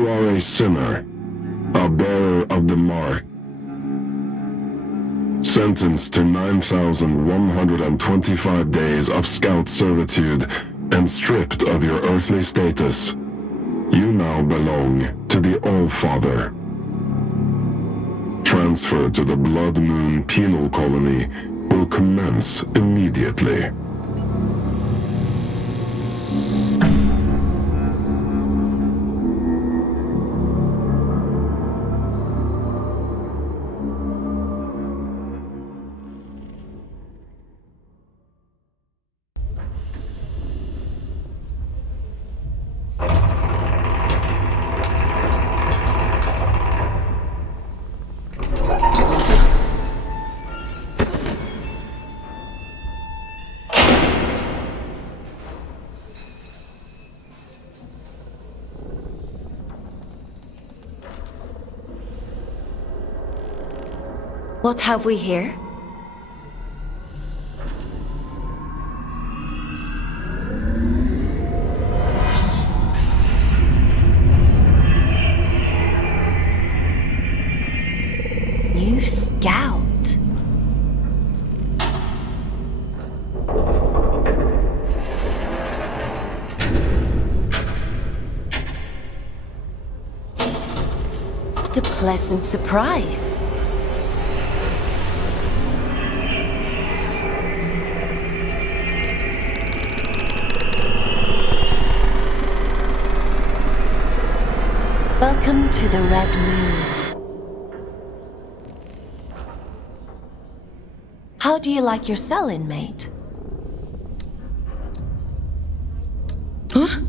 You are a sinner, a bearer of the mark, sentenced to 9,125 days of scout servitude and stripped of your earthly status. You now belong to the All-Father. Transfer to the Blood Moon Penal Colony will commence immediately. What have we here? New scout. What a pleasant surprise. Welcome to the Red Moon. How do you like your cell, inmate? Huh?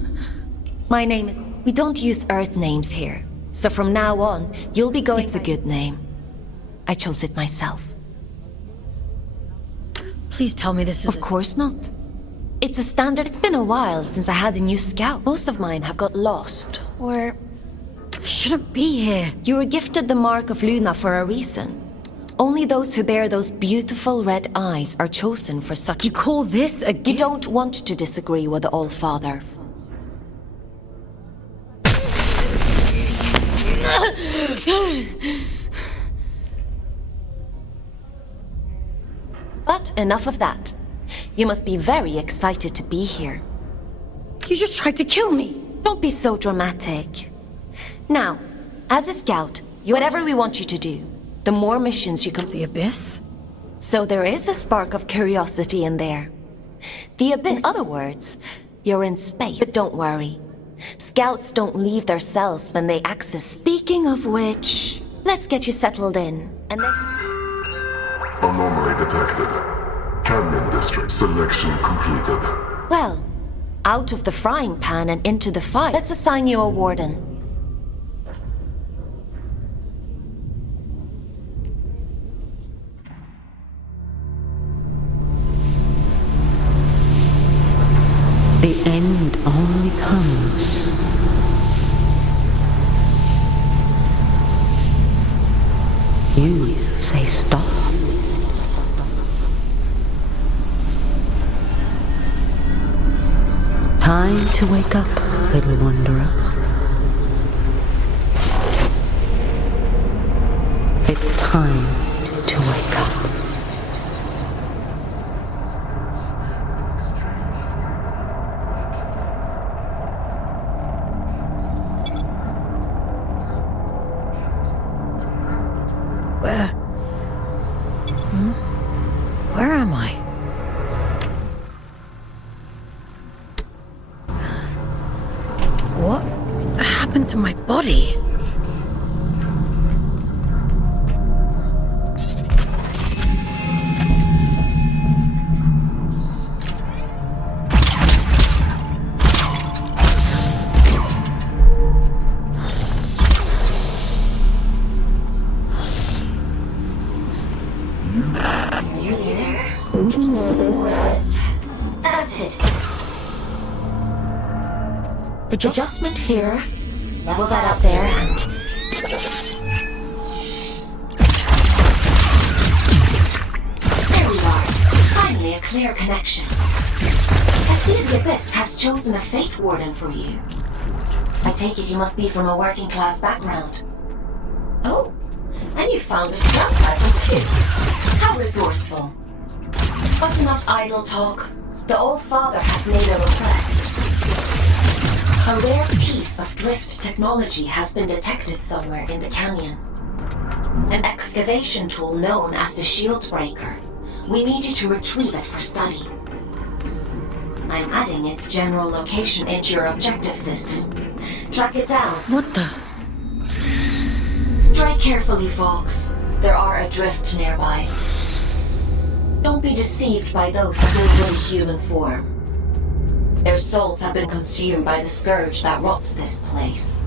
My name is... We don't use Earth names here. So from now on, you'll be going... It's a good name. I chose it myself. Please tell me this is... Of course not. It's a standard. It's been a while since I had a new scout. Most of mine have got lost, or... Shouldn't be here. You were gifted the Mark of Luna for a reason. Only those who bear those beautiful red eyes are chosen for such... You call this a gift? You don't want to disagree with the All-Father. But enough of that. You must be very excited to be here. You just tried to kill me. Don't be so dramatic. Now, as a scout, whatever we want you to do, the more missions you complete. The Abyss? So there is a spark of curiosity in there. The Abyss. In other words, you're in space. But don't worry. Scouts don't leave their cells when they access. Speaking of which, let's get you settled in, and then... Anomaly detected. Canyon District selection completed. Well, out of the frying pan and into the fire. Let's assign you a warden. The end only comes you say stop. Time to wake up, little wanderer. It's time to wake up. Where am I? What happened to my body? That's it. Adjustment here. Level that up there and... There we are. Finally a clear connection. I see the Abyss has chosen a Fate Warden for you. I take it you must be from a working class background. Oh, and you found a scout rifle too. How resourceful. But enough idle talk. The Old Father has made a request. A rare piece of drift technology has been detected somewhere in the canyon. An excavation tool known as the Shield Breaker. We need you to retrieve it for study. I'm adding its general location into your objective system. Track it down. What the? Strike carefully, Fox. There are adrift nearby. Don't be deceived by those still in human form. Their souls have been consumed by the scourge that rots this place.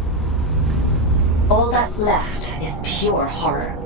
All that's left is pure horror.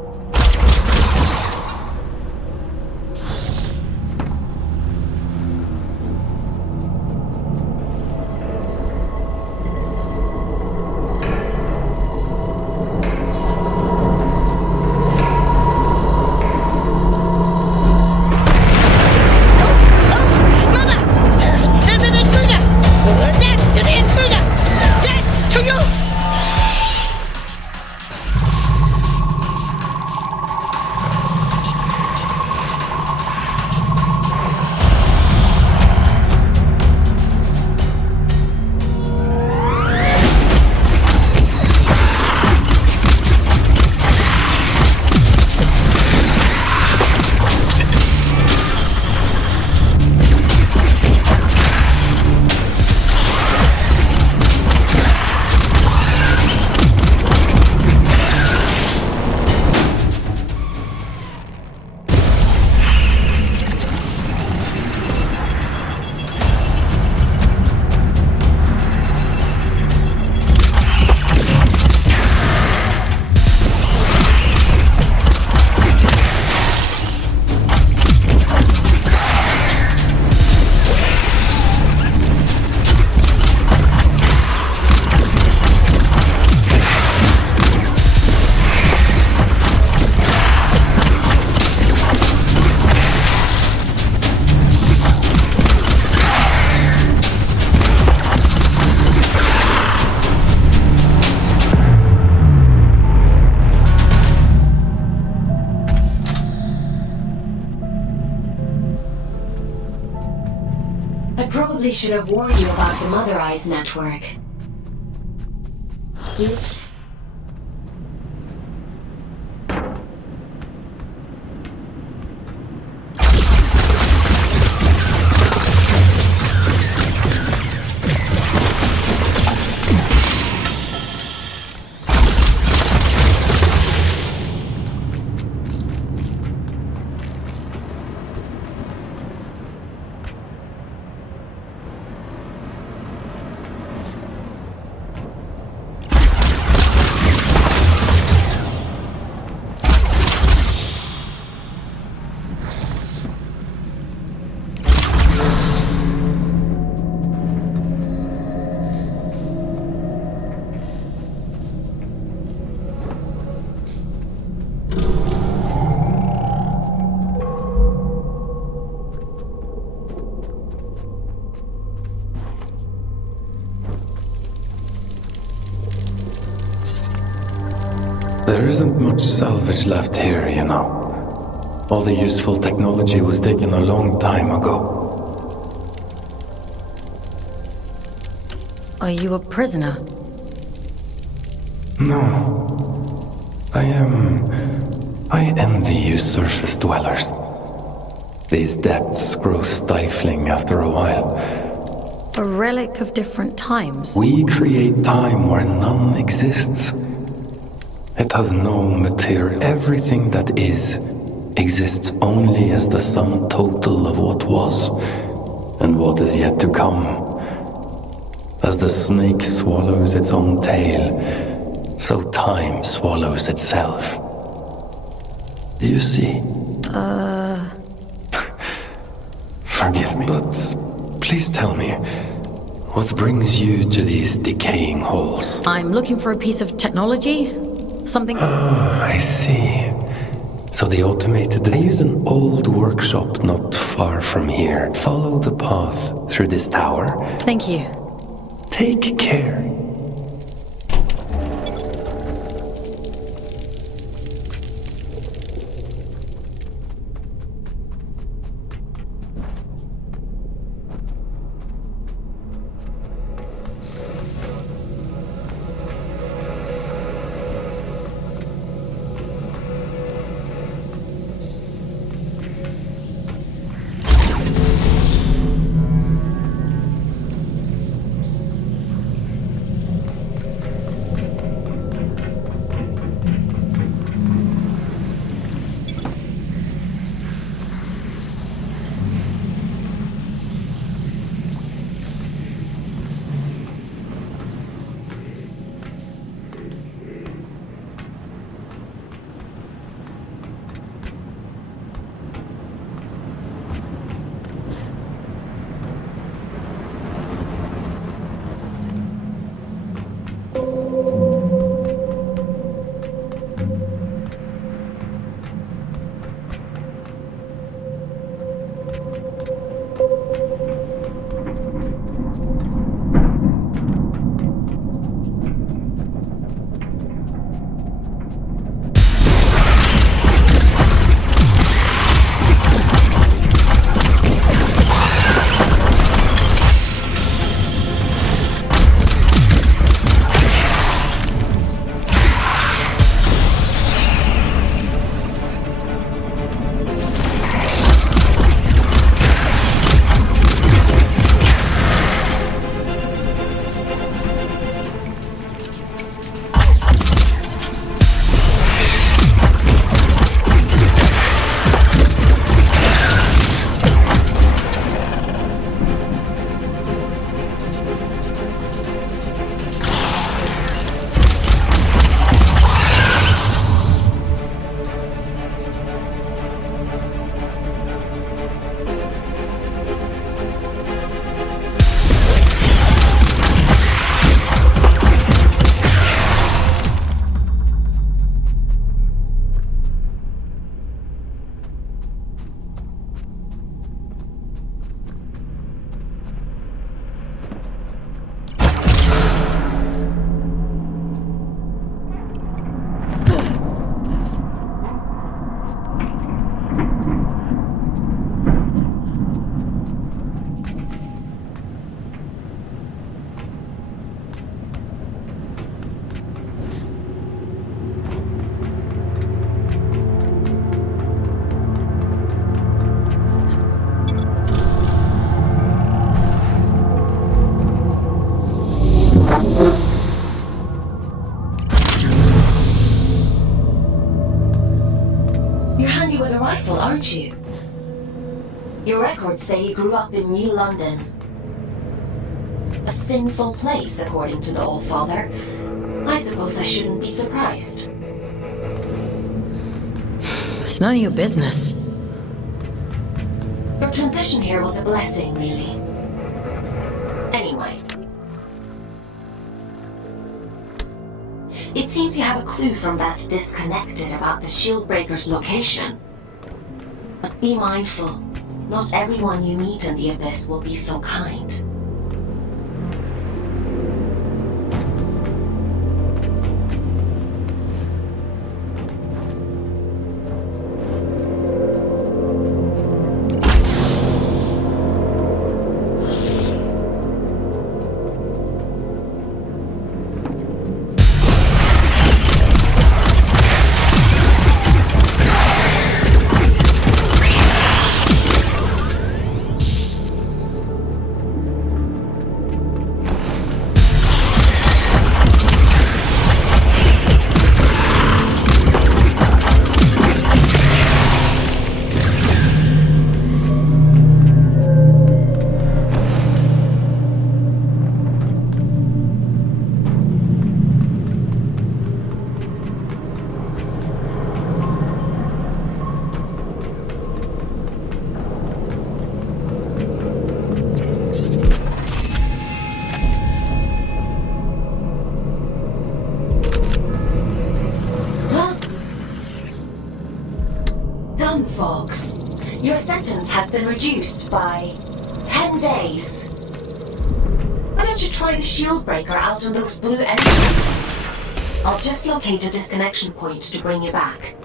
Probably should have warned you about the Mother Eyes network. Oops. There isn't much salvage left here, you know. All the useful technology was taken a long time ago. Are you a prisoner? No. I envy you surface dwellers. These depths grow stifling after a while. A relic of different times? We create time where none exists. It has no material. Everything that is exists only as the sum total of what was and what is yet to come. As the snake swallows its own tail, so time swallows itself. Do you see? Forgive me, but please tell me, what brings you to these decaying halls? I'm looking for a piece of technology. Something... Ah, I see. So the automated... They use an old workshop not far from here. Follow the path through this tower. Thank you. Take care. tricky with a rifle, aren't you? Your records say you grew up in New London. A sinful place, according to the Allfather. I suppose I shouldn't be surprised. It's none of your business. Your transition here was a blessing, really. Anyway. It seems you have a clue from that disconnected about the Shieldbreaker's location. But be mindful. Not everyone you meet in the Abyss will be so kind. Folks, your sentence has been reduced by 10 days. Why don't you try the Shieldbreaker out on those blue entrances? I'll just locate a disconnection point to bring you back.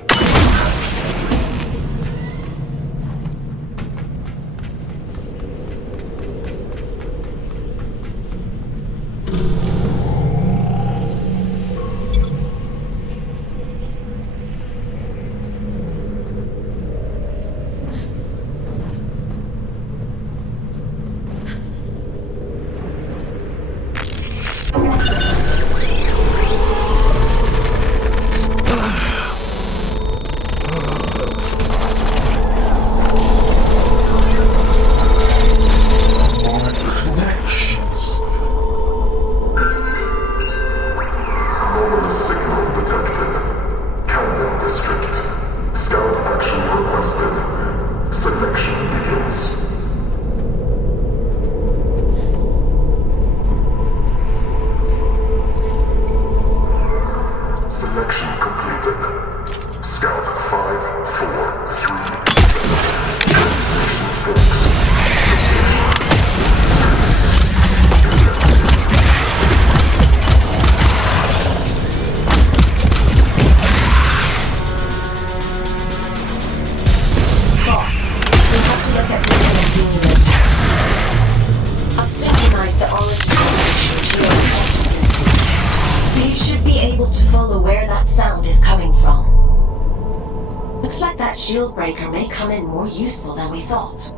Shieldbreaker may come in more useful than we thought.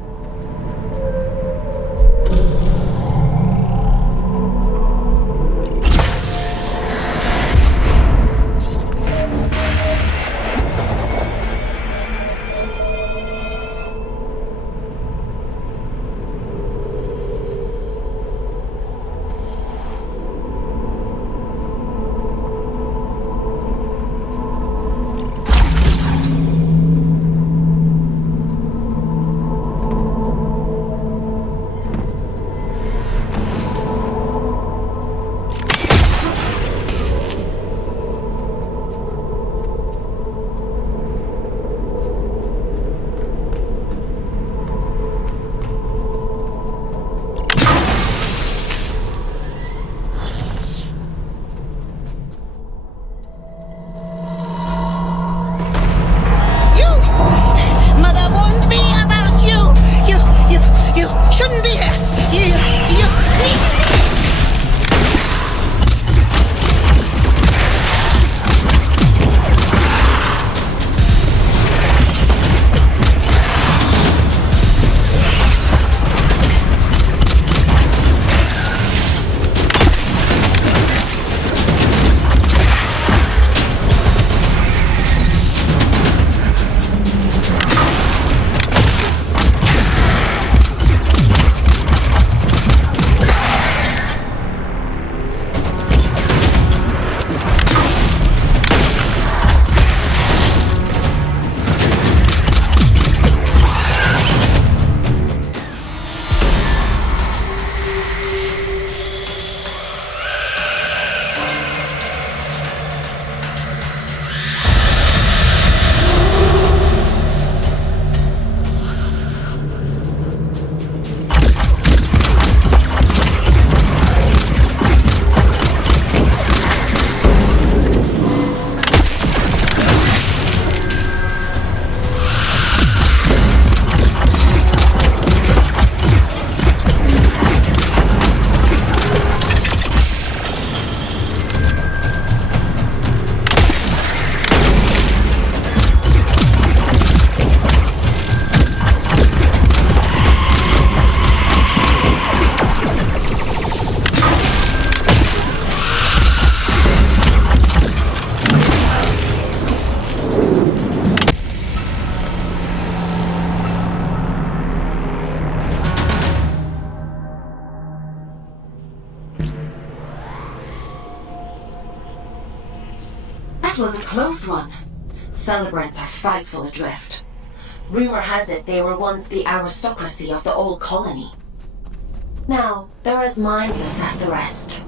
That was a close one. Celebrants are frightful adrift. Rumor has it they were once the aristocracy of the old colony. Now, they're as mindless as the rest.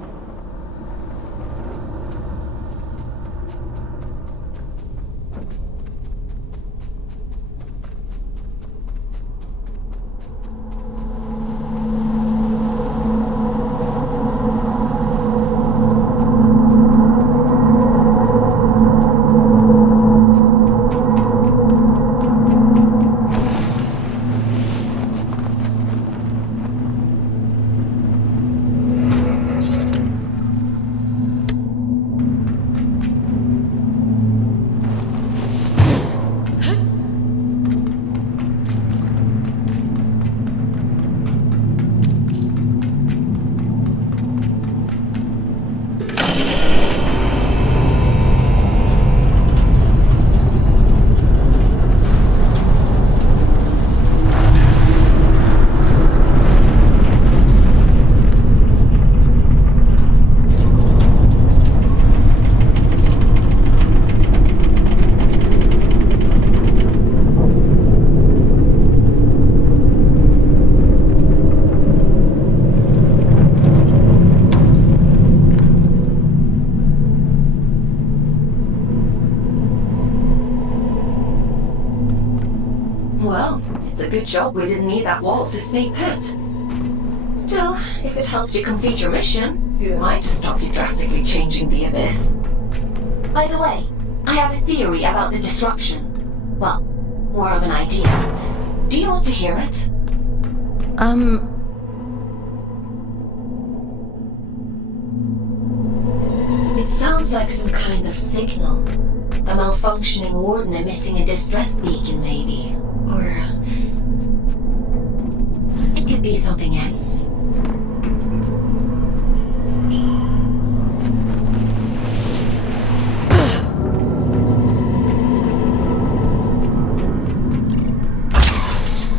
Well, it's a good job we didn't need that wall to stay put. Still, if it helps you complete your mission, who am I to stop you drastically changing the abyss? By the way, I have a theory about the disruption. Well, more of an idea. Do you want to hear it? It sounds like some kind of signal. A malfunctioning warden emitting a distress beacon, maybe. Or it could be something else.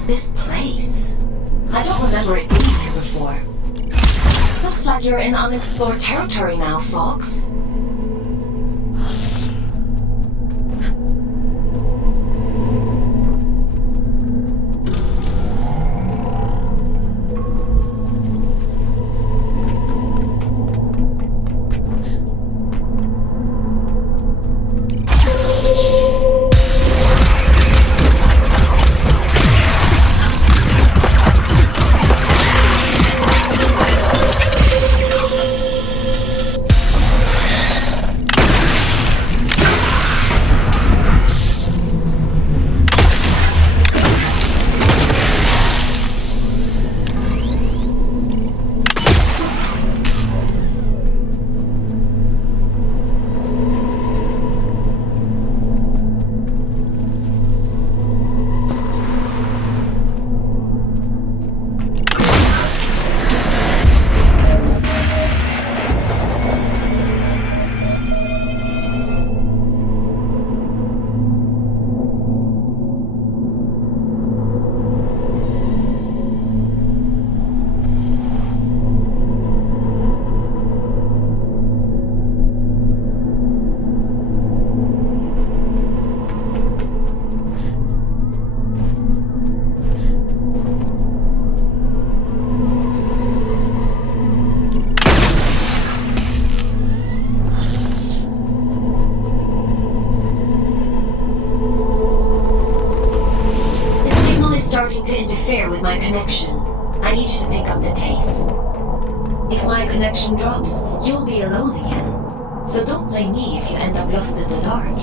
This place. I don't remember it being here before. Looks like you're in unexplored territory now, Fox. To interfere with my connection. I need you to pick up the pace. If my connection drops, you'll be alone again. So don't blame me if you end up lost in the dark.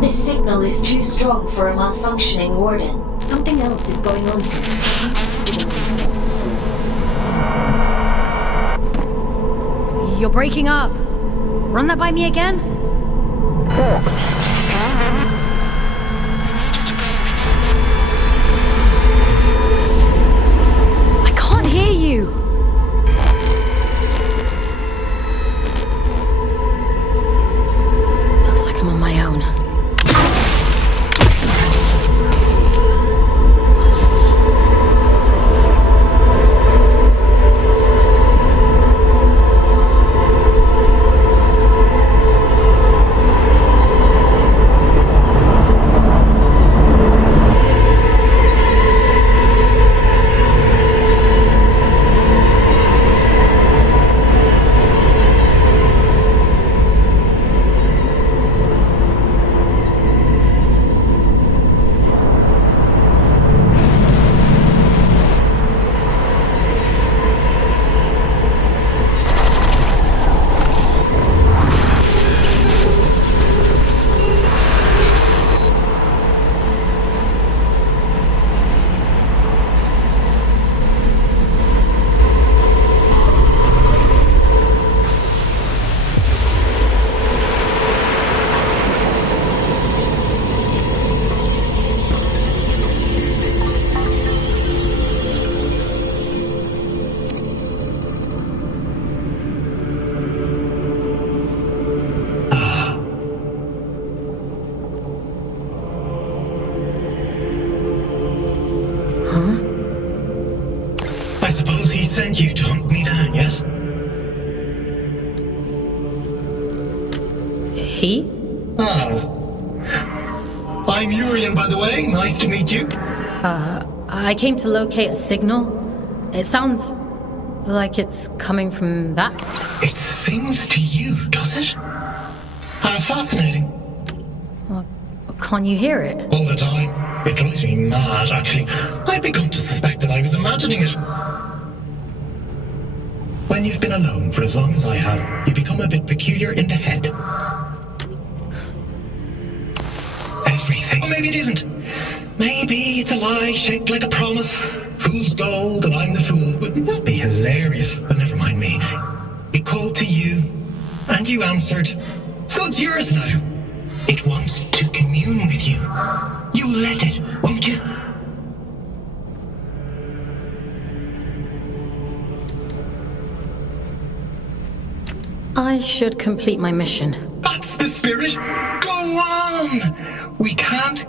This signal is too strong for a malfunctioning warden. Something else is going on here. You're breaking up. Run that by me again? I can't hear you. Looks like I'm on my own. sent you to hunt me down, yes? He? Ah. I'm Urian, by the way. Nice to meet you. I came to locate a signal. It sounds like it's coming from that. It sings to you, does it? How fascinating. Can't you hear it? All the time. It drives me mad, actually. I'd begun to suspect that I was imagining it. When you've been alone for as long as I have, you become a bit peculiar in the head. Everything. Or maybe it isn't. Maybe it's a lie shaped like a promise. Fool's gold and I'm the fool. Wouldn't that be hilarious? But never mind me. It called to you, and you answered. So it's yours now. It wants to commune with you. You let it, won't you? I should complete my mission. That's the spirit. Go on. We can't.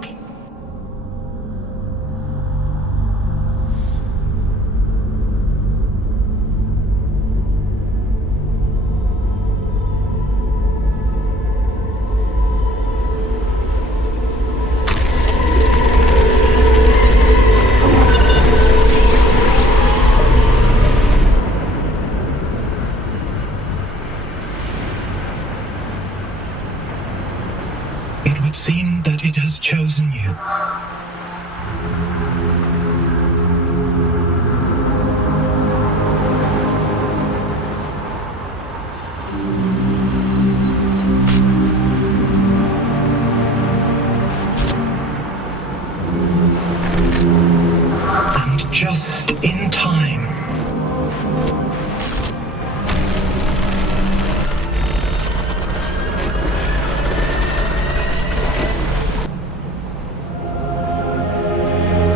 It would seem that it has chosen you. And just in time.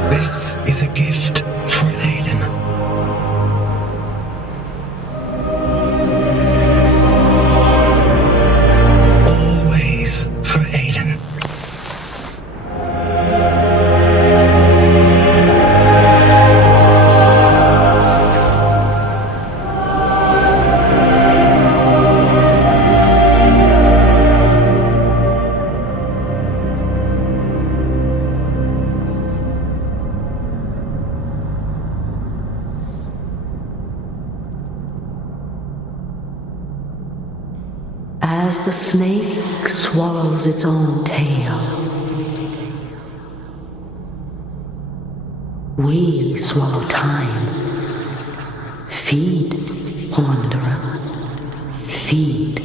This is a gift for Aiden. Always for Aiden. As the snake swallows its own tail, we swallow time. Feed, wanderer, feed.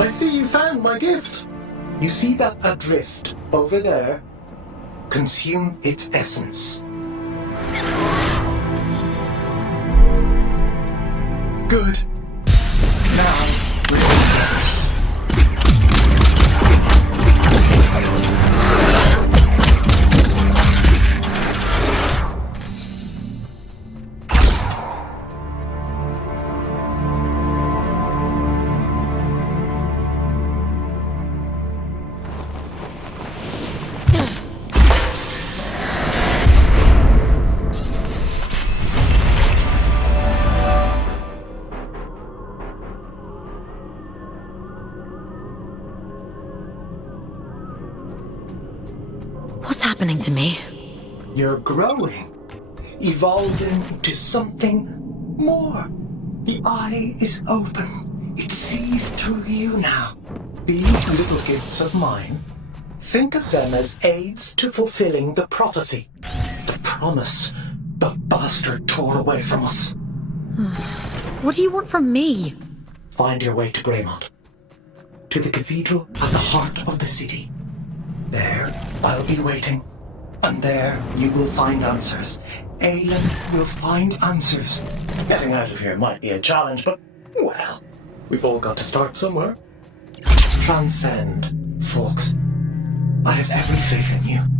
I see you found my gift. You see that adrift over there? Consume its essence. Good. Now, we're in business. happening to me? You're growing, evolving into something more. The eye is open. It sees through you now. These little gifts of mine, think of them as aids to fulfilling the prophecy. The promise the bastard tore away from us. What do you want from me? Find your way to Greymont. To the cathedral at the heart of the city. There, I'll be waiting. And there, you will find answers. Aelin will find answers. Getting out of here might be a challenge, but, well, we've all got to start somewhere. Transcend, folks. I have every faith in you.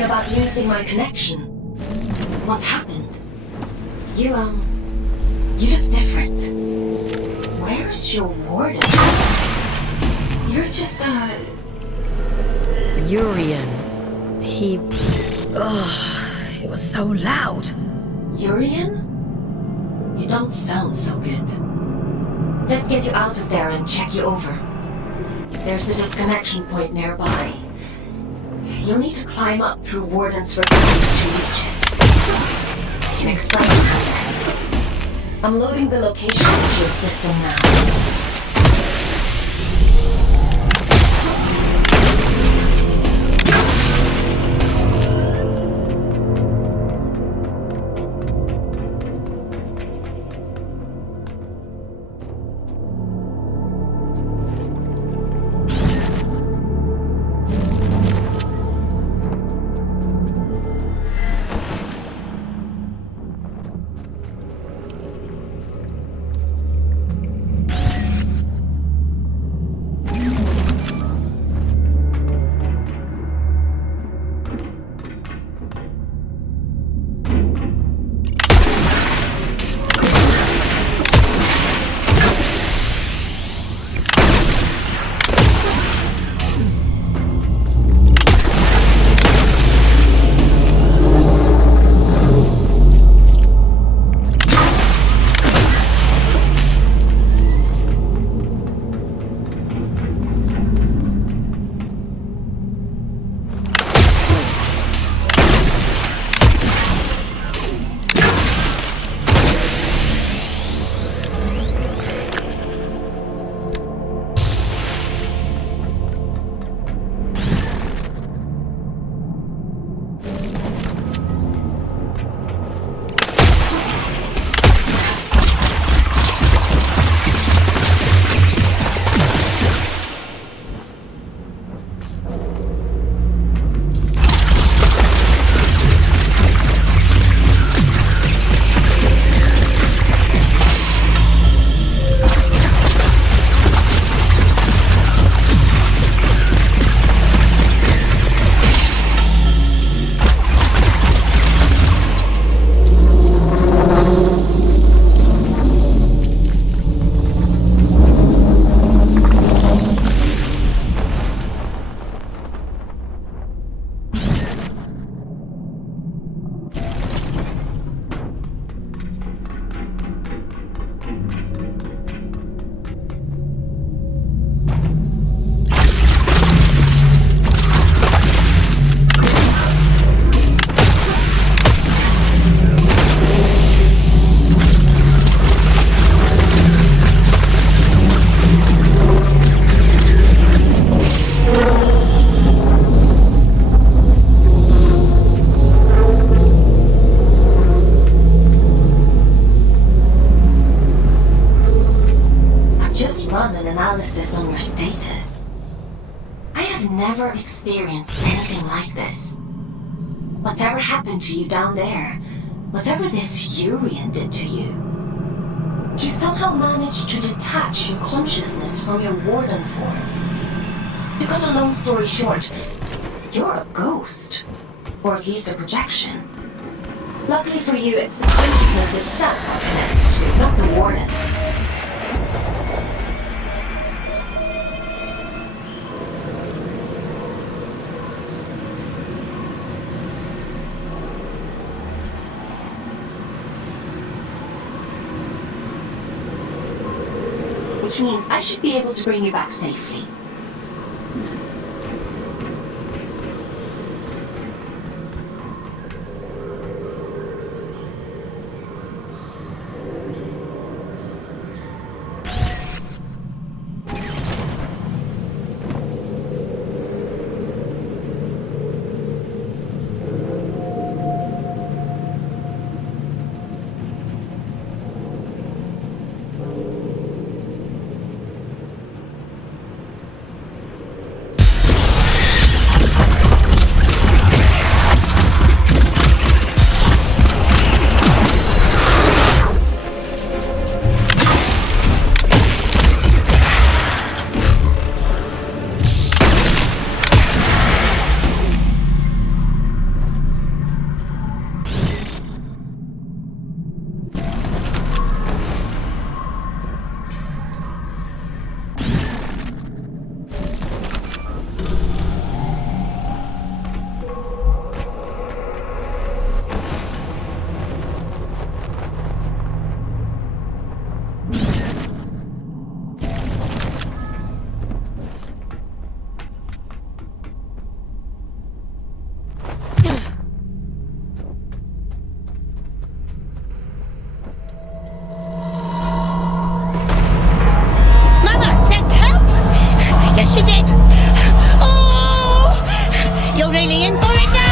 me about losing my connection. What's happened? You look different. Where's your warden? You're just, Urian. He... Ugh, it was so loud. Urian? You don't sound so good. Let's get you out of there and check you over. There's a disconnection point nearby. You'll need to climb up through Warden's recordings to reach it. I can explain how then. I'm loading the location into your system now. Analysis on your status. I have never experienced anything like this. Whatever happened to you down there, whatever this Urian did to you, he somehow managed to detach your consciousness from your warden form. To cut a long story short, you're a ghost, or at least a projection. Luckily for you, it's the consciousness itself I'm connected to, not the warden. Which means I should be able to bring you back safely. This is it! Oh! You're really in for it now!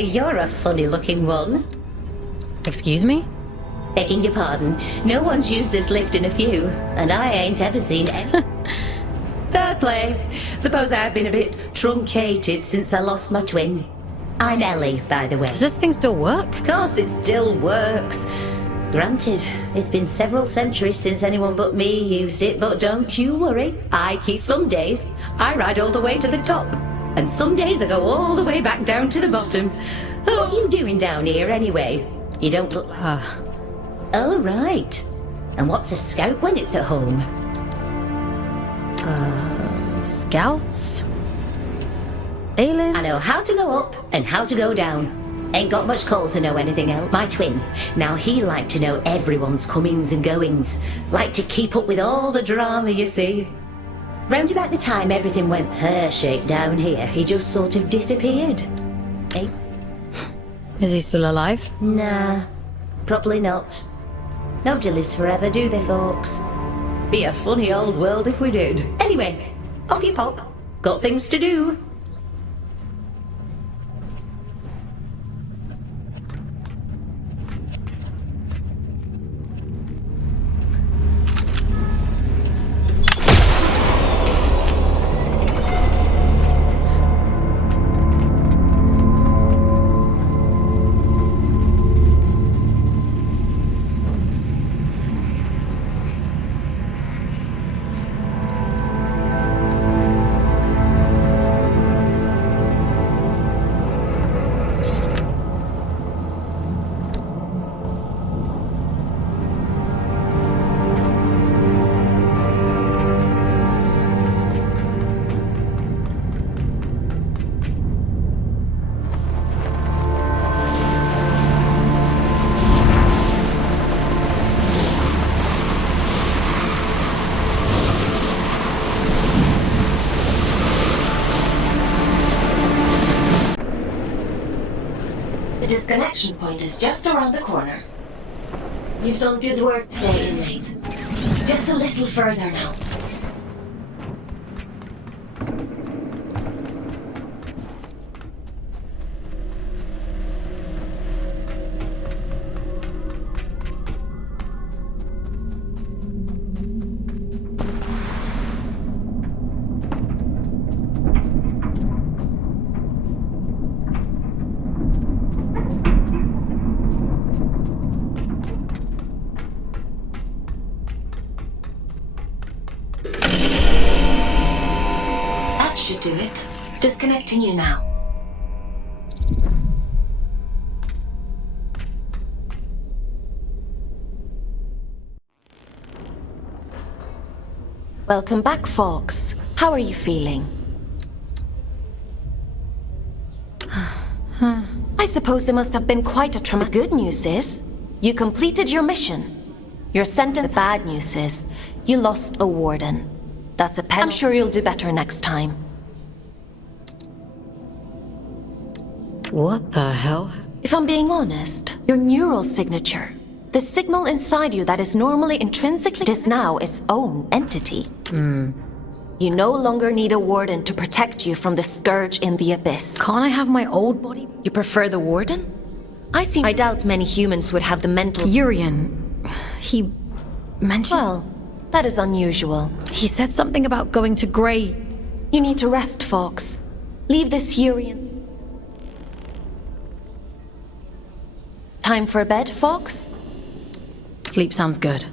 You're a funny-looking one. Excuse me? Begging your pardon, no one's used this lift in a few, and I ain't ever seen any. Fair play. Suppose I've been a bit truncated since I lost my twin. I'm Ellie, by the way. Does this thing still work? Of course it still works. Granted, it's been several centuries since anyone but me used it, but don't you worry. Some days, I ride all the way to the top. And some days I go all the way back down to the bottom. What are you doing down here anyway? You don't look like... Oh, right. And what's a scout when it's at home? Scouts? Aelin? I know how to go up and how to go down. Ain't got much call to know anything else. My twin, now he liked to know everyone's comings and goings. Liked to keep up with all the drama, you see. Round about the time everything went pear-shaped down here, he just sort of disappeared. Ain't... Is he still alive? Nah, probably not. Nobody lives forever, do they, folks? Be a funny old world if we did. Anyway, off you pop. Got things to do. The disconnection point is just around the corner. You've done good work today, inmate. Just a little further now. Should do it. Disconnecting you now. Welcome back, Fox. How are you feeling? I suppose it must have been quite a traumatic. Good news is, you completed your mission. Your sentence. The bad news is, you lost a warden. That's a penalty. I'm sure you'll do better next time. What the hell? If I'm being honest, your neural signature, the signal inside you that is normally intrinsically, is now its own entity. You no longer need a warden to protect you from the scourge in the abyss. Can't I have my old body? You prefer the warden? I doubt many humans would have the mental... Urian. He mentioned... Well, that is unusual. He said something about going to Grey... You need to rest, Fox. Leave this Urian... Time for bed, Fox? Sleep sounds good.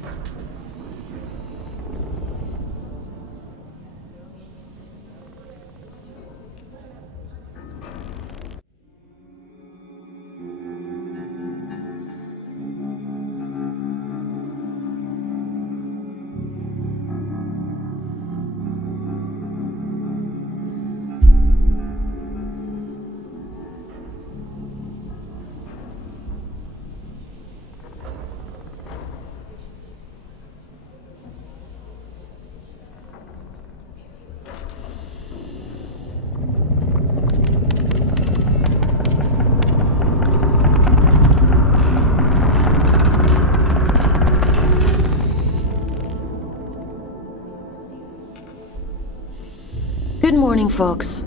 Good morning, Fox.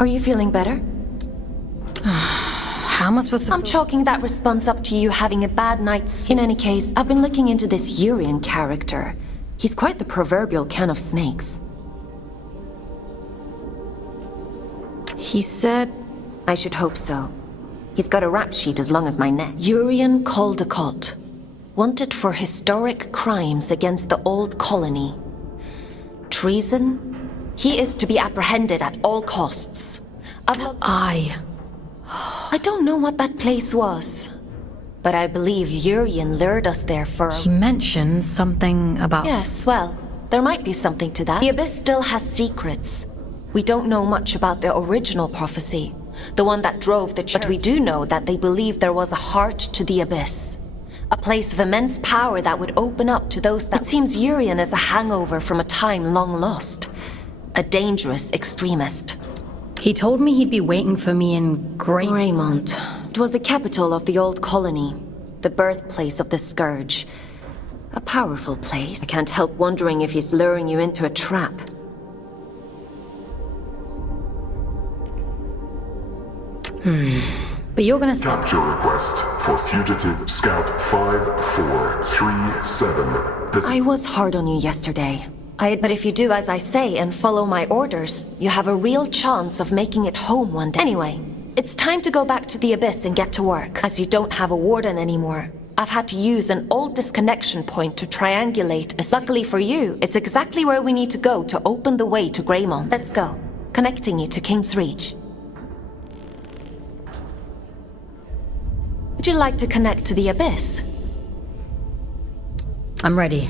Are you feeling better? How am I supposed to... I'm chalking that response up to you having a bad night's sleep. In any case, I've been looking into this Urian character. He's quite the proverbial can of snakes. He said... I should hope so. He's got a rap sheet as long as my neck. Urian Caldecott. Wanted for historic crimes against the old colony. Treason? He is to be apprehended at all costs. I don't know what that place was, but I believe Urian lured us there for He mentioned something about... Yes, well, there might be something to that. The Abyss still has secrets. We don't know much about the original prophecy, the one that drove the church. But we do know that they believe there was a heart to the Abyss. A place of immense power that would open up to those that... It seems Urian is a hangover from a time long lost. A dangerous extremist. He told me he'd be waiting for me in Greymont. It was the capital of the old colony, the birthplace of the Scourge. A powerful place. I can't help wondering if he's luring you into a trap. But you're gonna stop. Capture request for fugitive Scout 5437. I was hard on you yesterday. But if you do as I say and follow my orders, you have a real chance of making it home one day. Anyway, it's time to go back to the Abyss and get to work, as you don't have a warden anymore. I've had to use an old disconnection point to triangulate. Luckily for you, it's exactly where we need to go to open the way to Greymont. Let's go, connecting you to King's Reach. Would you like to connect to the Abyss? I'm ready.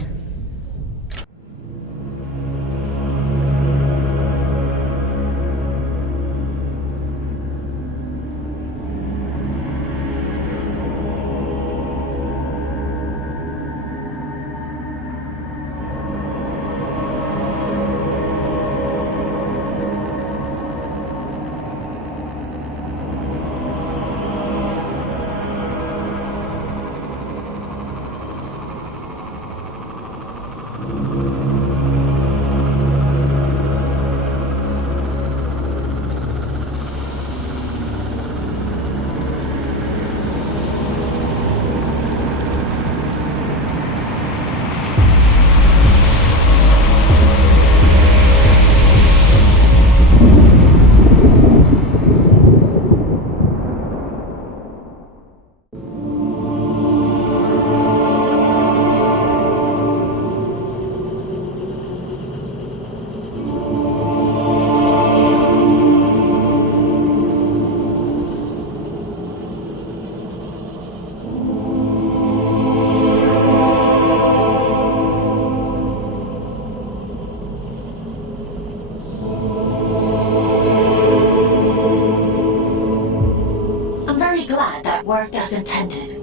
Worked as intended.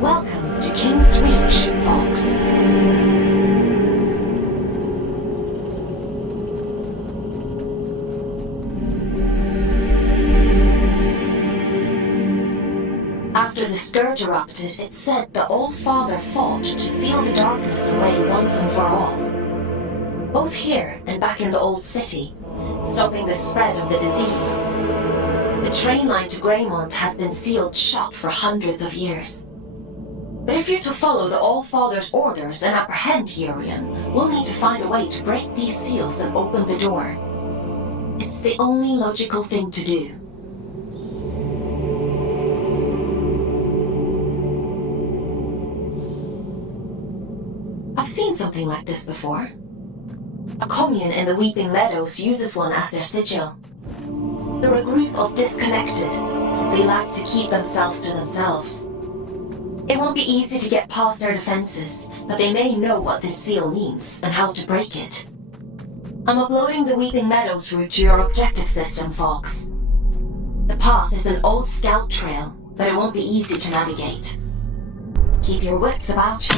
Welcome to King's Reach, Fox. After the Scourge erupted, it said the Old Father fought to seal the darkness away once and for all. Both here and back in the Old City, stopping the spread of the disease. The train line to Greymont has been sealed shut for hundreds of years. But if you're to follow the All-Father's orders and apprehend Urian, we'll need to find a way to break these seals and open the door. It's the only logical thing to do. I've seen something like this before. A commune in the Weeping Meadows uses one as their sigil. They're a group of disconnected. They like to keep themselves to themselves. It won't be easy to get past their defenses, but they may know what this seal means and how to break it. I'm uploading the Weeping Meadows route to your objective system, Fox. The path is an old scout trail, but it won't be easy to navigate. Keep your wits about you.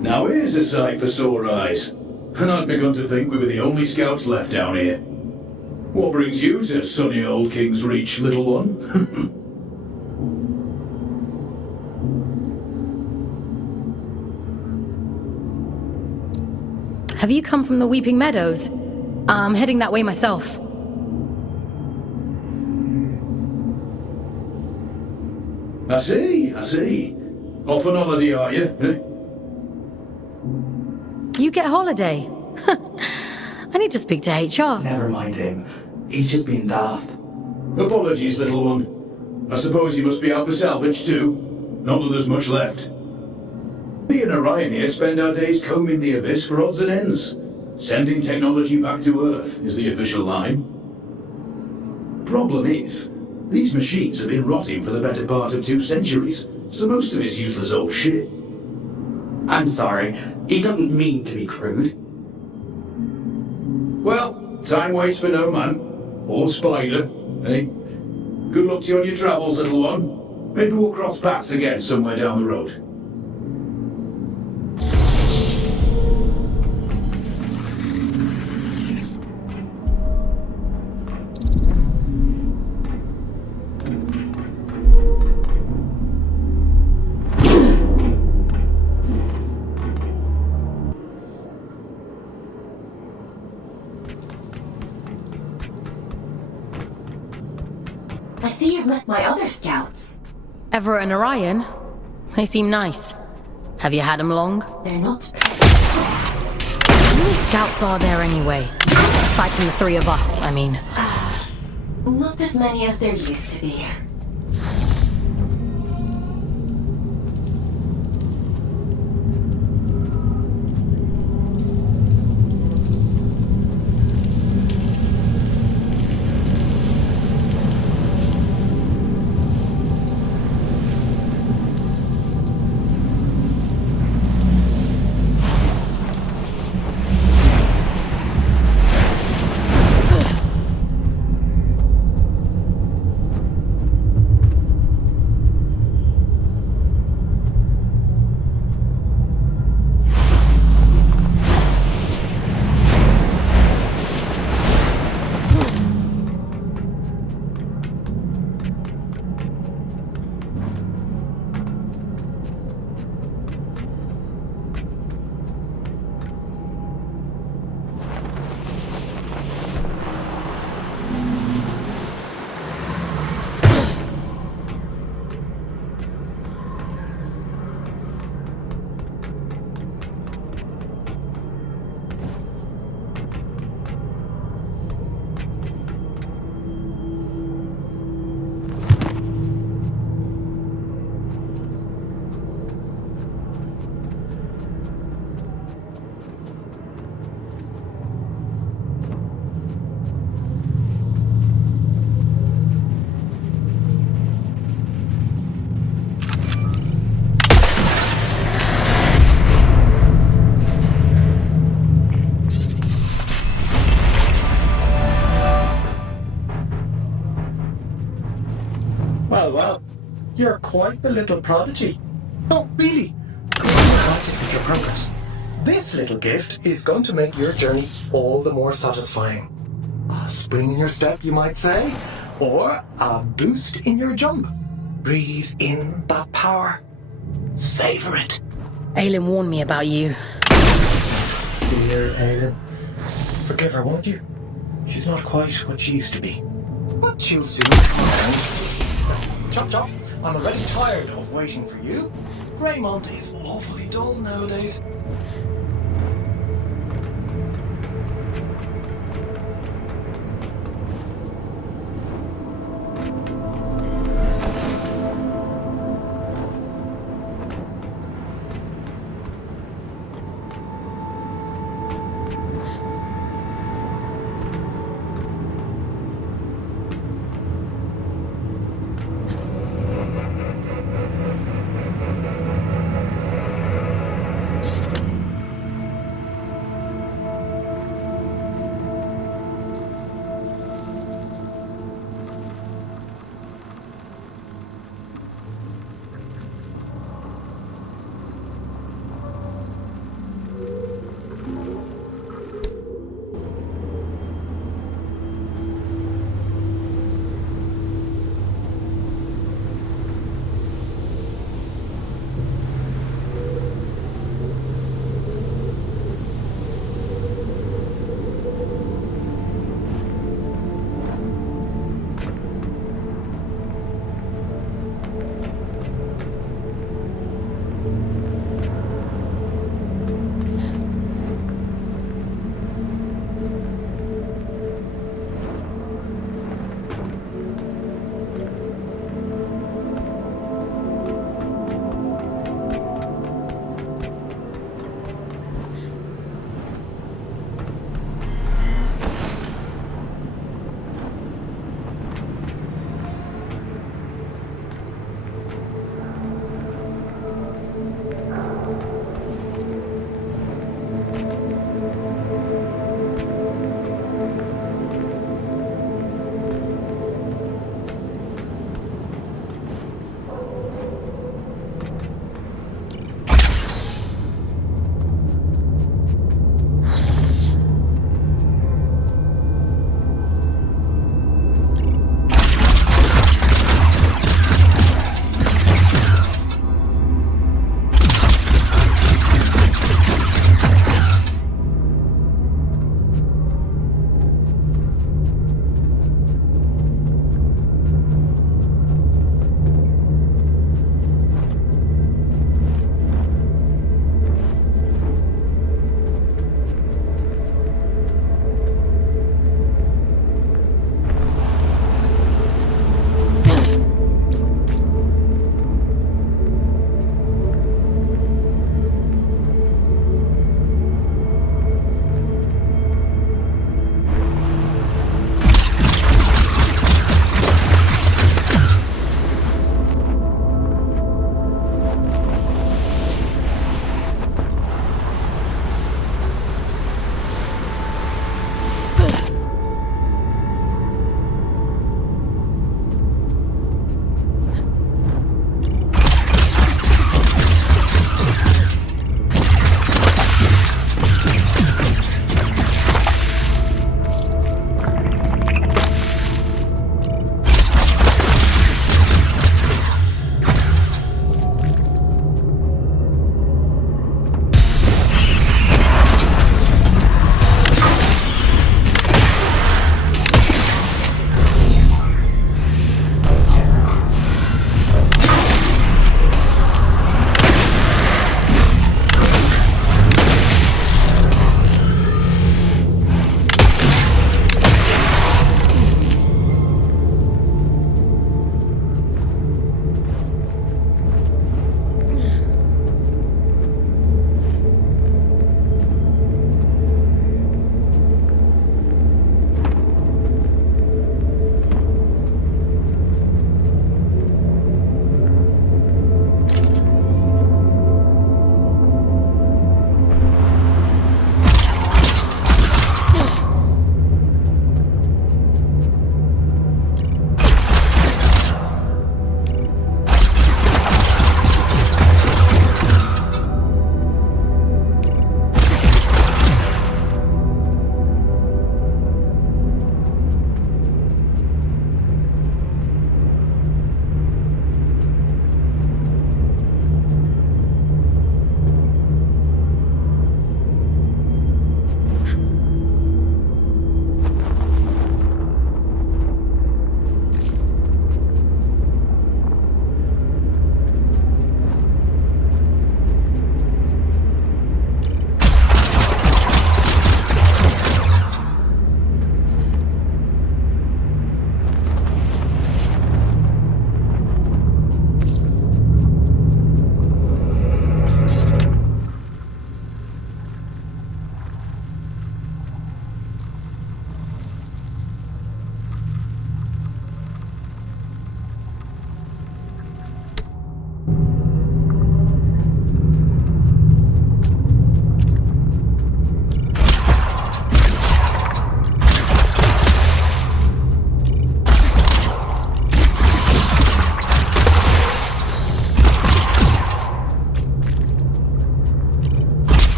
Now here's a sight for sore eyes. And I'd begun to think we were the only scouts left down here. What brings you to sunny old King's Reach, little one? Have you come from the Weeping Meadows? I'm heading that way myself. I see. Off on holiday, are you? You get holiday? I I need to speak to HR. Never mind him. He's just being daft. Apologies, little one. I suppose you must be out for salvage too. Not that there's much left. Me and Orion here spend our days combing the abyss for odds and ends. Sending technology back to Earth is the official line. Problem is, these machines have been rotting for the better part of 2 centuries, so most of it's useless old shit. I'm sorry. He doesn't mean to be crude. Well, time waits for no man. Or spider, eh? Good luck to you on your travels, little one. Maybe we'll cross paths again somewhere down the road. I see you've met my other scouts. Everett and Orion? They seem nice. Have you had them long? They're not How many scouts are there anyway? Aside from the 3 of us, I mean. not as many as there used to be. Well, you're quite the little prodigy. Oh, really? I'm delighted with your progress. This little gift is going to make your journey all the more satisfying. A spring in your step, you might say, or a boost in your jump. Breathe in that power. Savor it. Aylin warned me about you. Dear Aylin. Forgive her, won't you? She's not quite what she used to be. But she'll soon come around. Chop chop, I'm already tired of waiting for you. Greymont is awfully dull nowadays.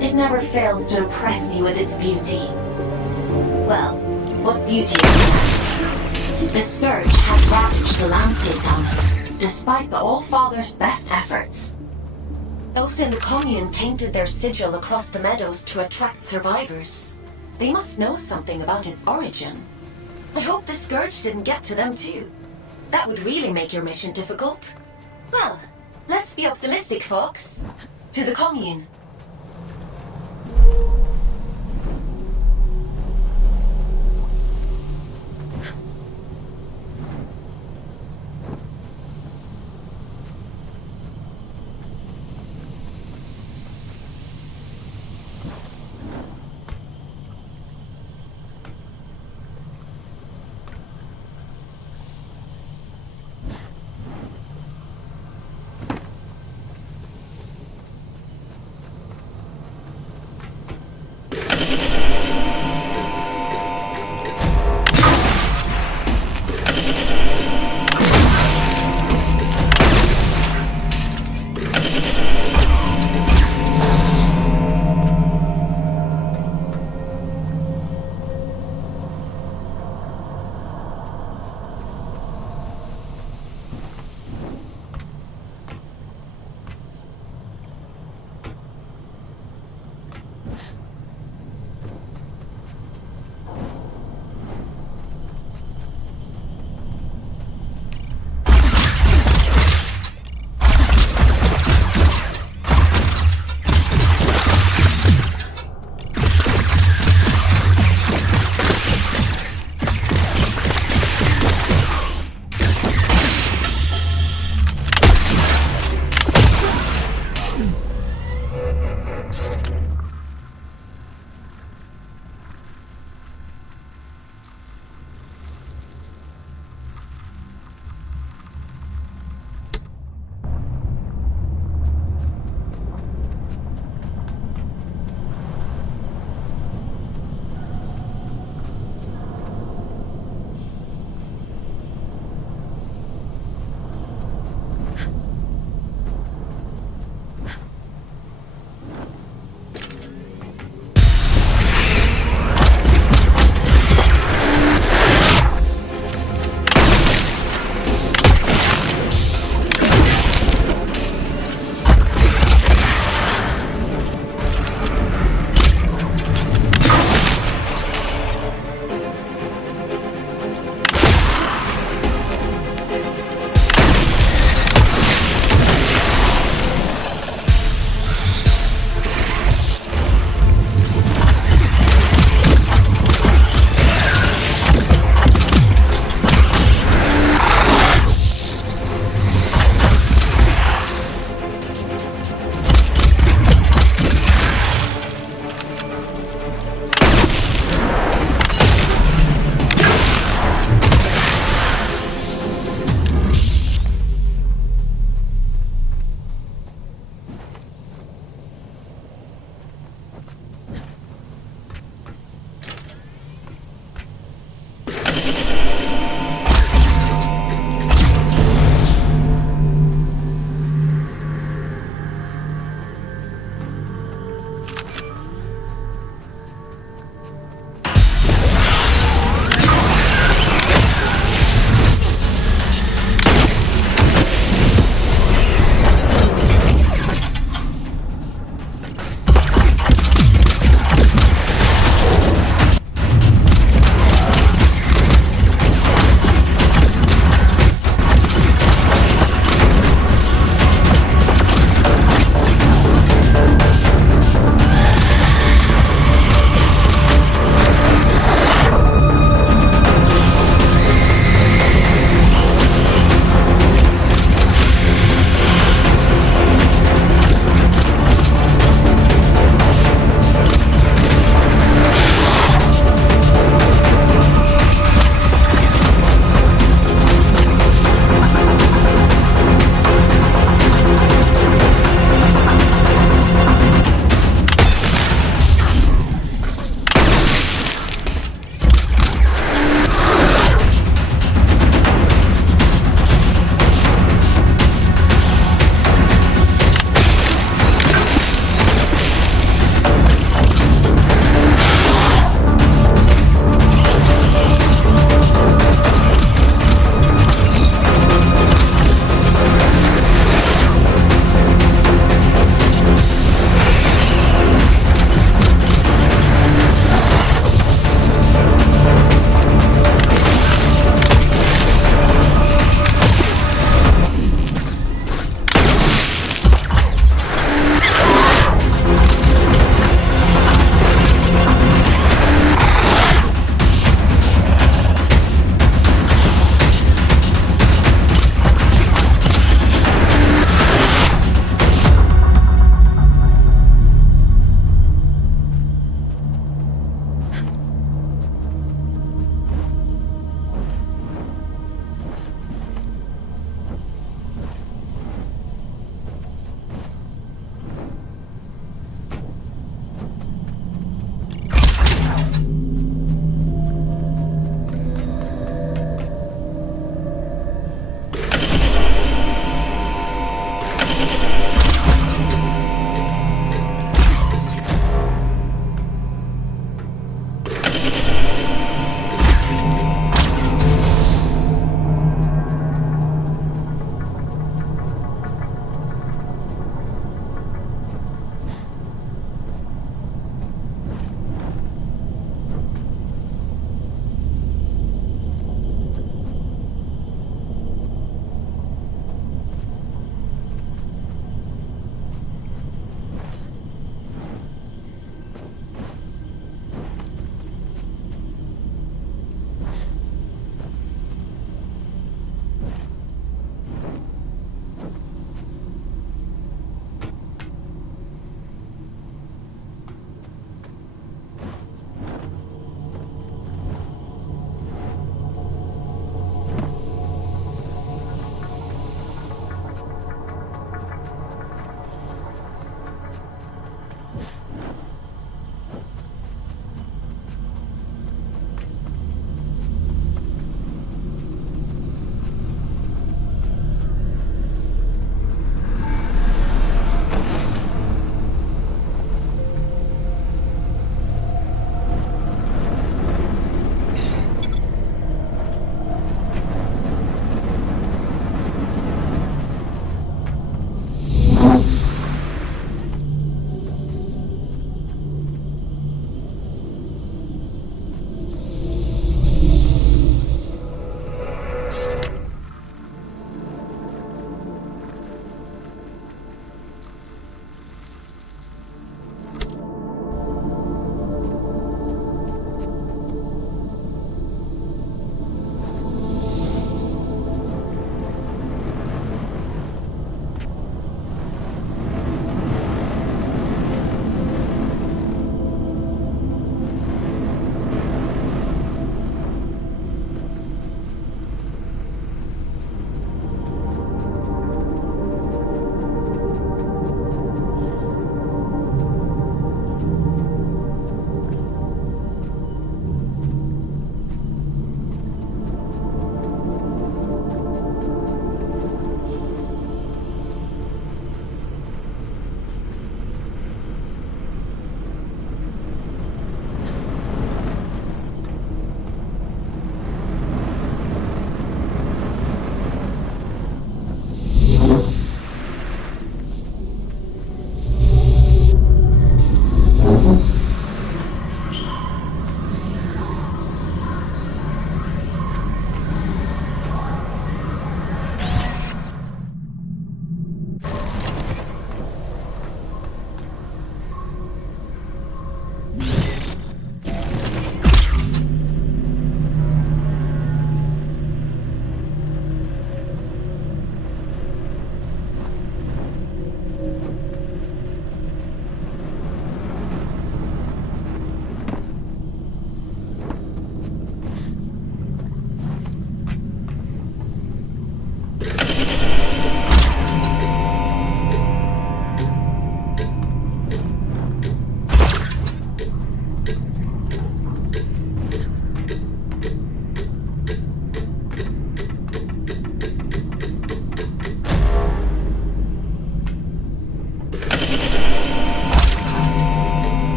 It never fails to impress me with its beauty. Well, what beauty is it? The Scourge has ravaged the landscape down here, despite the All-Father's best efforts. Those in the commune painted their sigil across the meadows to attract survivors. They must know something about its origin. I hope the Scourge didn't get to them too. That would really make your mission difficult. Well, let's be optimistic, folks. To the commune.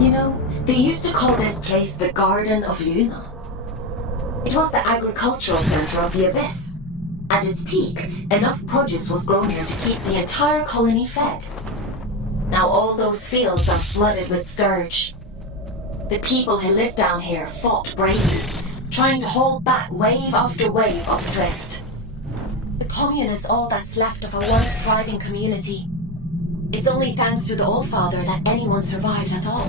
You know, they used to call this place the Garden of Luna. It was the agricultural center of the Abyss. At its peak, enough produce was grown here to keep the entire colony fed. Now all those fields are flooded with scourge. The people who lived down here fought bravely, trying to hold back wave after wave of drift. The commune is all that's left of a once thriving community. It's only thanks to the Allfather that anyone survived at all.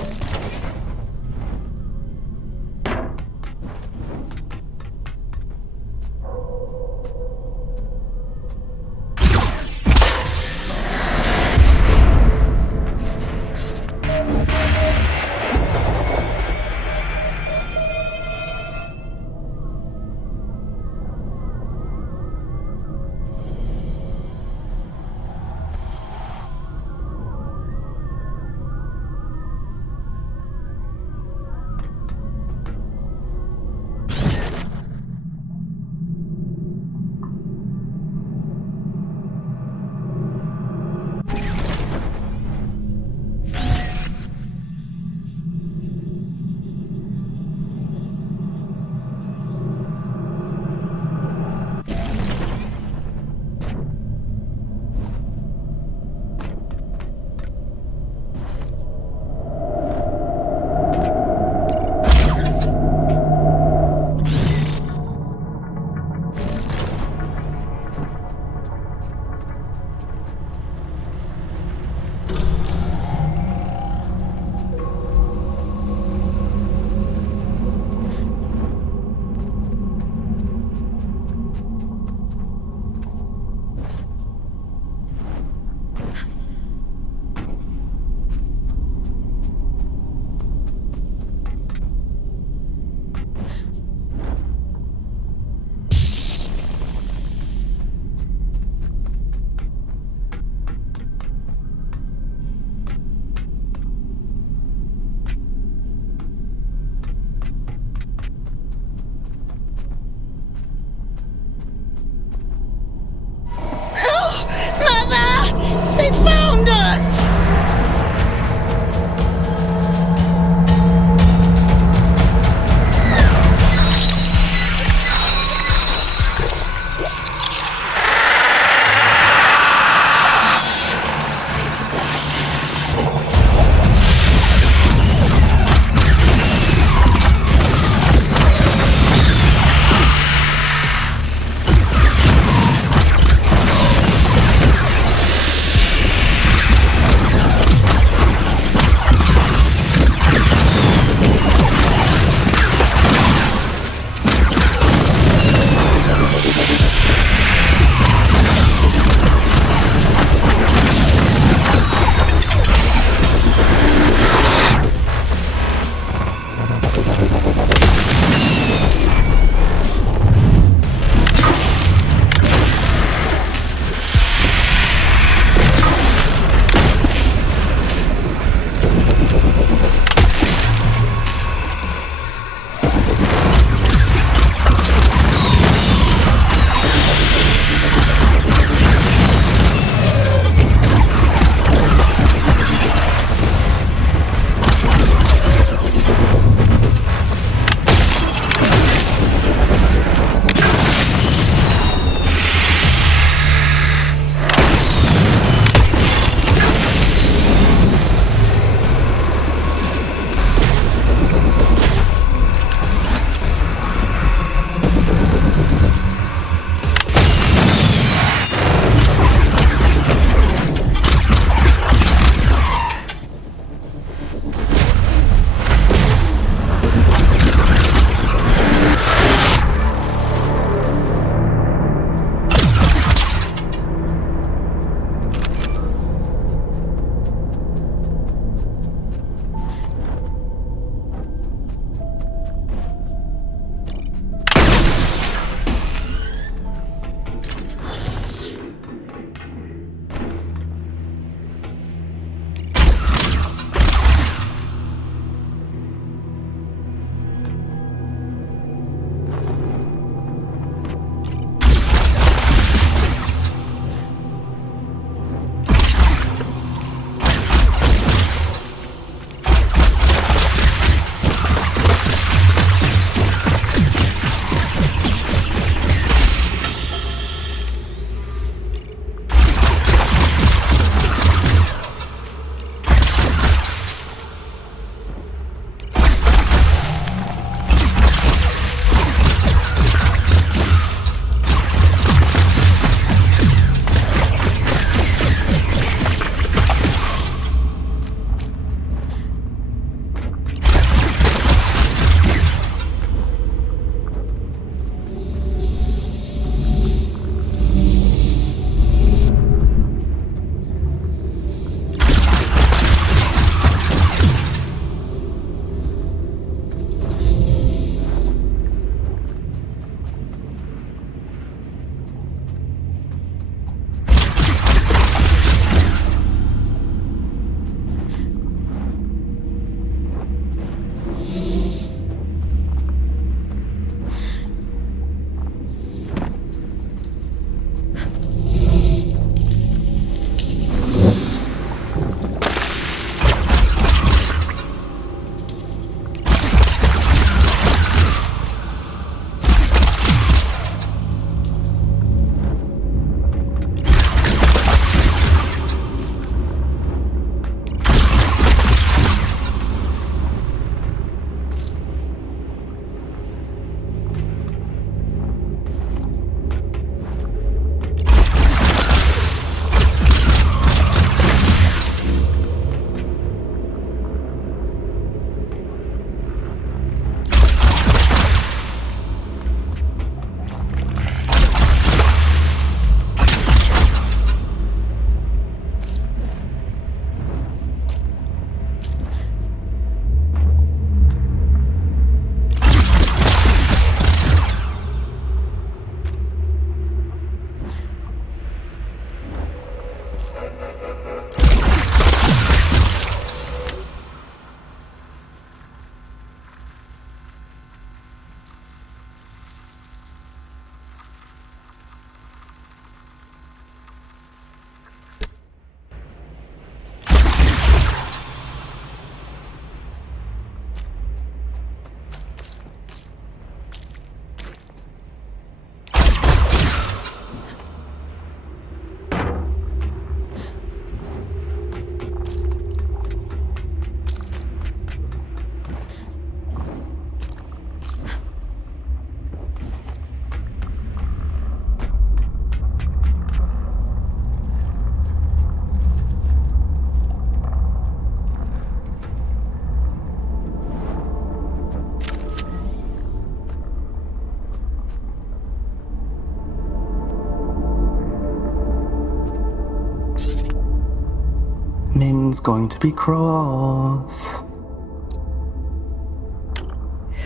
everyone's going to be cross.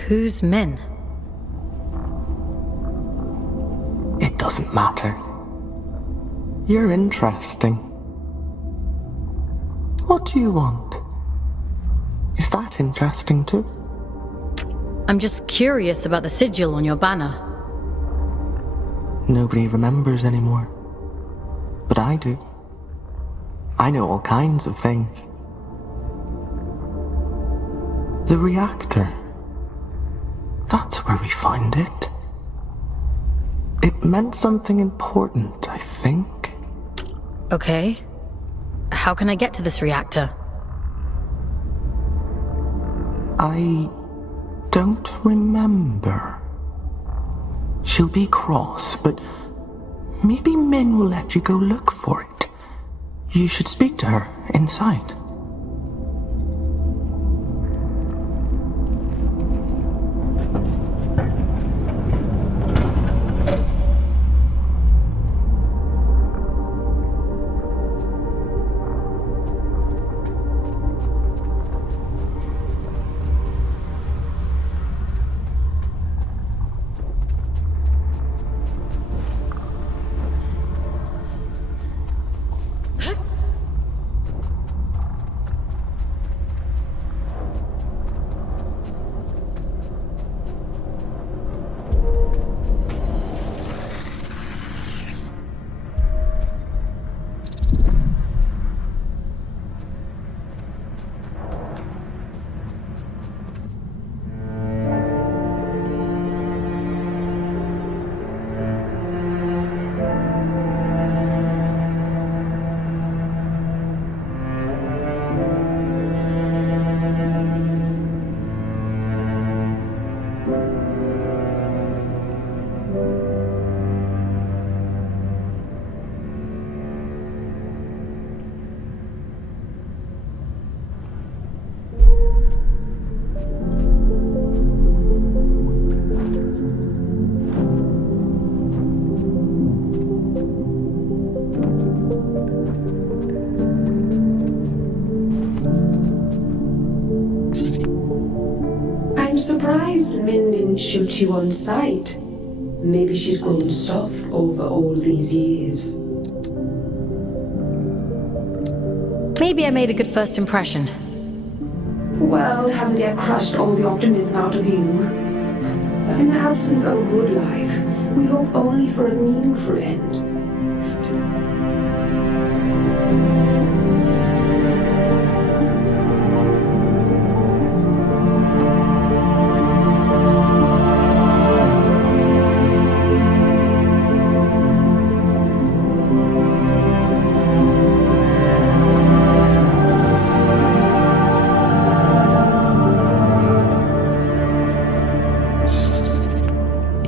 Whose men? It doesn't matter. You're interesting. What do you want? Is that interesting too? I'm just curious about the sigil on your banner. Nobody remembers anymore. But I do. I know all kinds of things. The reactor. That's where we found it. It meant something important, I think. Okay. How can I get to this reactor? I don't remember. She'll be cross, but maybe Min will let you go look for it. You should speak to her inside. I'm surprised Min didn't shoot you on sight. Maybe she's grown soft over all these years. Maybe I made a good first impression. The world hasn't yet crushed all the optimism out of you. But in the absence of a good life, we hope only for a meaningful end.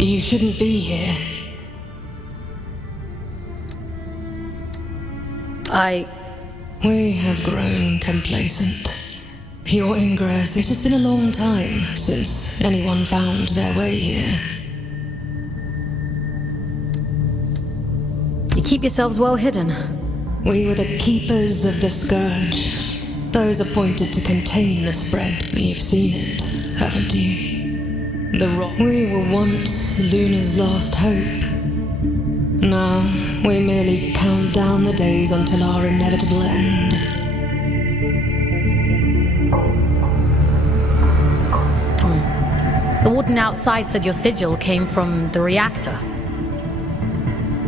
You shouldn't be here. We have grown complacent. Your ingress, it has been a long time since anyone found their way here. You keep yourselves well hidden. We were the keepers of the Scourge. Those appointed to contain the spread. You've seen it, haven't you? The rock. We were once Luna's last hope. Now, we merely count down the days until our inevitable end. The warden outside said your sigil came from the reactor.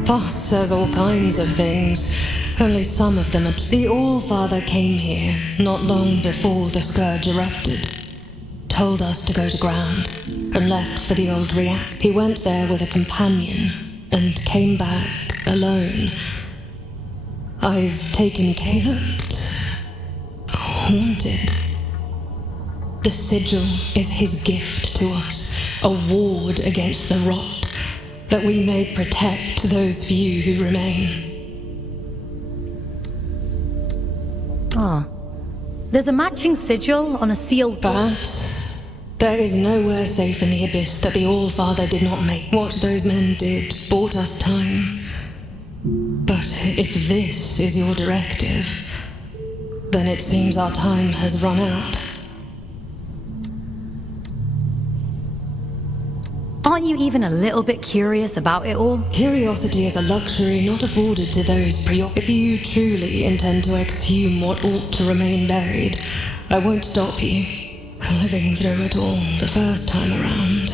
Voss says all kinds of things. Only some of them are... The All-Father came here not long before the Scourge erupted. Told us to go to ground, and left for the old reactor. He went there with a companion, and came back alone. I've taken care of it. Haunted. The sigil is his gift to us, a ward against the rot, that we may protect those few who remain. There's a matching sigil on a sealed... Perhaps. There is nowhere safe in the abyss that the All-Father did not make. What those men did bought us time. But if this is your directive, Then it seems our time has run out. Aren't you even a little bit curious about it all? Curiosity is a luxury not afforded to those preoccupied. If you truly intend to exhume what ought to remain buried, I won't stop you. Living through it all the first time around.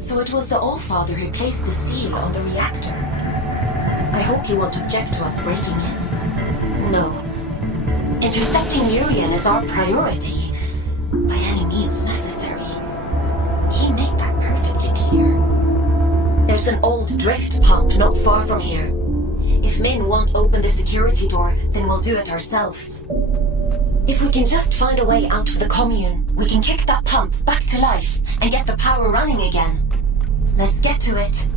So it was the Allfather who placed the seal on the reactor. I hope you won't object to us breaking it. No. Intercepting Urian is our priority, by any means necessary. He made that perfectly clear. There's an old drift pump not far from here. If Min won't open the security door, then we'll do it ourselves. If we can just find a way out of the commune, we can kick that pump back to life and get the power running again. Let's get to it.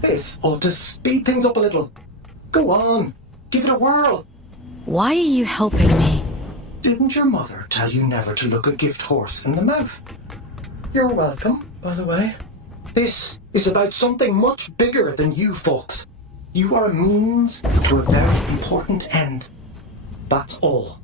This ought to speed things up a little. Go on, give it a whirl. Why are you helping me? Didn't your mother tell you never to look a gift horse in the mouth? You're welcome, by the way. This is about something much bigger than you folks. You are a means to a very important end. That's all.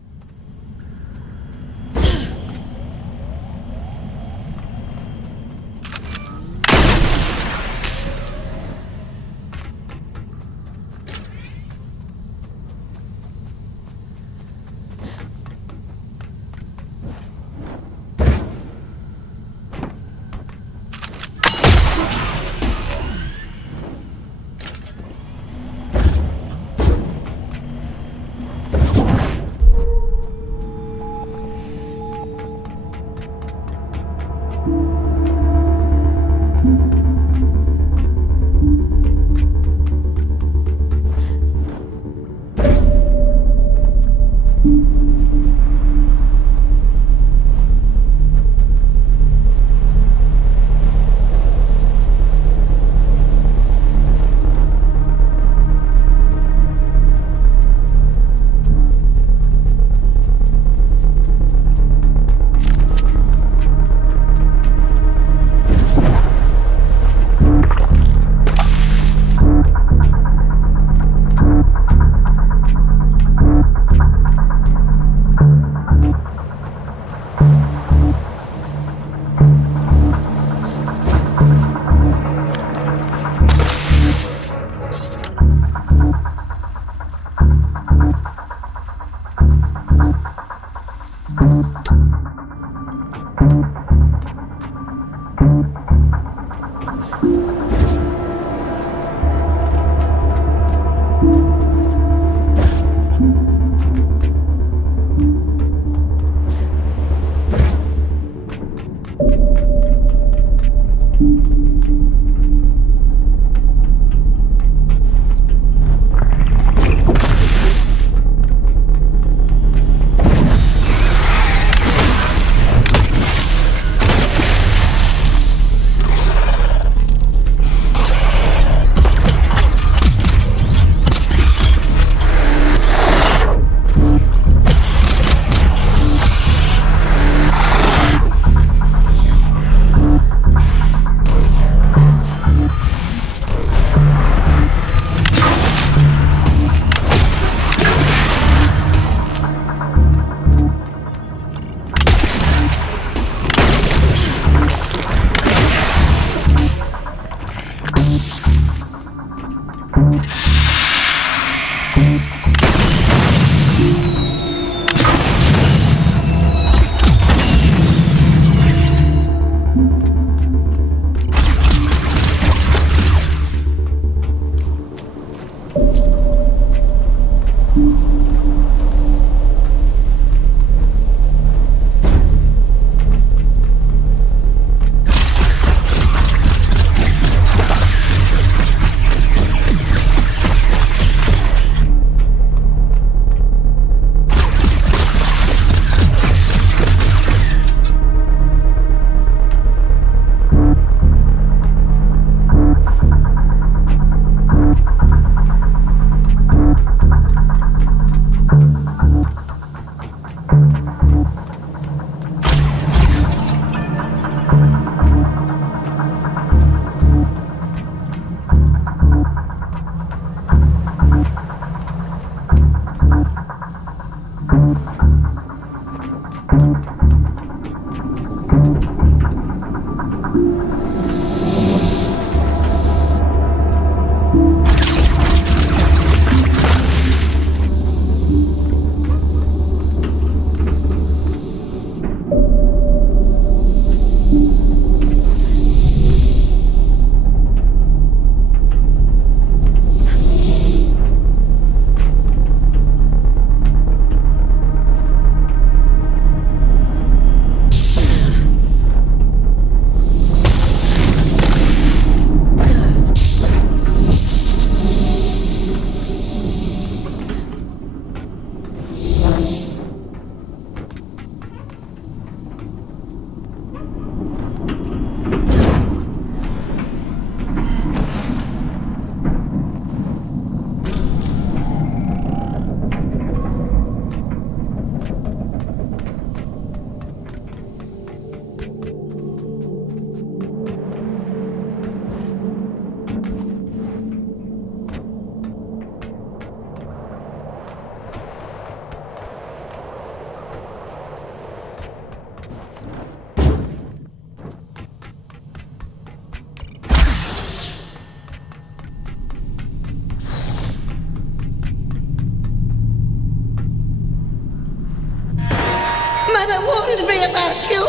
Mother warned me about you.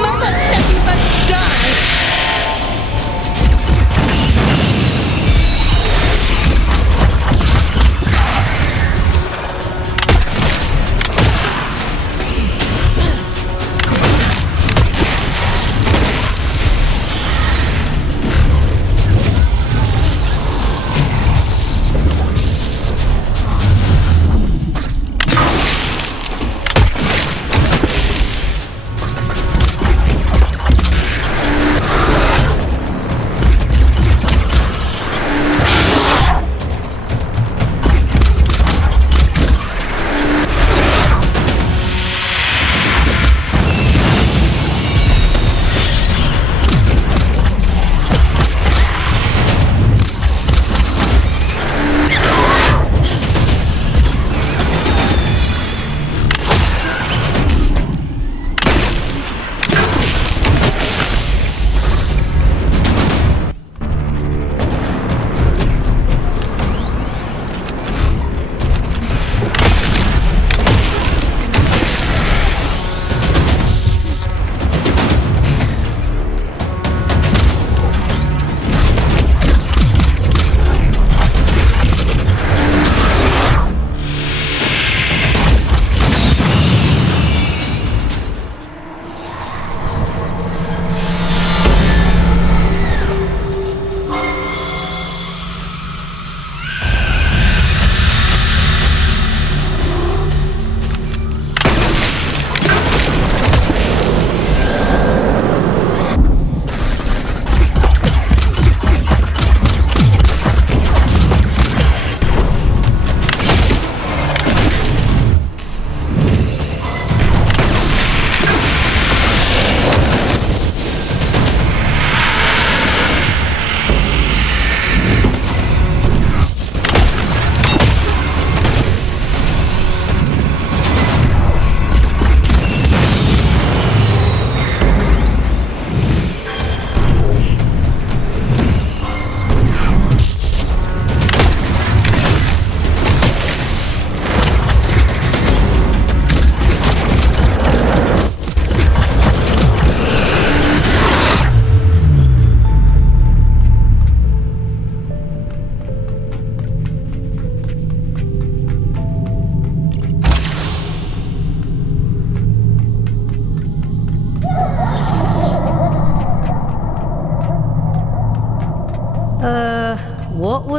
Mother said you must die.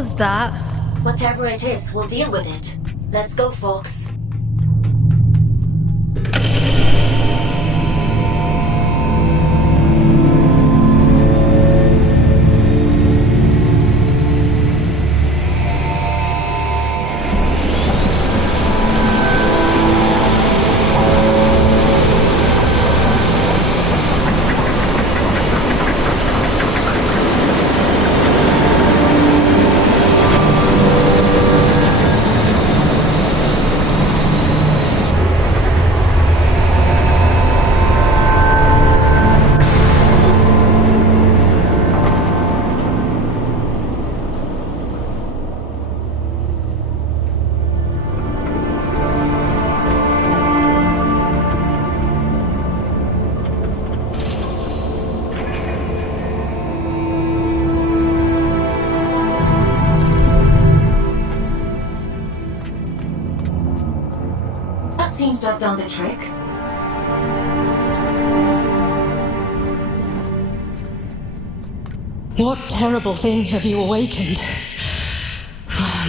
was that? Whatever it is, we'll deal with it. Let's go, folks. Seems to have done the trick. What terrible thing have you awakened?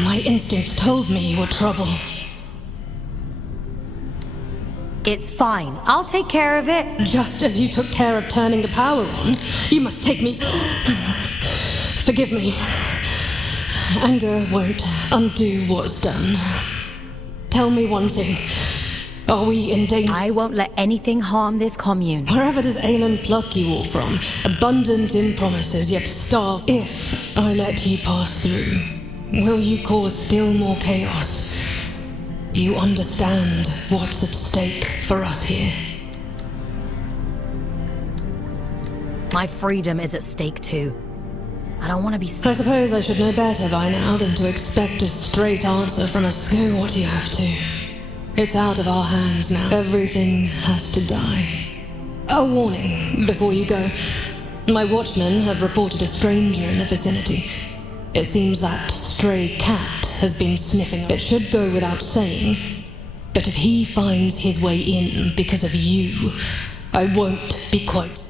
My instincts told me you were trouble. It's fine. I'll take care of it. Just as you took care of turning the power on, you must take me... Forgive me. Anger won't undo what's done. Tell me one thing. Are we in danger? I won't let anything harm this commune. Wherever does Aelin pluck you all from? Abundant in promises, yet starved. If I let you pass through, will you cause still more chaos? You understand what's at stake for us here. My freedom is at stake too. I don't want to be... I suppose I should know better by now than to expect a straight answer from us. Do what you have to. It's out of our hands now. Everything has to die. A warning before you go. My watchmen have reported a stranger in the vicinity. It seems that stray cat has been sniffing. It should go without saying, but if he finds his way in because of you, I won't be quite...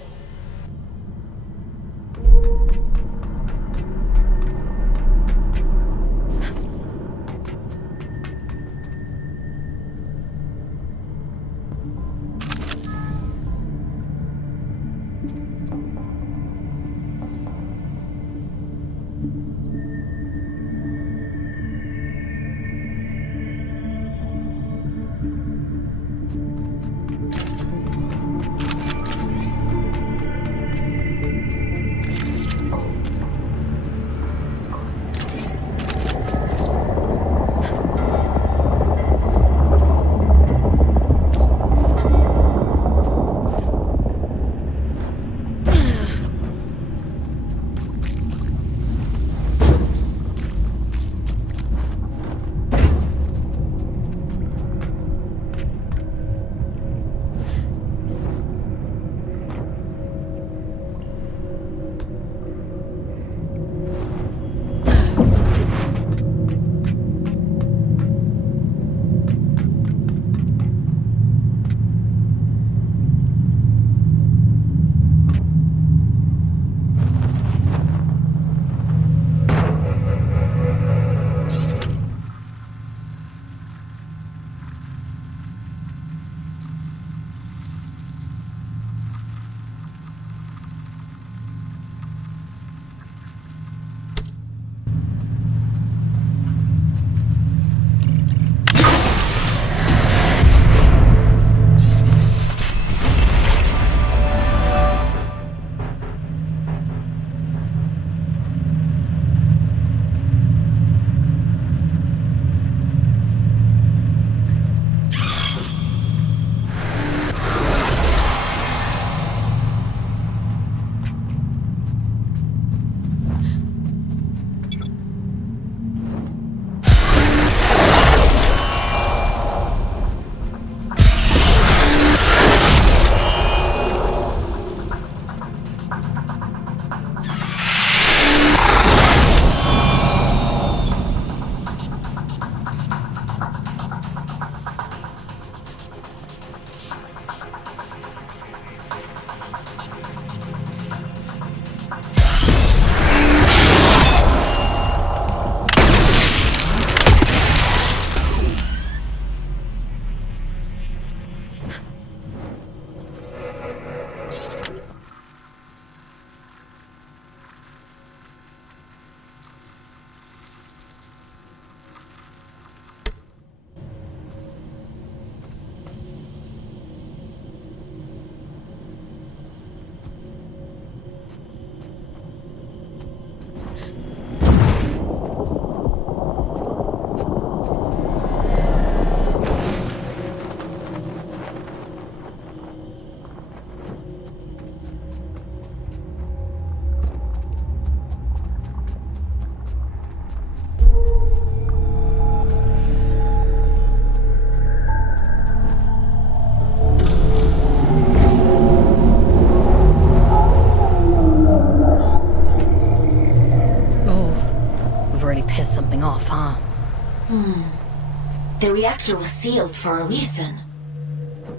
factory was sealed for a reason.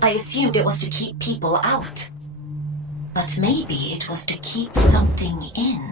I assumed it was to keep people out. But maybe it was to keep something in.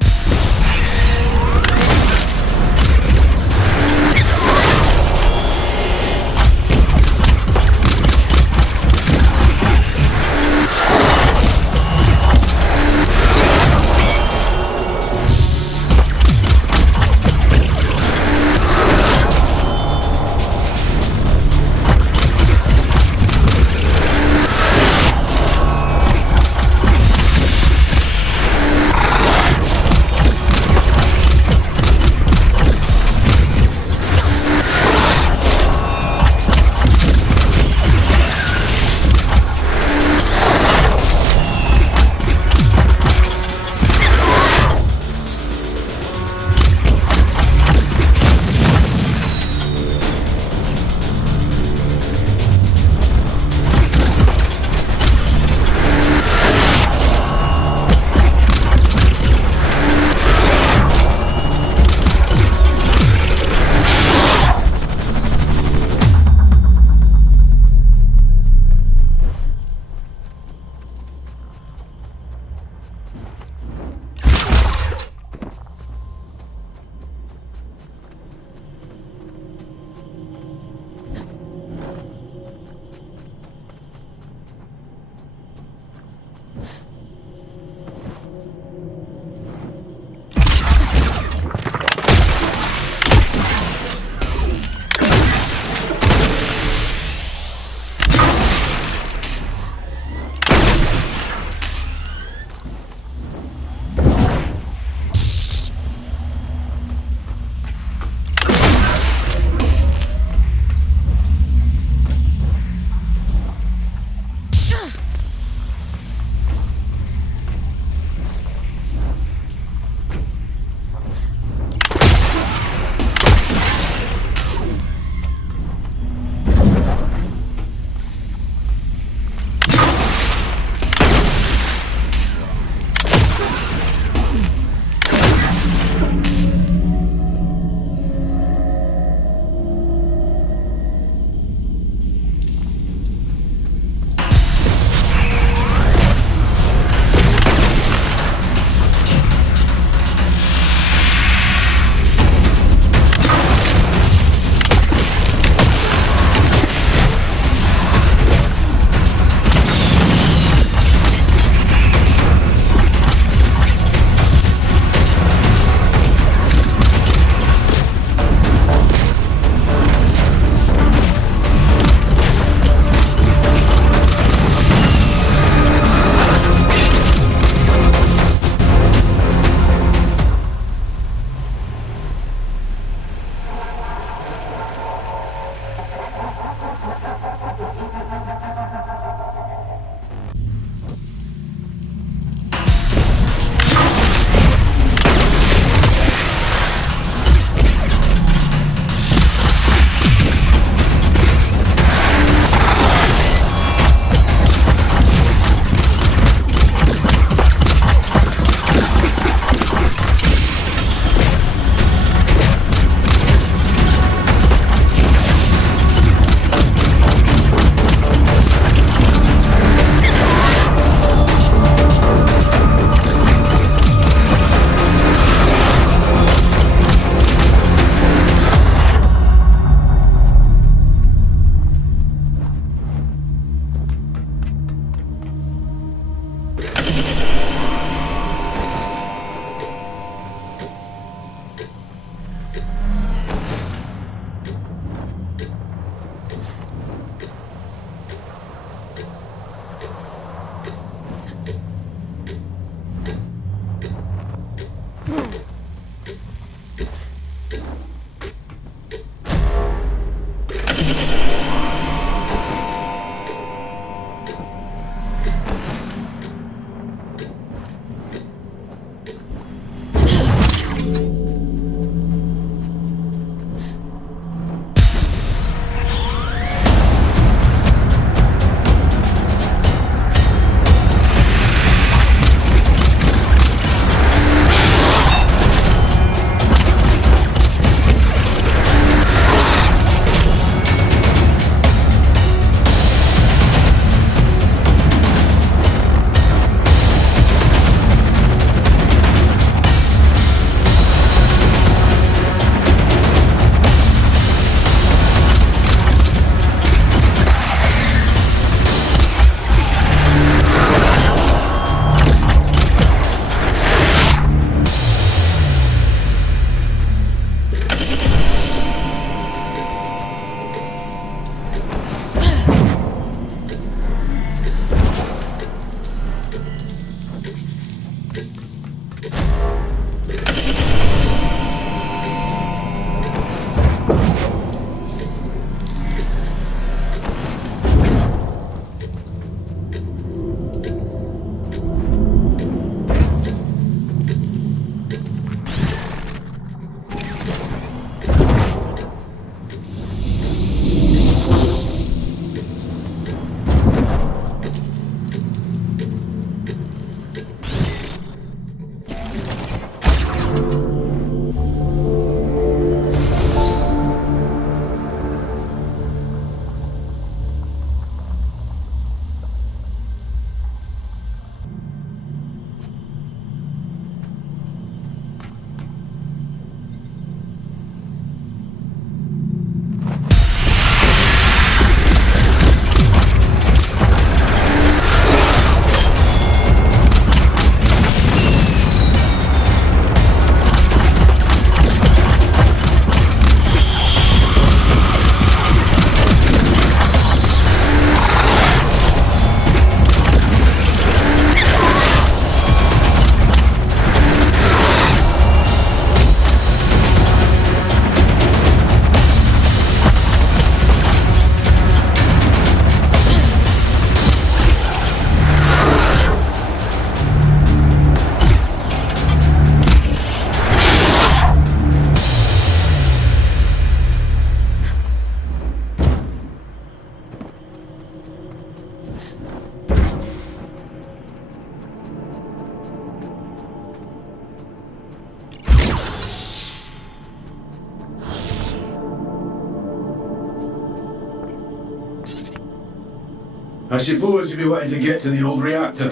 I suppose you'll be wanting to get to the old reactor.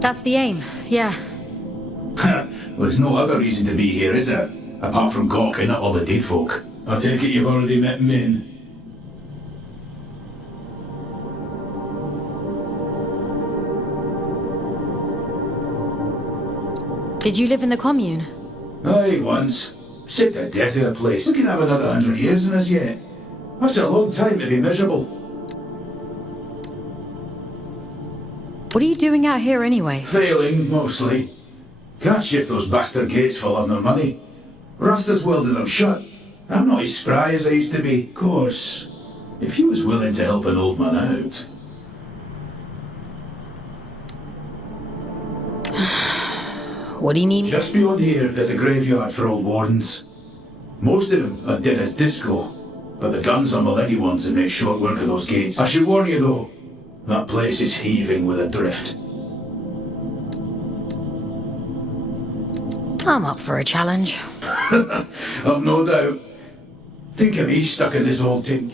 That's the aim, yeah. Well, there's no other reason to be here, is there? Apart from gawking at all the dead folk. I take it you've already met Min. Did you live in the commune? Aye, once. Sick to death of the place. We could have another 100 years in us yet. That's a long time to be miserable. What are you doing out here anyway? Failing, mostly. Can't shift those bastard gates for love nor money. Rasta's welded them shut. I'm not as spry as I used to be. Of course, if you was willing to help an old man out. What do you need? Just beyond here, there's a graveyard for old wardens. Most of them are dead as disco, but the guns are my leggy ones that make short work of those gates. I should warn you though, that place is heaving with a drift. I'm up for a challenge. I've no doubt. Think of me stuck in this old tin.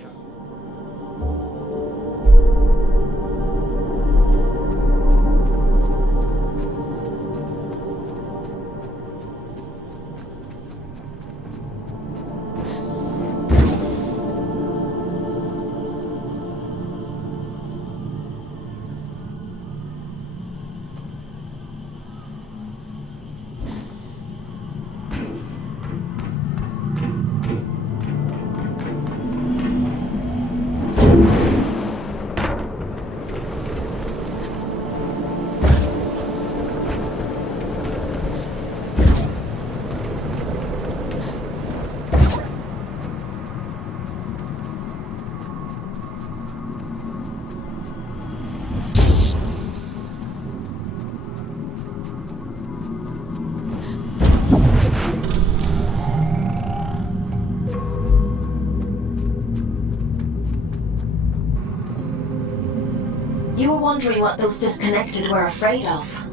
You were wondering what those disconnected were afraid of.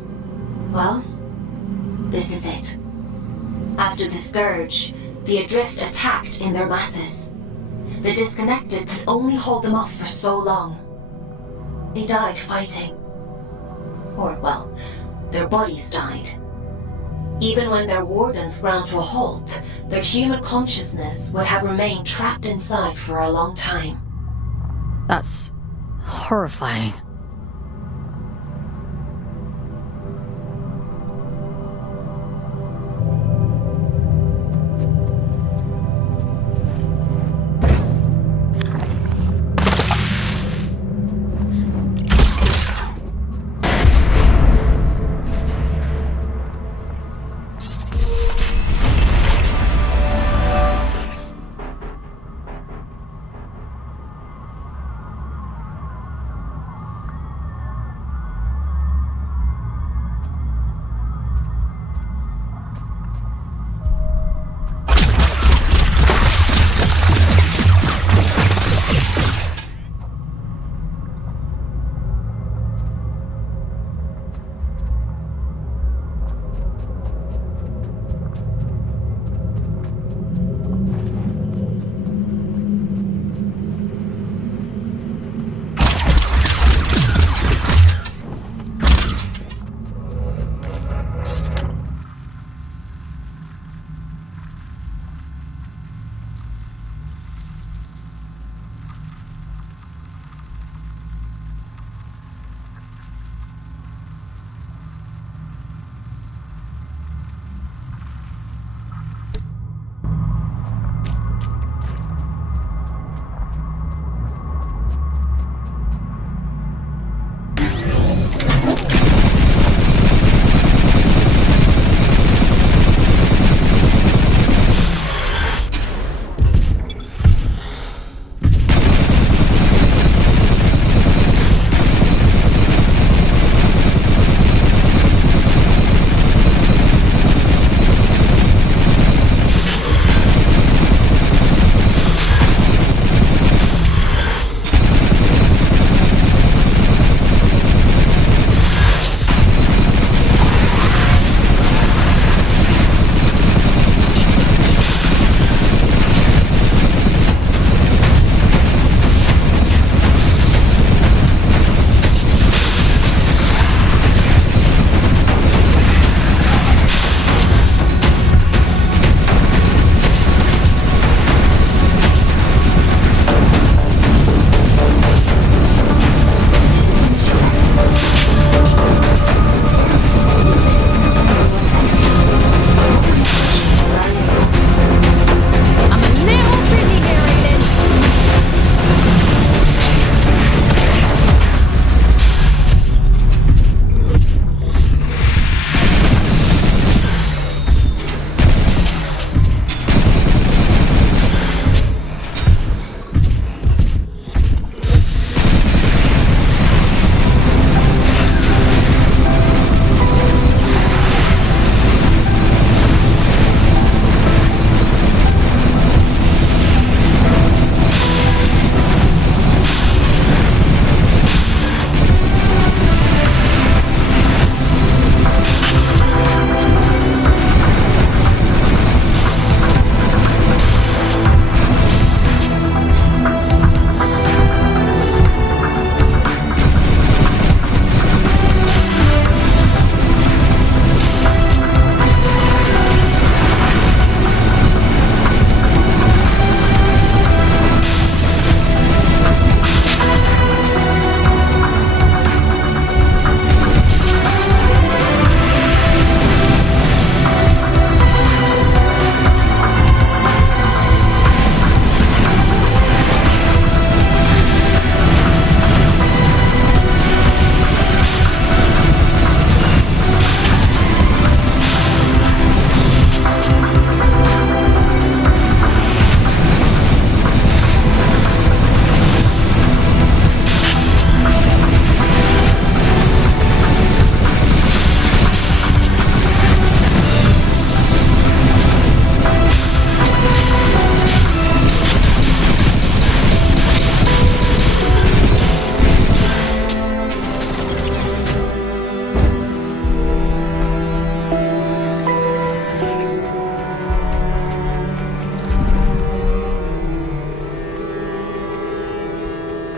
Well, this is it. After the Scourge, the Adrift attacked in their masses. The disconnected could only hold them off for so long. They died fighting. Or, well, their bodies died. Even when their wardens ground to a halt, their human consciousness would have remained trapped inside for a long time. That's horrifying.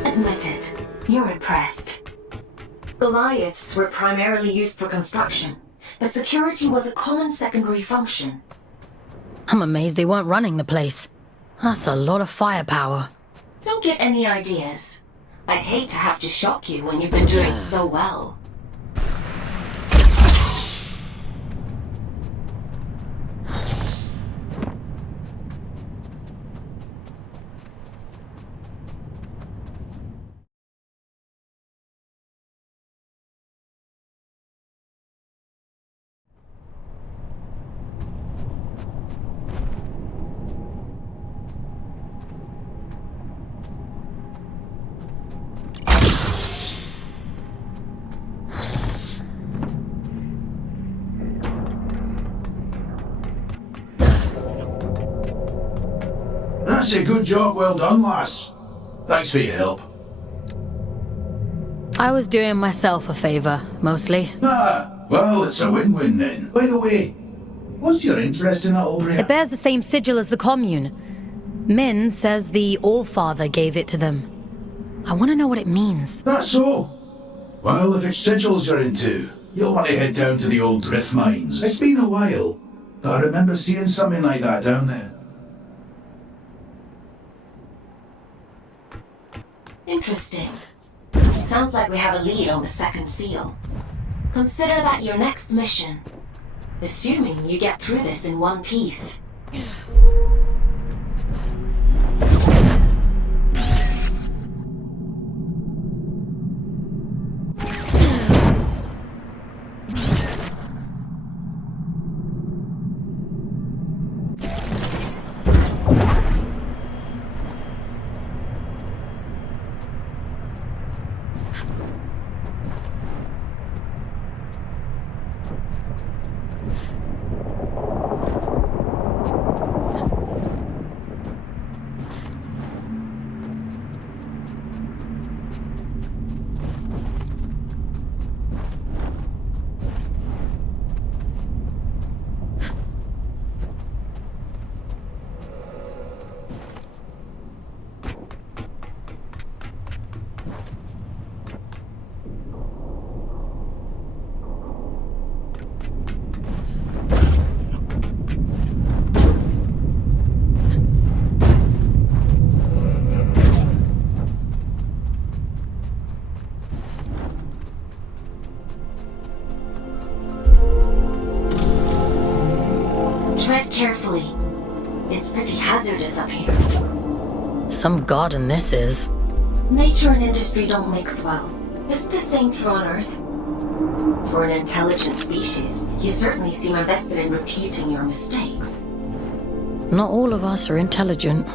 Admit it, you're impressed. Goliaths were primarily used for construction, but security was a common secondary function. I'm amazed they weren't running the place. That's a lot of firepower. Don't get any ideas. I'd hate to have to shock you when you've been doing so well. That's a good job, well done, lass. Thanks for your help. I was doing myself a favor, mostly. Ah, well, it's a win-win then. By the way, what's your interest in that old It bears the same sigil as the commune. Min says the Allfather gave it to them. I want to know what it means. That's so. Well, if it's sigils you're into, you'll want to head down to the old drift mines. It's been a while, but I remember seeing something like that down there. Interesting. Sounds like we have a lead on the second seal. Consider that your next mission. Assuming you get through this in one piece. Tread carefully. It's pretty hazardous up here. Some garden this is. Nature and industry don't mix well. Is the same true on Earth? For an intelligent species, you certainly seem invested in repeating your mistakes. Not all of us are intelligent.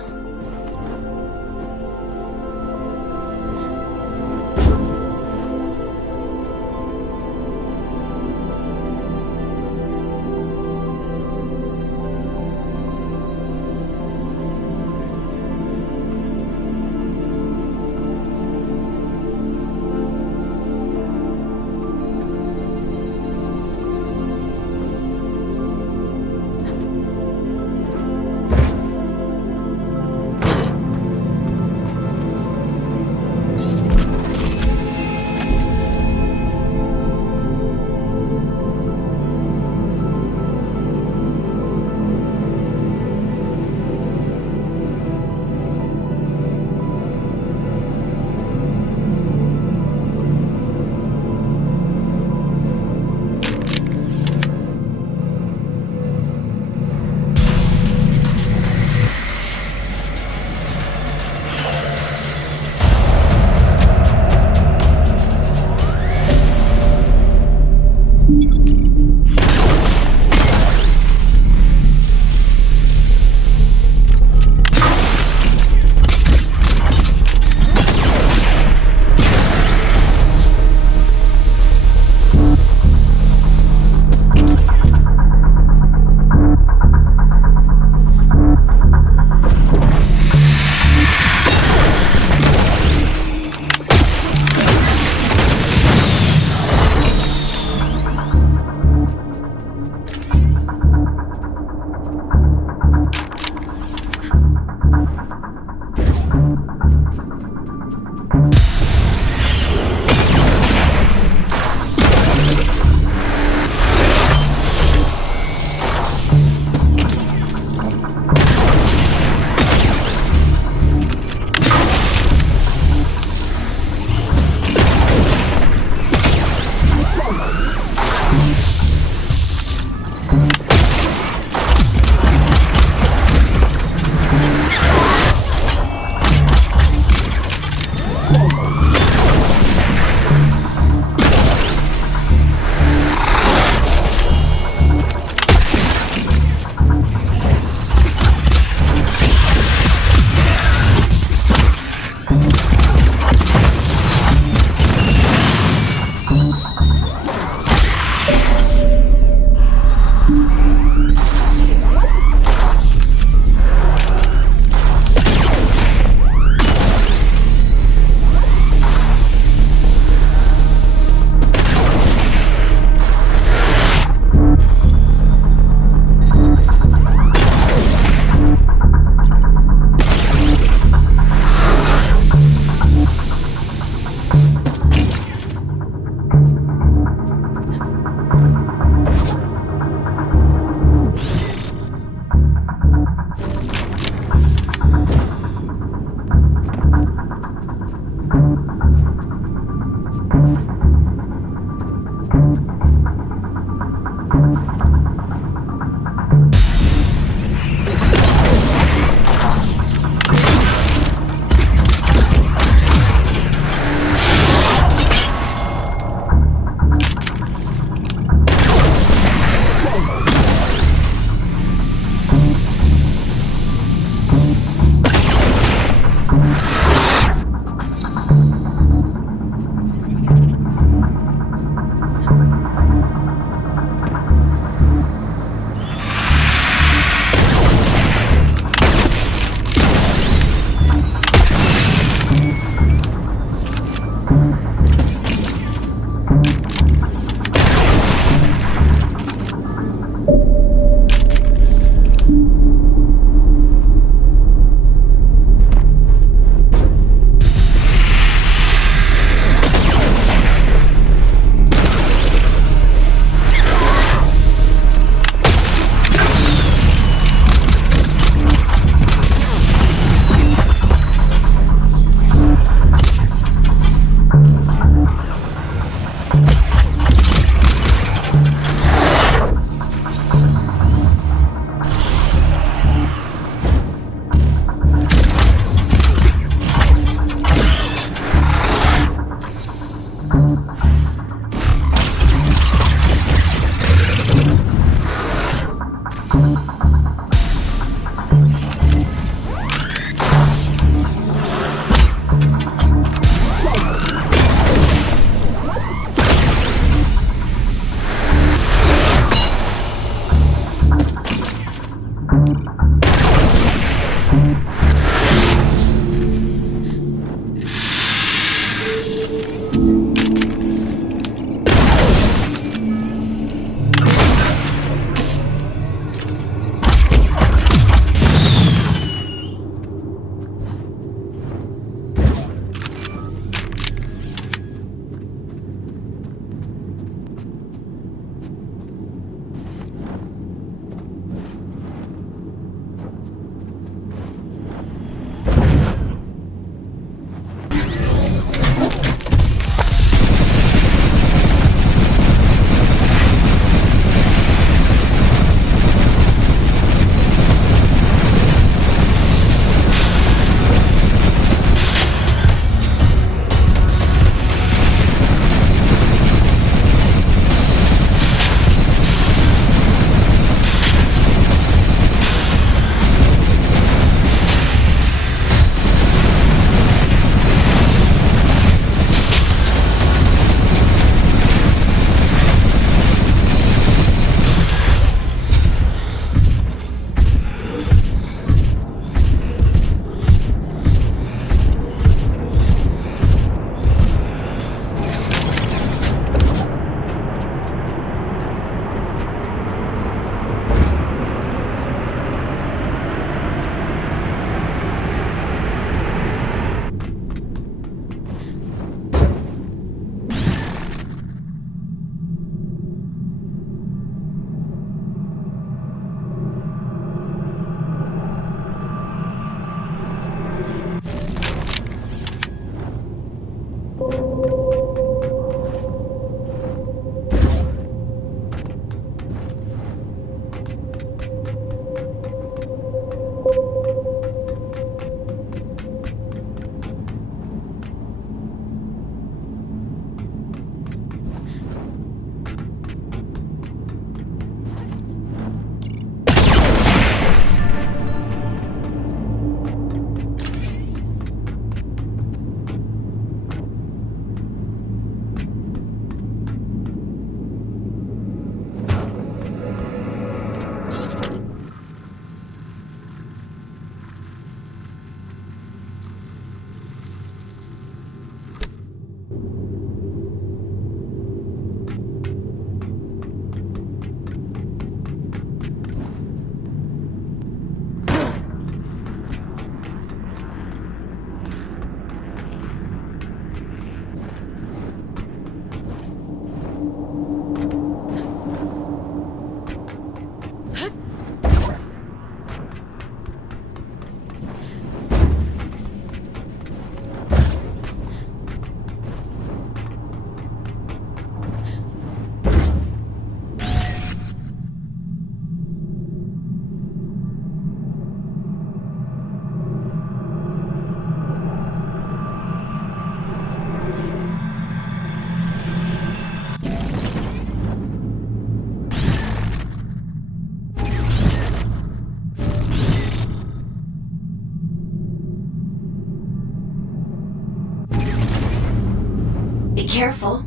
Be careful.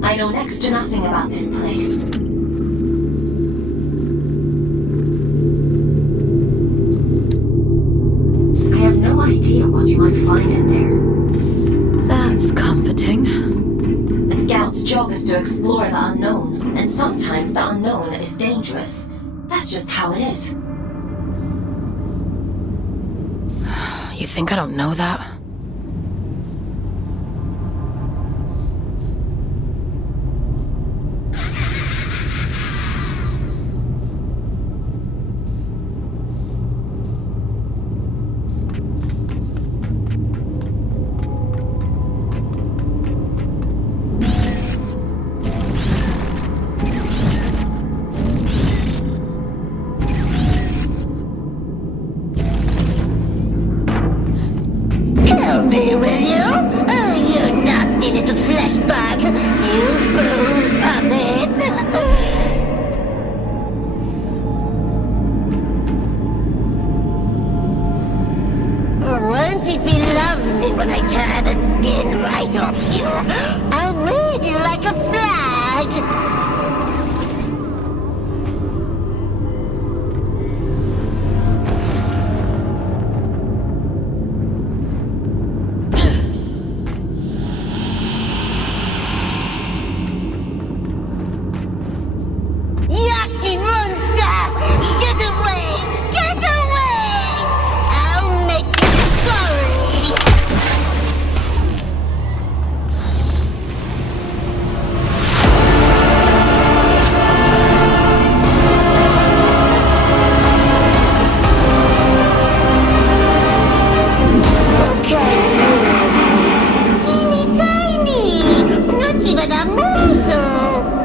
I know next to nothing about this place. I have no idea what you might find in there. That's comforting. A scout's job is to explore the unknown, and sometimes the unknown is dangerous. That's just how it is. You think I don't know that? Won't it be lovely when I tear the skin right off you? I'll wave you like a flag! like a morsel.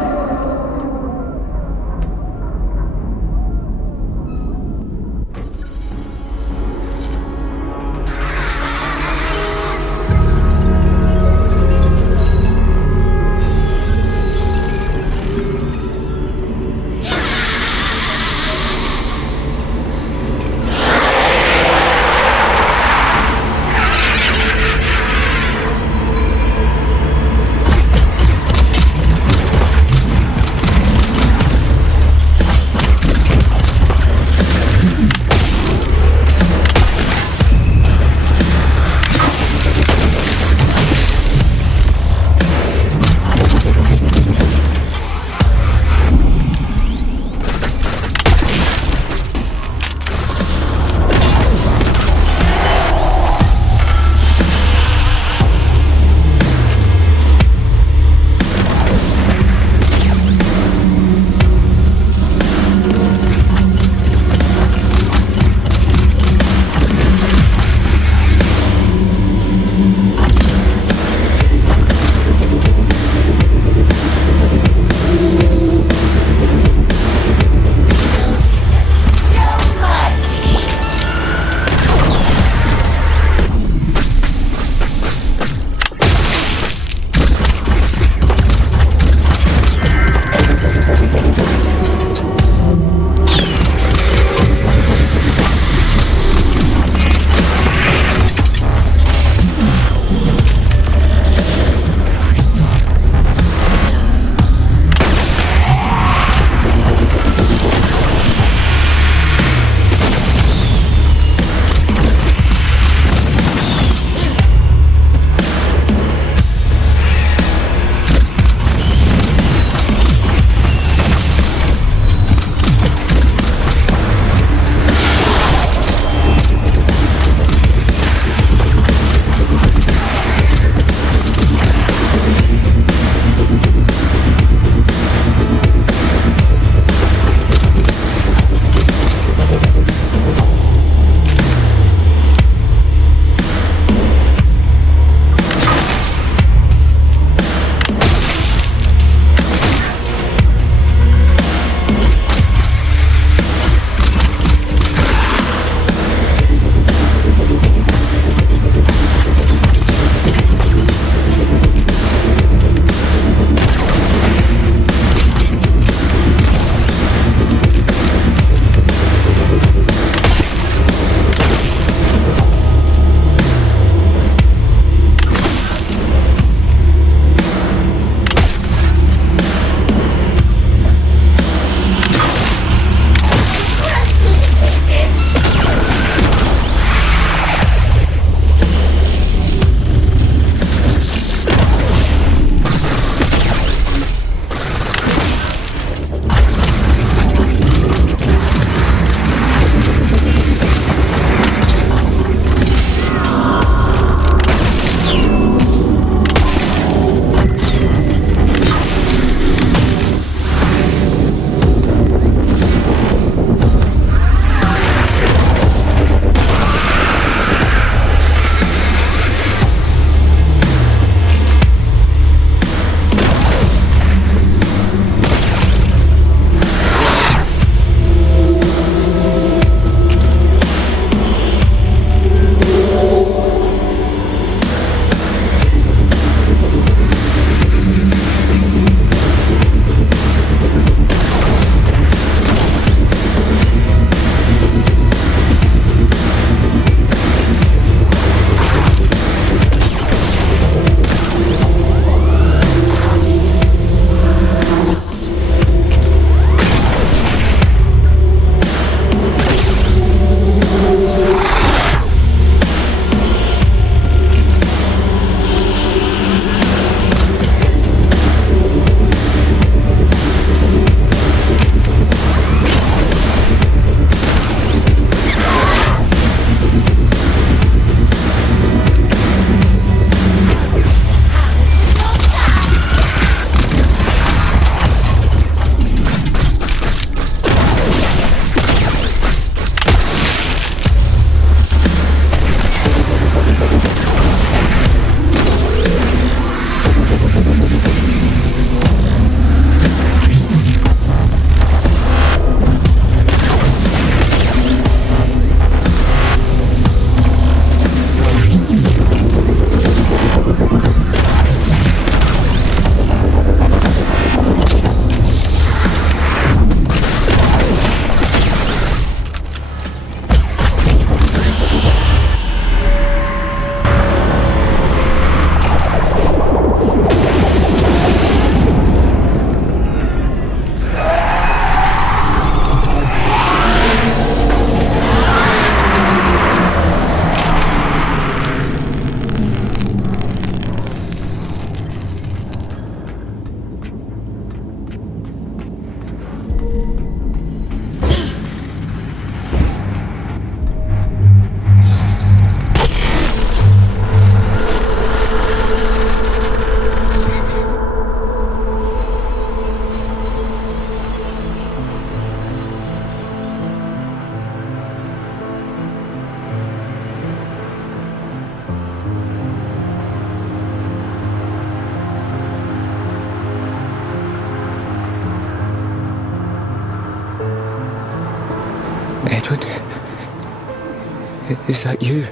Is that you?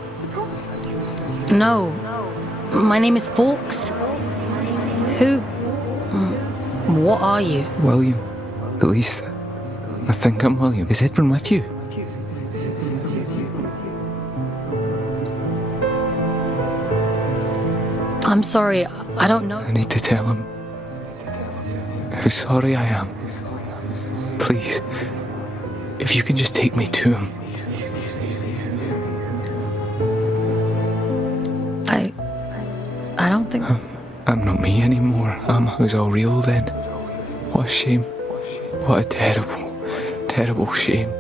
No. My name is Fawkes. Who... What are you? William. At least, I think I'm William. Is Edwin with you? I'm sorry, I don't know. I need to tell him how sorry I am. Please, if you can just take me to him. I don't think... I'm not me anymore. It was all real then. What a shame. What a terrible, terrible shame.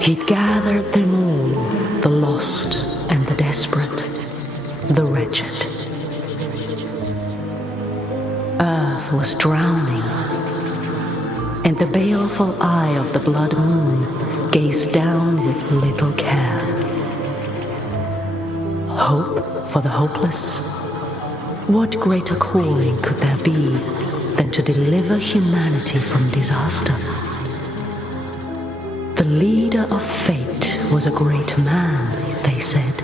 He'd gathered them all, the lost and the desperate, the wretched. Earth was drowning, and the baleful eye of the blood moon gazed down with little care. Hope for the hopeless? What greater calling could there be than to deliver humanity from disaster? The leader of fate was a great man, they said,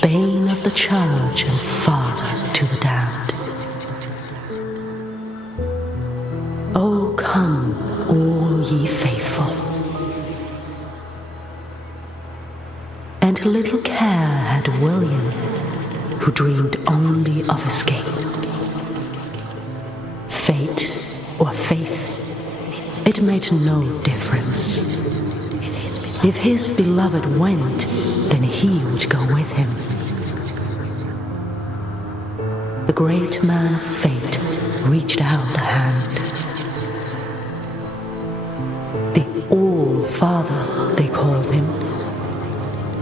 bane of the church and father to the damned. Oh, come, all ye faithful. And little care had William, who dreamed only of escape. Fate or faith, it made no difference. If his beloved went, then he would go with him. The great man of fate reached out a hand. The All-Father, they called him.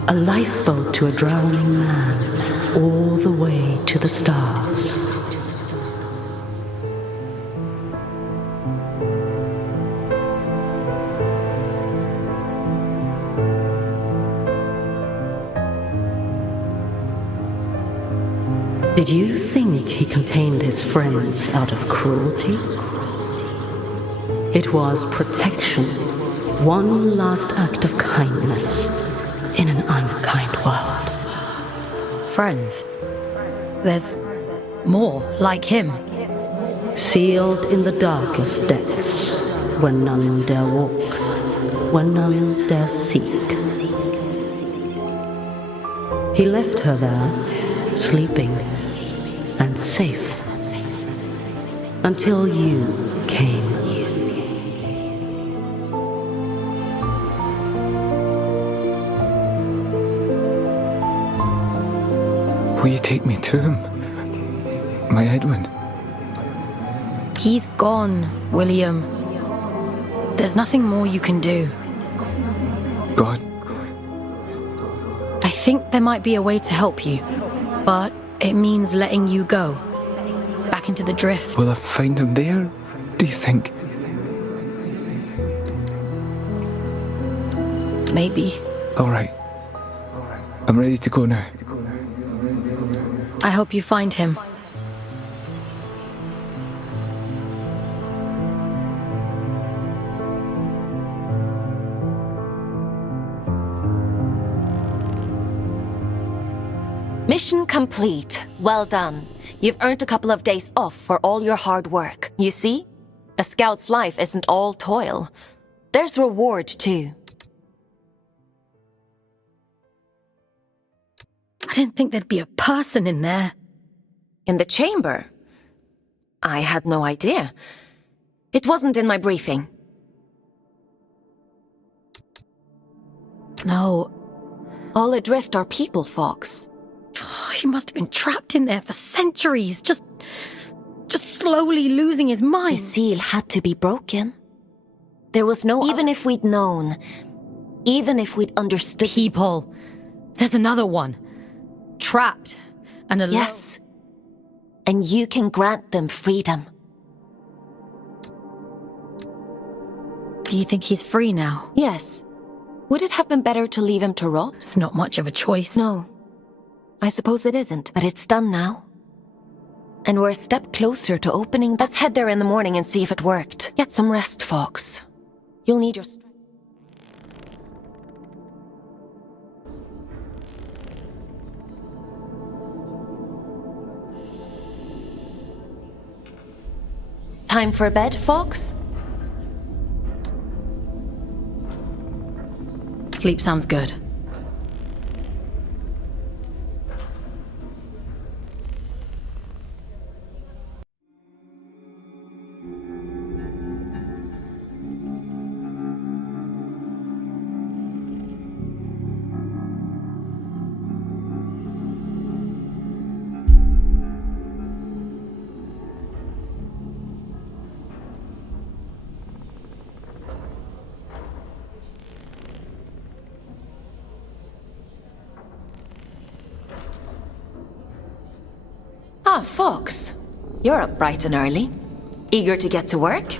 A lifeboat to a drowning man, all the way to the stars. Did you think he contained his friends out of cruelty? It was protection, one last act of kindness in an unkind world. Friends? There's more like him. Sealed in the darkest depths, where none dare walk, where none dare seek. He left her there, sleeping and safe, until you came. Will you take me to him? My Edwin? He's gone, William. There's nothing more you can do. Gone? I think there might be a way to help you, but it means letting you go. Back into the drift. Will I find him there, do you think? Maybe. All right. I'm ready to go now. I hope you find him. Mission complete. Well done. You've earned a couple of days off for all your hard work. You see? A scout's life isn't all toil. There's reward, too. I didn't think there'd be a person in there. In the chamber? I had no idea. It wasn't in my briefing. No. All adrift are people, Fox. He must have been trapped in there for centuries, just slowly losing his mind. The seal had to be broken. There was no... Even if we'd known, even if we'd understood... People. There's another one. Trapped and alone. Yes. And you can grant them freedom. Do you think he's free now? Yes. Would it have been better to leave him to rot? It's not much of a choice. No. I suppose it isn't, but it's done now. And we're a step closer to opening. Let's head there in the morning and see if it worked. Get some rest, Fox. You'll need your strength. Time for bed, Fox? Sleep sounds good. Ah, Fox. You're up bright and early. Eager to get to work?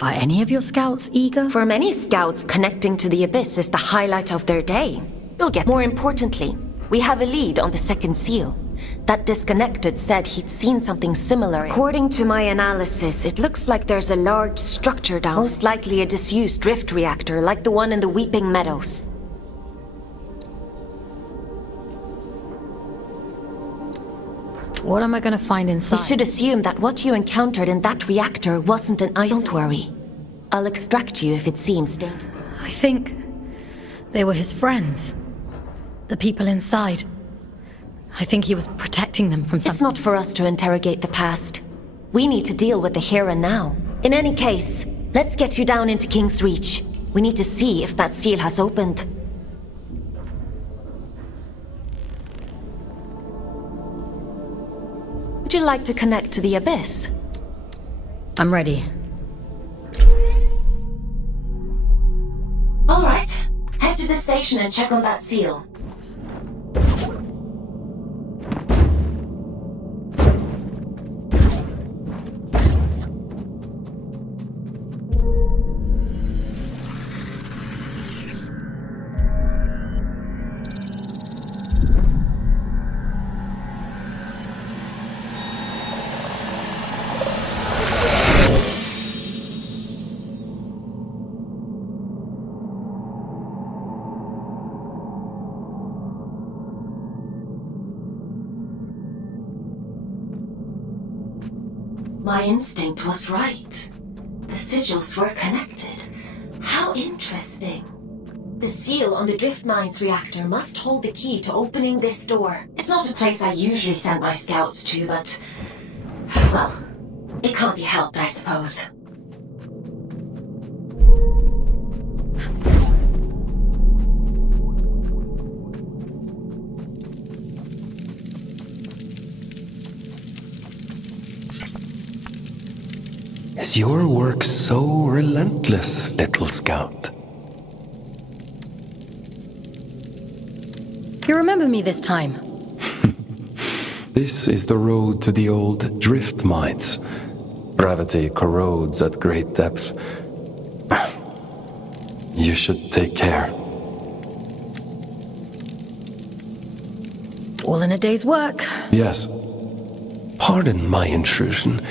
Are any of your scouts eager? For many scouts, connecting to the Abyss is the highlight of their day. You'll get more importantly. We have a lead on the second seal. That disconnected said he'd seen something similar. According to my analysis, it looks like there's a large structure down. Most likely a disused drift reactor like the one in the Weeping Meadows. What am I gonna find inside? We should assume that what you encountered in that reactor wasn't an ice. Don't worry. I'll extract you if it seems dangerous. I think they were his friends. The people inside. I think he was protecting them from something. It's not for us to interrogate the past. We need to deal with the here and now. In any case, let's get you down into King's Reach. We need to see if that seal has opened. Would you like to connect to the Abyss? I'm ready. All right. Head to the station and check on that seal. My instinct was right. The sigils were connected. How interesting. The seal on the drift mines reactor must hold the key to opening this door. It's not a place I usually send my scouts to, but... well, it can't be helped, I suppose. Is your work so relentless, little scout? You remember me this time? This is the road to the old drift mines. Gravity corrodes at great depth. You should take care. All in a day's work. Yes. Pardon my intrusion,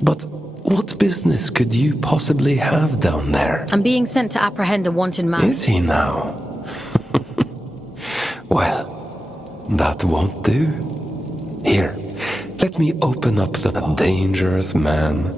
but what business could you possibly have down there? I'm being sent to apprehend a wanted man. Is he now? Well, that won't do. Here, let me open up the dangerous man.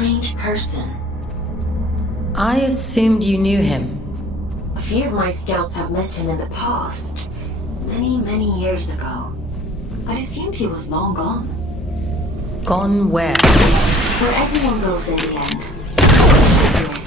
strange person. I assumed you knew him. A few of my scouts have met him in the past. Many years ago. I'd assumed he was long gone. Gone where? Where everyone goes in the end. Adrift.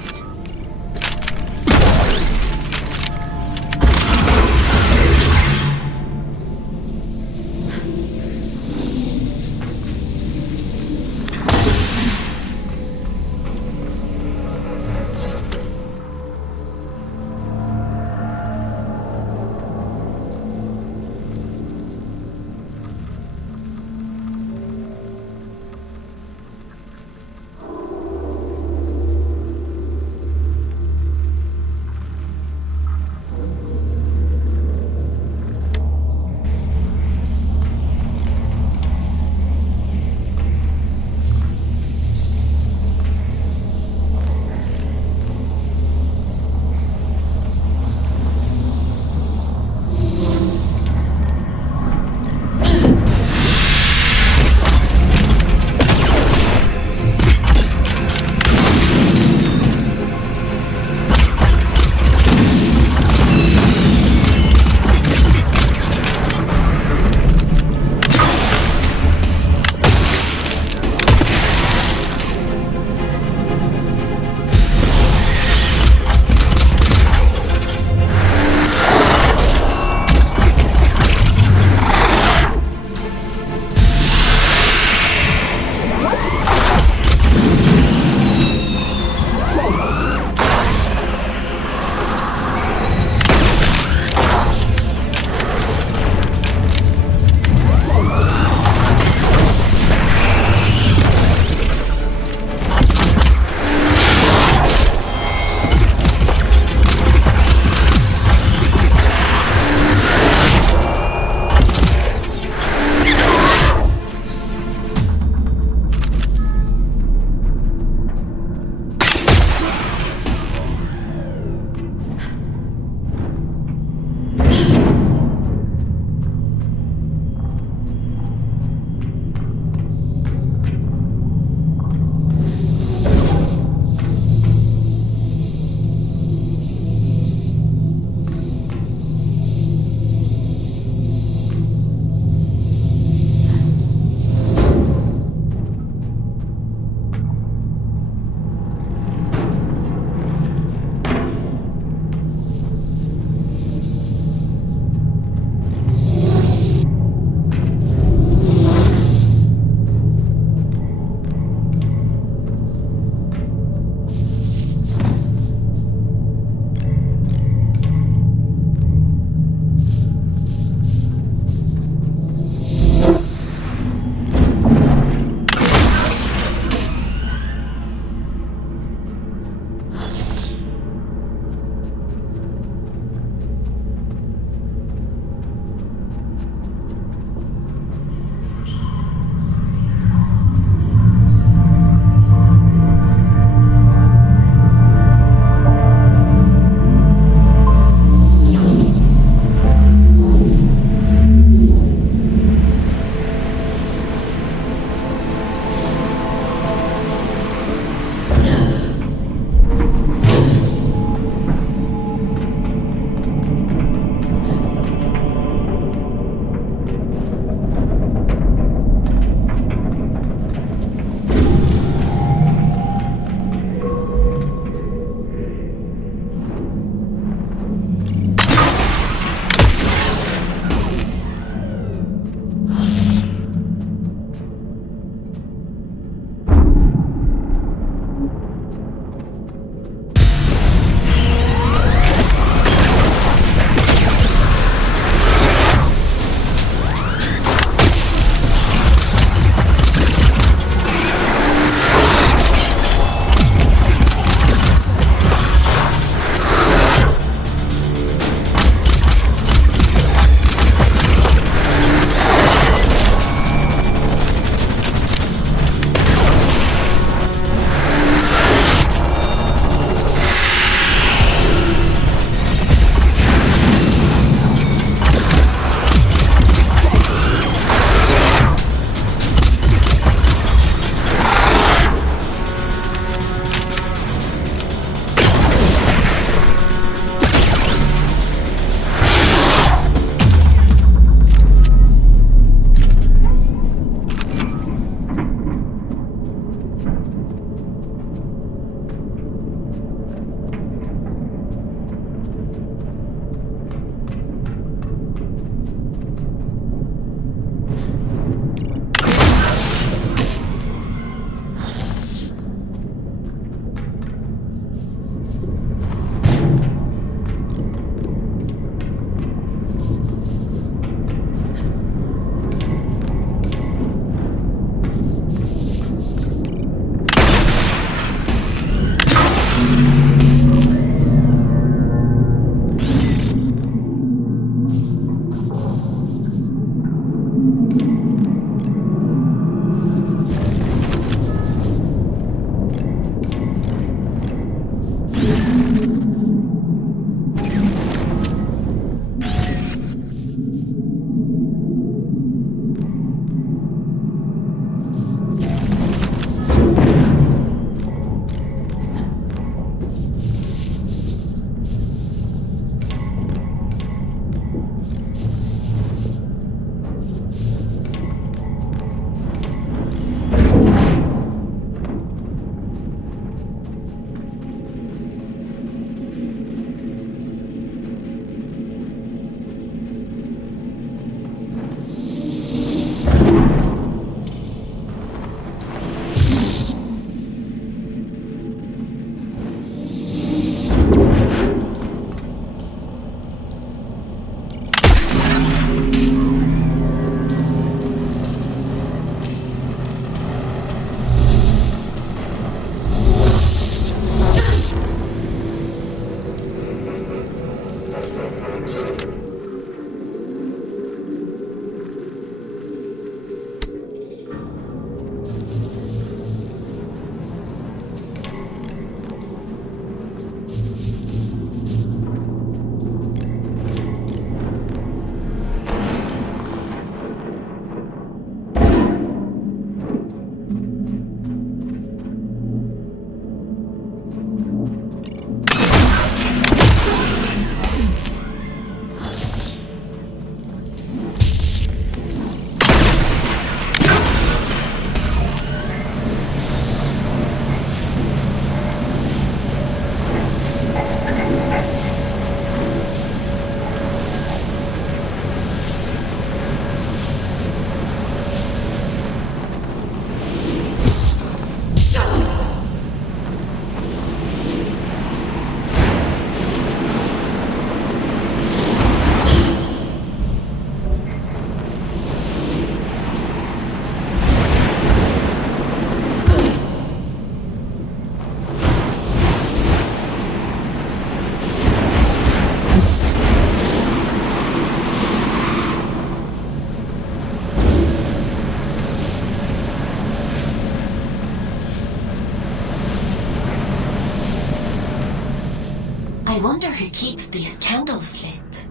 wonder who keeps these candles lit.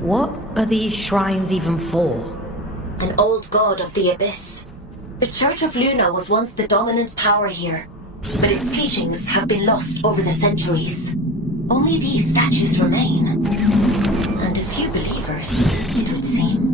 What are these shrines even for? An old god of the Abyss. The Church of Luna was once the dominant power here, but its teachings have been lost over the centuries. Only these statues remain. And a few believers, it would seem.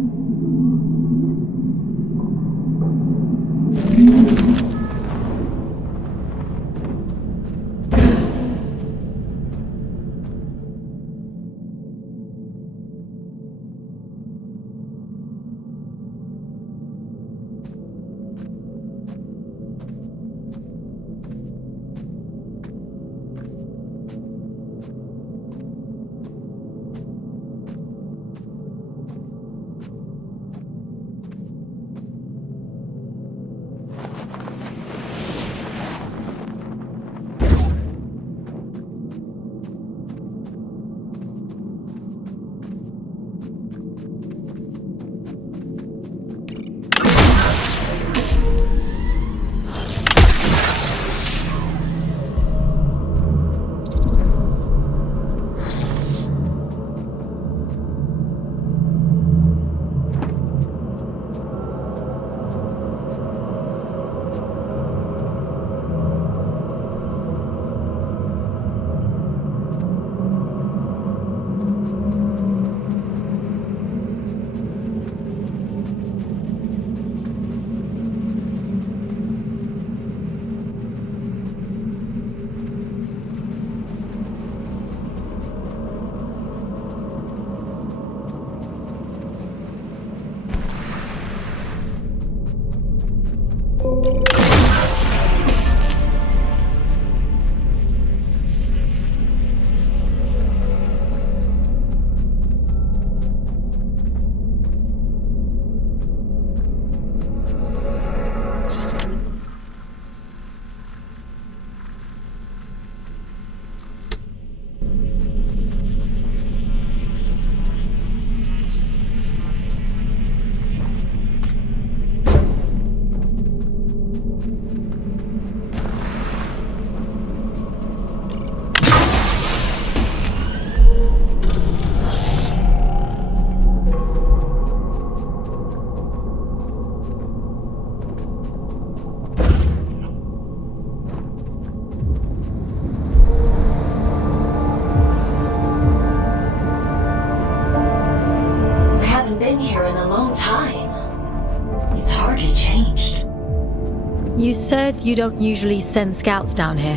You said you don't usually send scouts down here.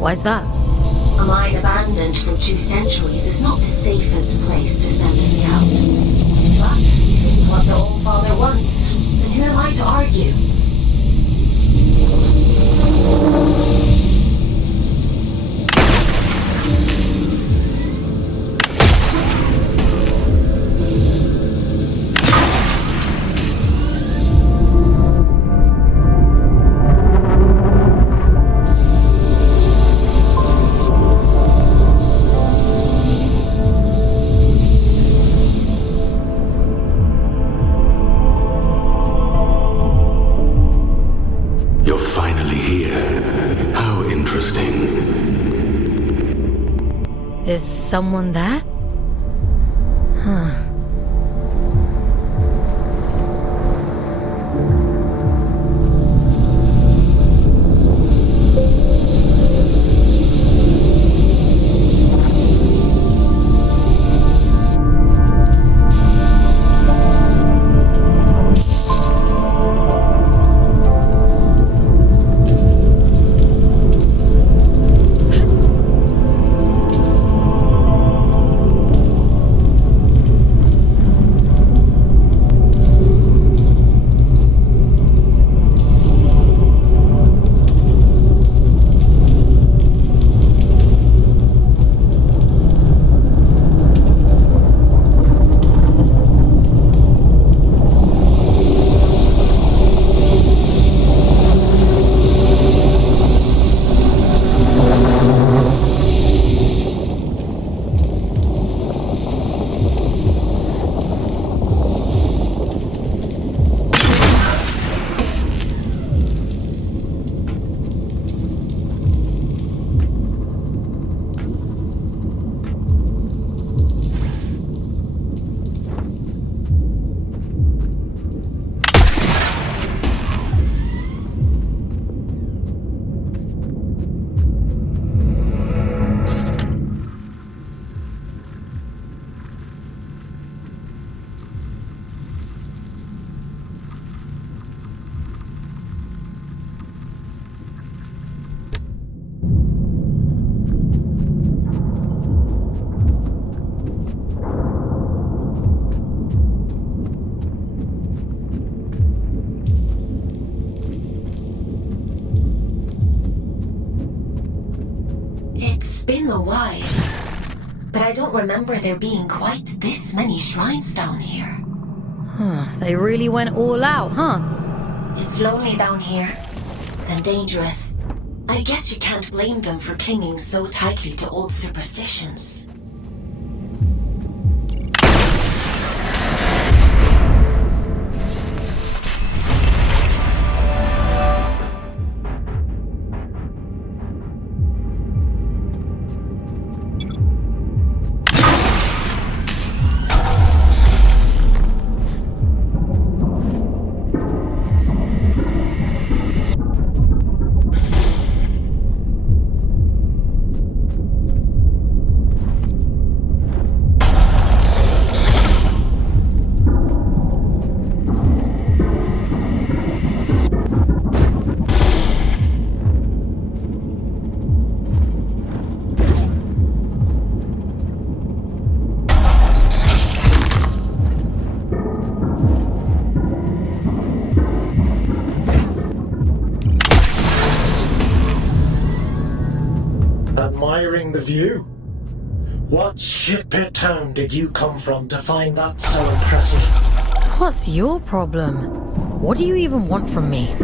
Why's that? A mine abandoned for 2 centuries is not the safest place to send a scout. But if it's what the Old Father wants, then who am I to argue? Is someone there? Huh. been a while, but I don't remember there being quite this many shrines down here. They really went all out, huh? It's lonely down here, and dangerous. I guess you can't blame them for clinging so tightly to old superstitions. Admiring the view? What shitpit town did you come from to find that so impressive? What's your problem? What do you even want from me?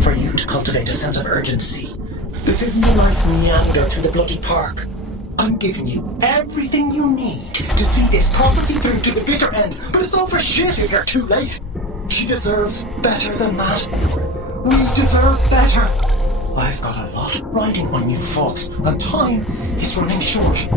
For you to cultivate a sense of urgency. This isn't a nice meander through the bloody park. I'm giving you everything you need to see this prophecy through to the bitter end, but it's all for shit if you're too late. She deserves better than that. We deserve better. I've got a lot riding on you folks, and time is running short.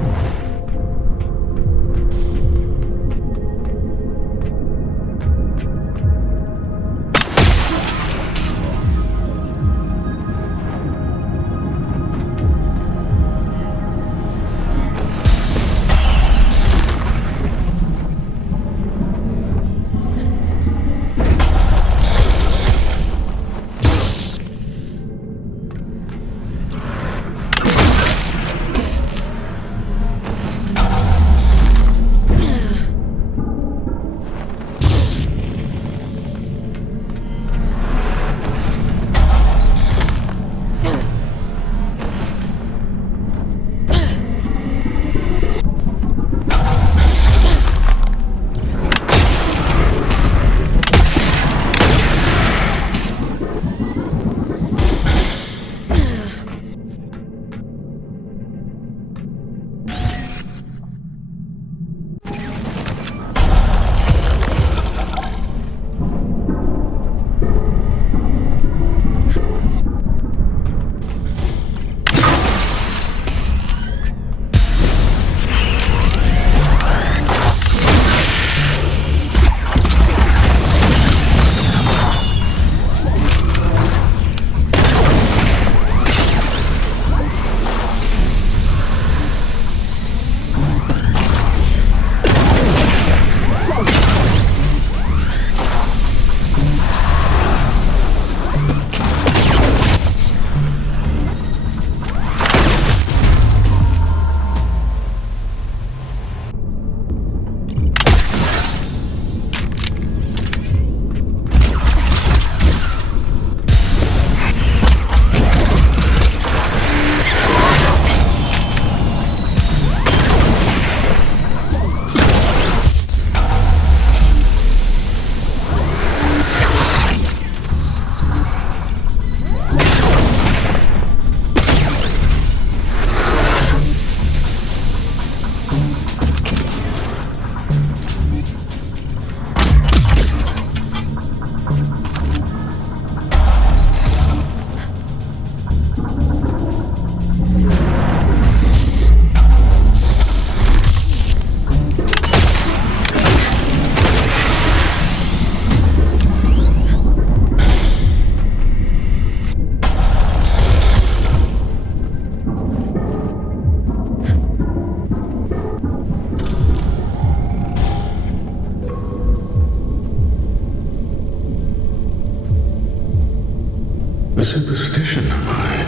A superstition, am I?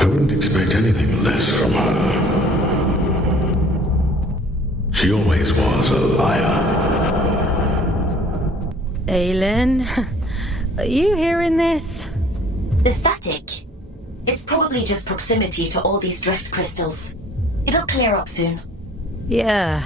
I wouldn't expect anything less from her. She always was a liar. Aylin, are you hearing this? The static. It's probably just proximity to all these drift crystals. It'll clear up soon. Yeah.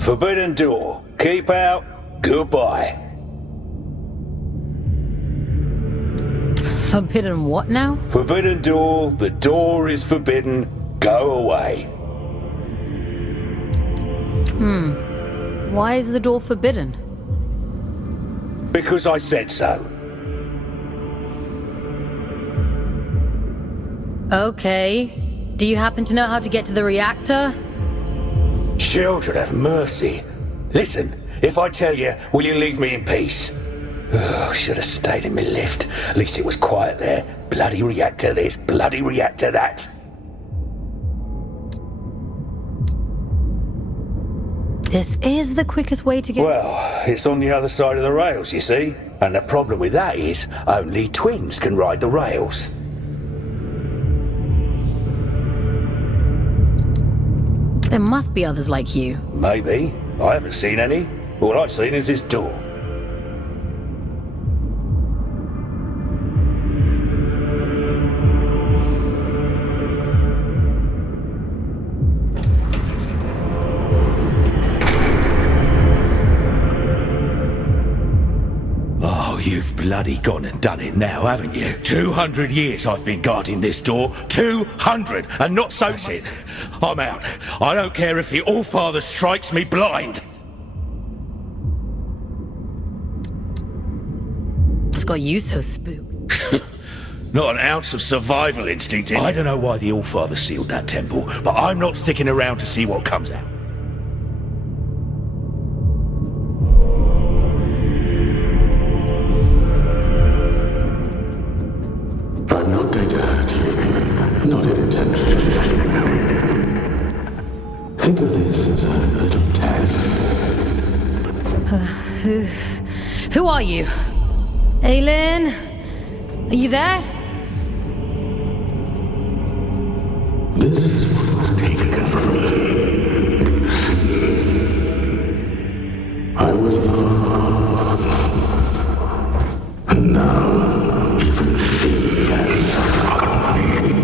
Forbidden door. Keep out. Goodbye. Forbidden what now? Forbidden door. The door is forbidden. Go away. Why is the door forbidden? Because I said so. Okay. Do you happen to know how to get to the reactor? Children have mercy. Listen, if I tell you, will you leave me in peace? Oh, should have stayed in my lift. At least it was quiet there. Bloody reactor this, bloody reactor that. This is the quickest way to get... Well, it's on the other side of the rails, you see. And the problem with that is, only twins can ride the rails. There must be others like you. Maybe. I haven't seen any. All I've seen is this door. Oh, you've bloody gone and done it now, haven't you? 200 years I've been guarding this door. 200! And not soaks it. I'm out. I don't care if the Allfather strikes me blind. What's got you so spooked? Not an ounce of survival instinct in. I don't know why the Allfather sealed that temple, but I'm not sticking around to see what comes out. I'm not going to hurt you. Not intentionally, anyway. Think of this as a little test. Who are you? Aylin? Are you there? This is what was taken from me. Do you see? I was lost. And now, even she has forgotten me.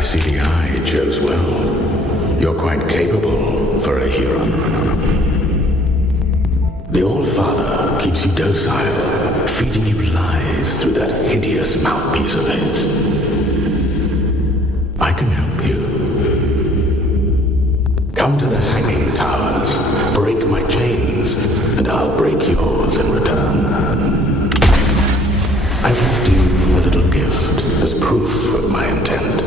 I see the eye chose well. You're quite capable for a Huron. The All-Father keeps you docile, feeding you lies through that hideous mouthpiece of his. I can help you. Come to the hanging towers, break my chains, and I'll break yours in return. I've left you a little gift as proof of my intent.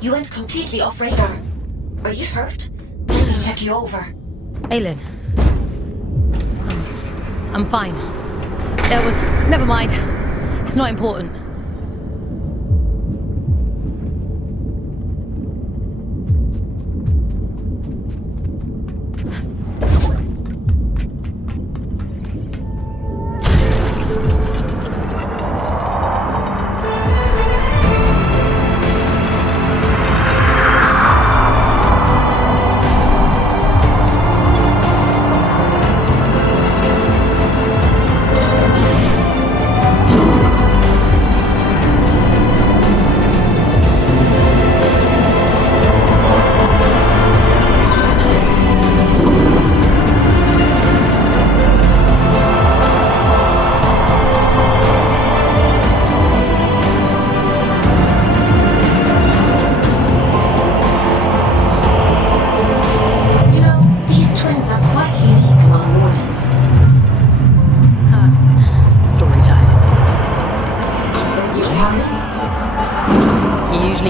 You went completely off radar. Are you hurt? Let me check you over. Aylin. I'm fine. Never mind. It's not important.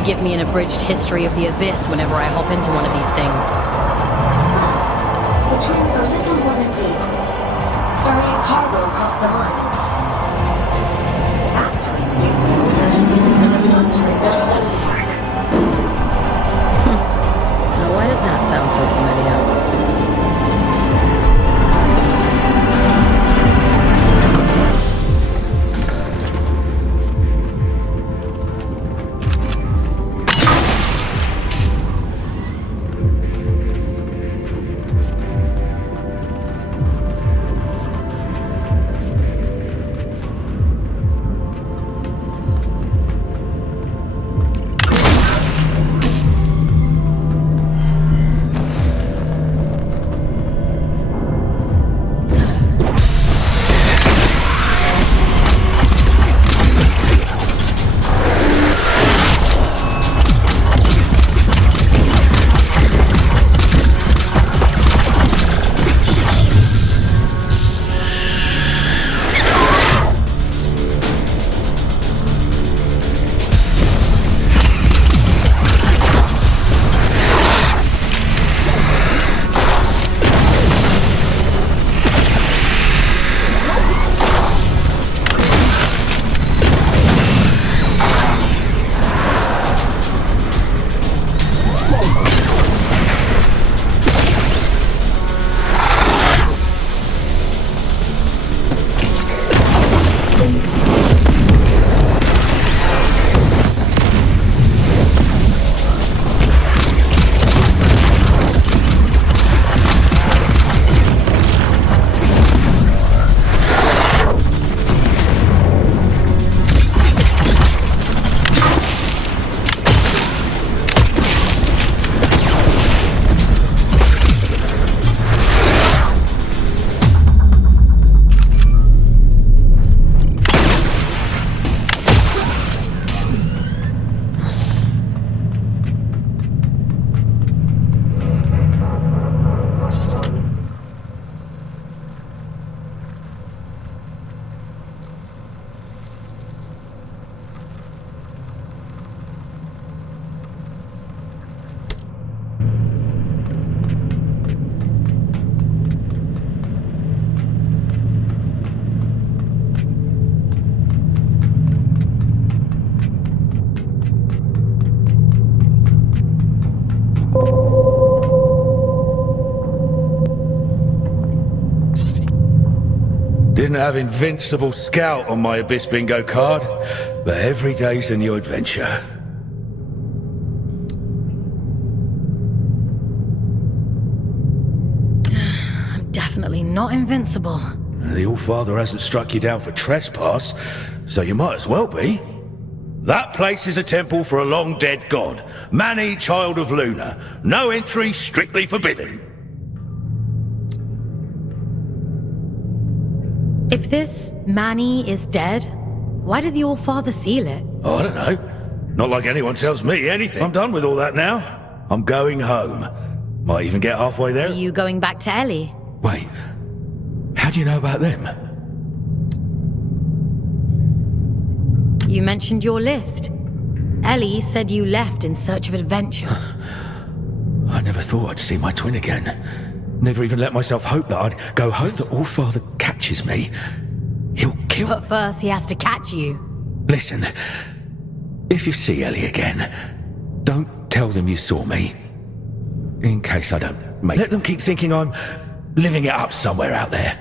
Give me an abridged history of the Abyss whenever I hop into one of these things. The twins are little wooden vehicles, ferrying cargo across the lines. The back twin gives the orders, and the front twin does all the work. Now why does that sound so familiar? didn't have Invincible Scout on my Abyss bingo card, but every day's a new adventure. I'm definitely not invincible. The Allfather hasn't struck you down for trespass, so you might as well be. That place is a temple for a long-dead god, Mani, Child of Luna. No entry, strictly forbidden. If this Mani is dead, why did the Allfather seal it? Oh, I don't know. Not like anyone tells me anything. I'm done with all that now. I'm going home. Might even get halfway there. Are you going back to Ellie? Wait, how do you know about them? You mentioned your lift. Ellie said you left in search of adventure. I never thought I'd see my twin again. Never even let myself hope that I'd go home. If the Allfather catches me, he'll kill... But first he has to catch you. Listen, if you see Ellie again, don't tell them you saw me. In case I don't make... Let them keep thinking I'm living it up somewhere out there.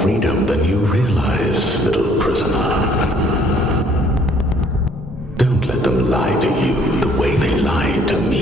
freedom than you realize, little prisoner. Don't let them lie to you the way they lied to me.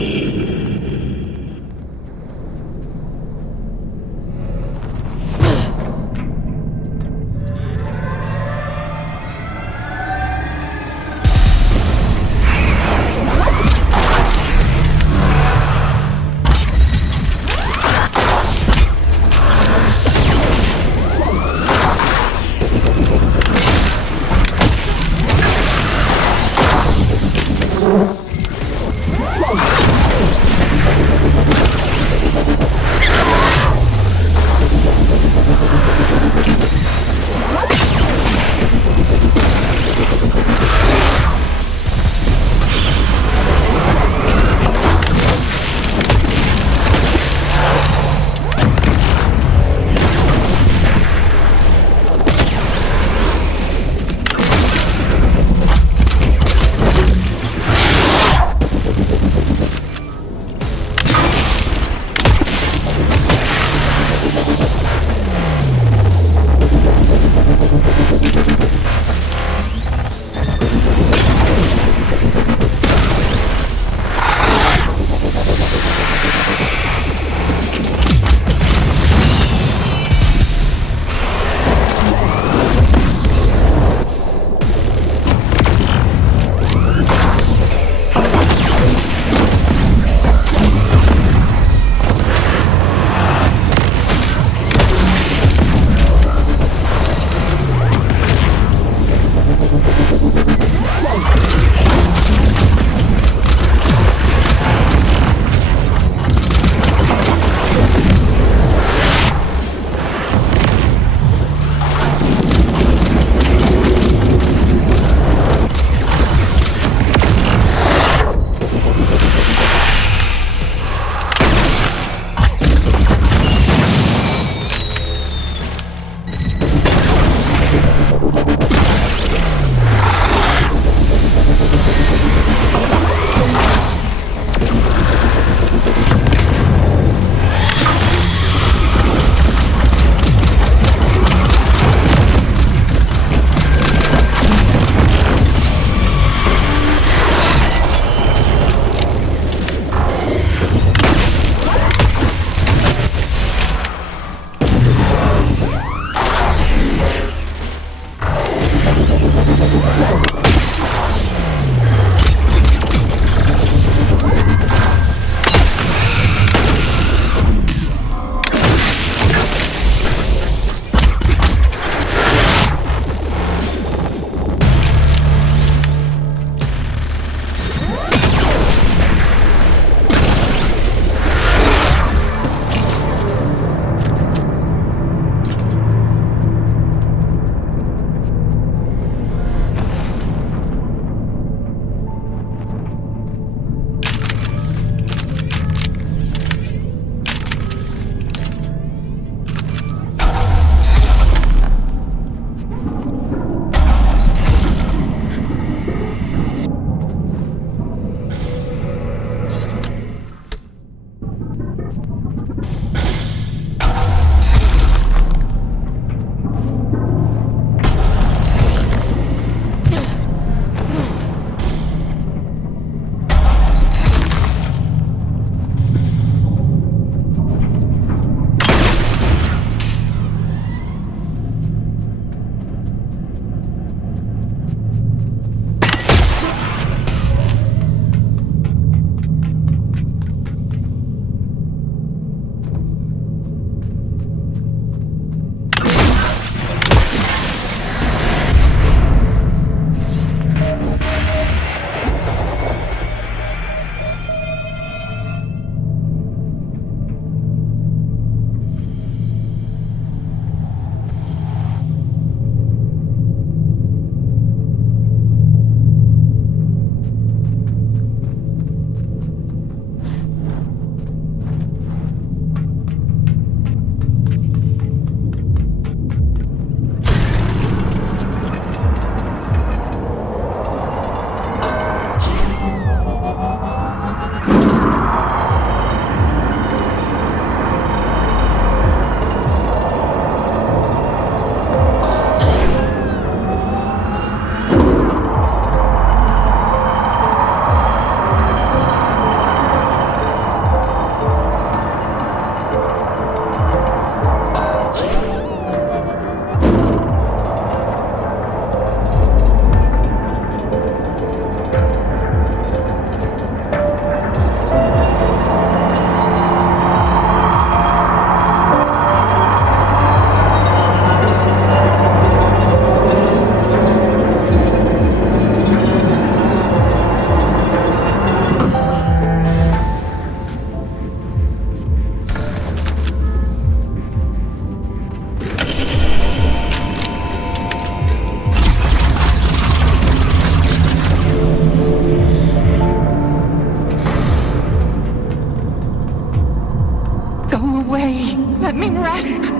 rest.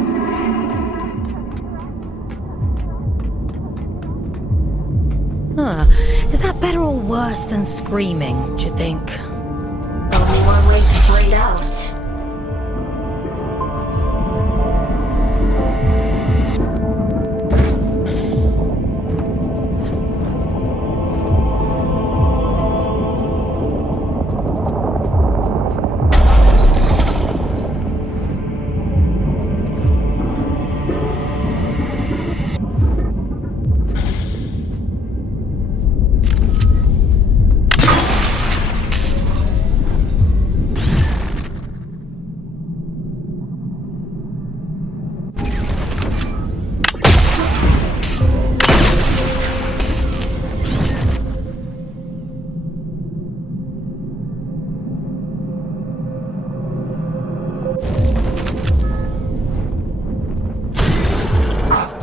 Is that better or worse than screaming, do you think? Only one way to find out.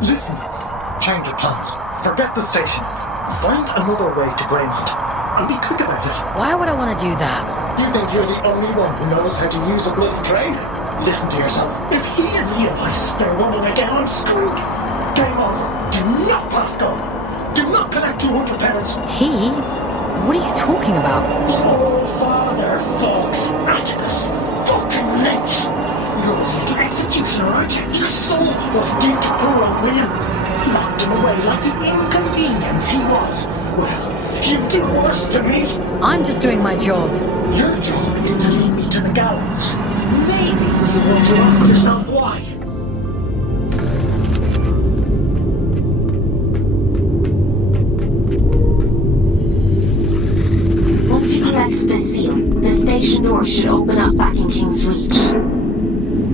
Listen, change of plans. Forget the station. Find another way to Greymont. And be quick about it. Why would I want to do that? You think you're the only one who knows how to use a bloody train? Listen to yourself. If he realizes they're running again, I'm screwed. Game over. Do not pass go. Do not collect 200 penance. He? What are you talking about? The All-Father, folks. Atticus fucking Lynch. You're his little executioner, aren't you? You saw what he did to poor old William. Locked him away like the inconvenience he was. Well, he'll do worse to me. I'm just doing my job. Your job is to lead me to the gallows. Maybe you want to ask yourself why. Once you collect this seal, the station door should open up back in King's Reach.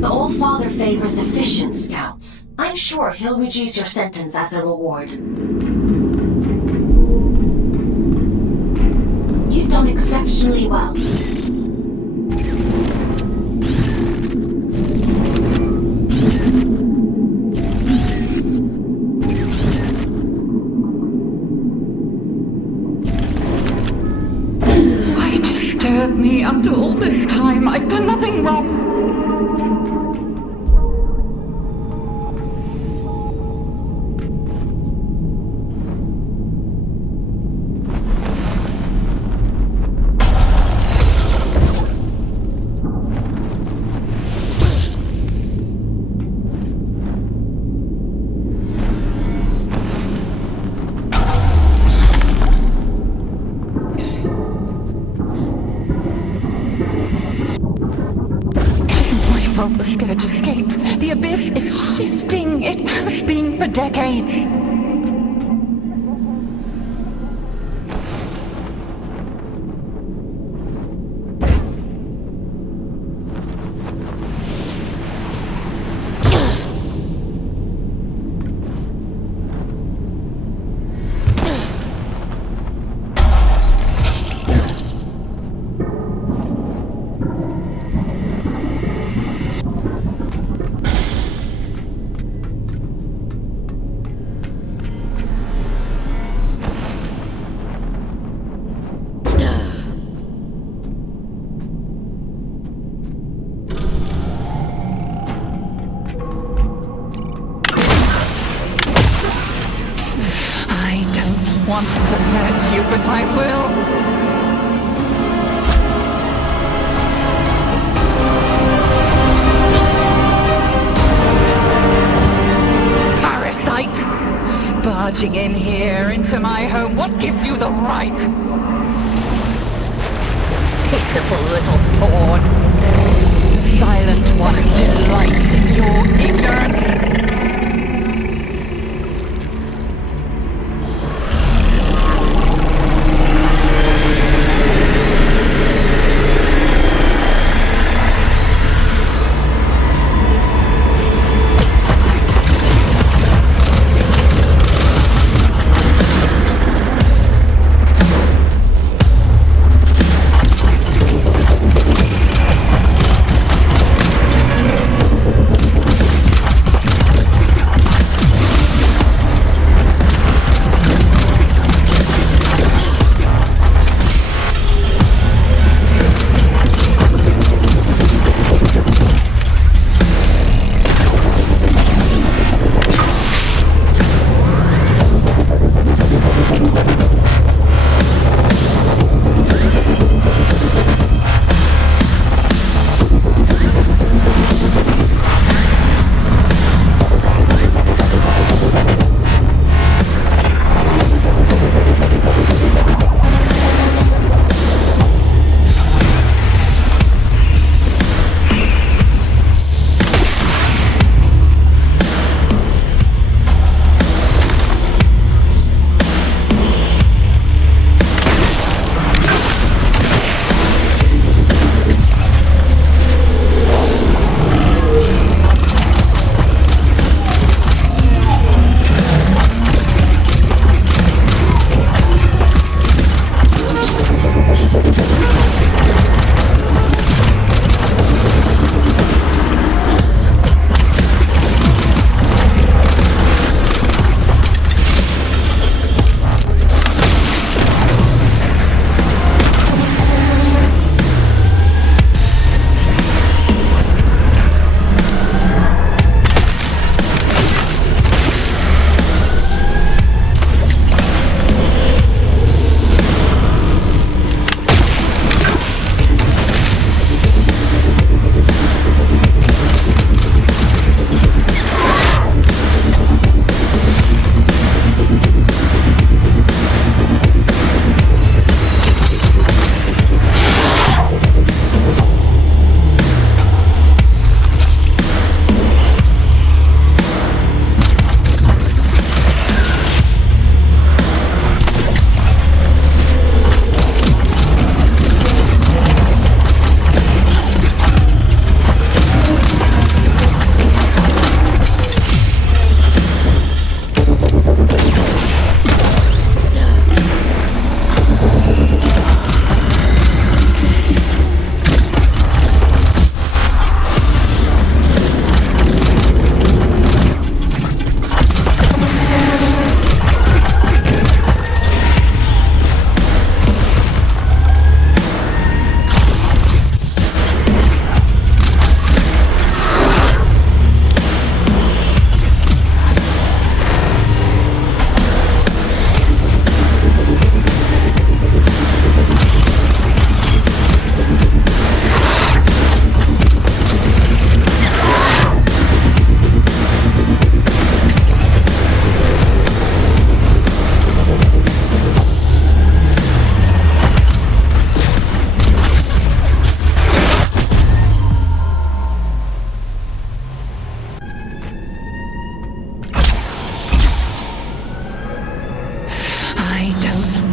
The All-Father favors efficient scouts. I'm sure he'll reduce your sentence as a reward. You've done exceptionally well. Why disturb me after all this time? I've done nothing wrong. The Scourge escaped. The abyss is shifting. It has been for decades. I want to hurt you, but I will. Parasite! Barging in here into my home, what gives you the right? Pitiful little pawn. The Silent One delights in your ignorance.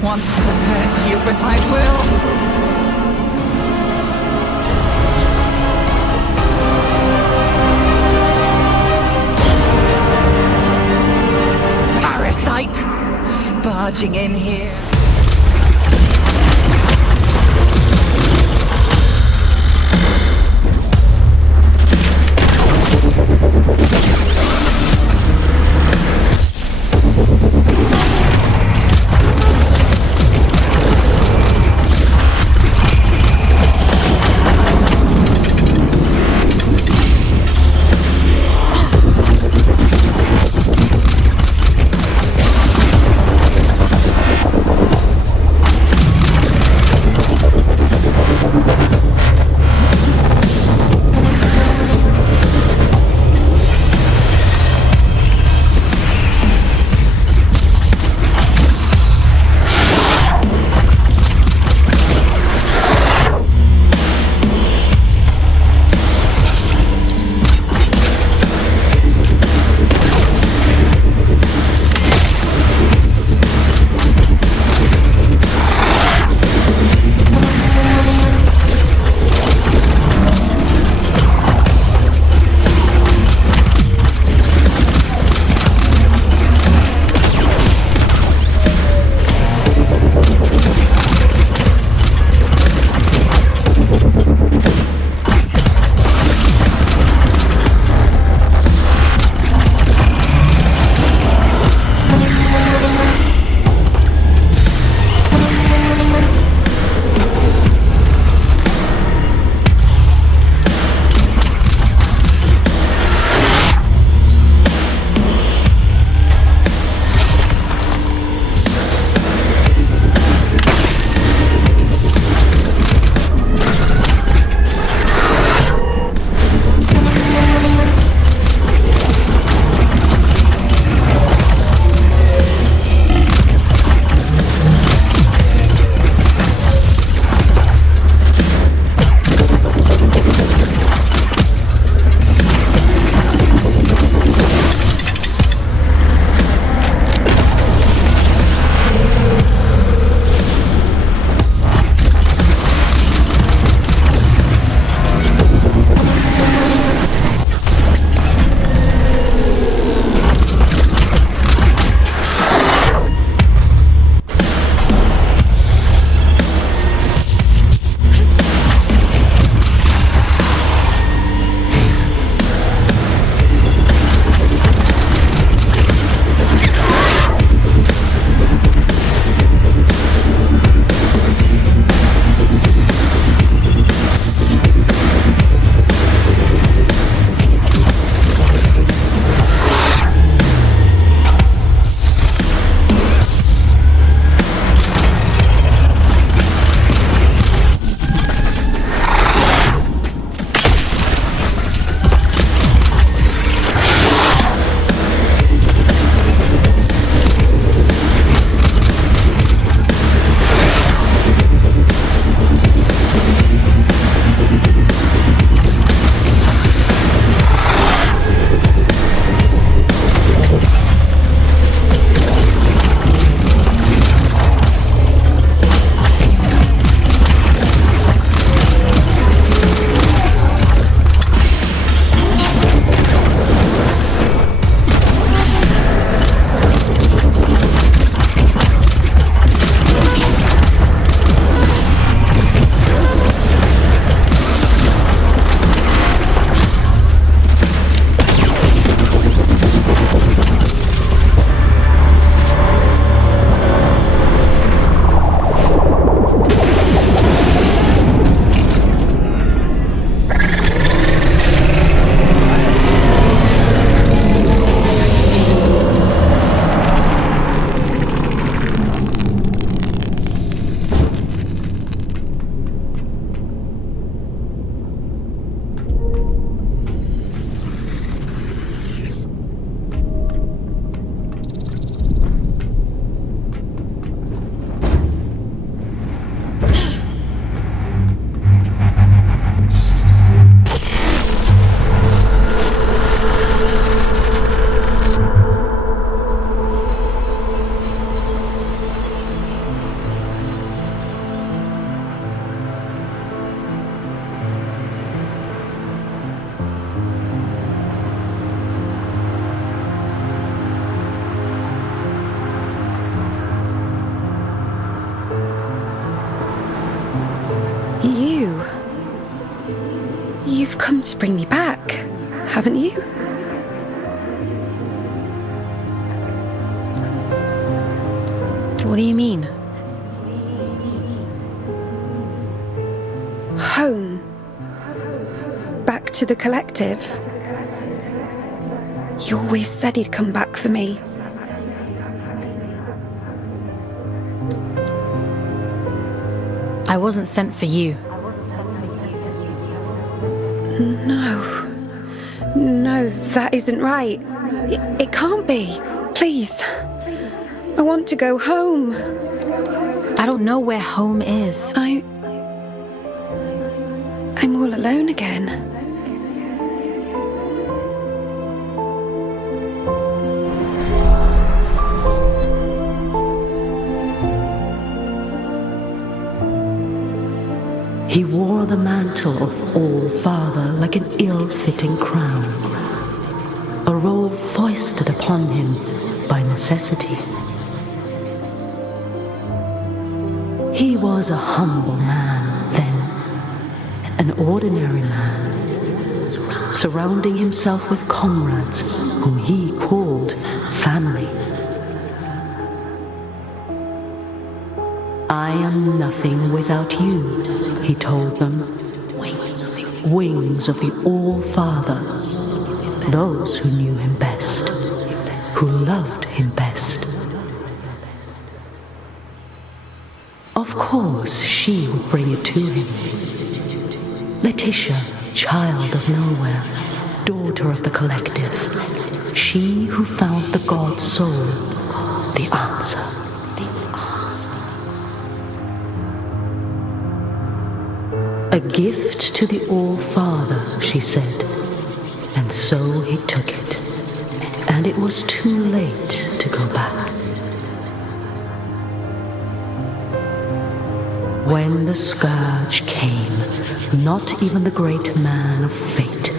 want to hurt you, but I will. Parasite! Barging in here. come to bring me back, haven't you? What do you mean? Home. Back to the collective. You always said he'd come back for me. I wasn't sent for you. No, that isn't right. It can't be. Please. I want to go home. I don't know where home is. I'm all alone again. He wore the mantle of All-Father like an ill-fitting crown, a role foisted upon him by necessity. He was a humble man then, an ordinary man, surrounding himself with comrades whom he called family. I am nothing without you, he told them. Wings of the All-Father, those who knew him best, who loved him best. Of course, she would bring it to him. Letitia, child of nowhere, daughter of the collective, she who found the God soul, the answer. A gift to the All-Father, she said, and so he took it, and it was too late to go back. When the scourge came, not even the great man of fate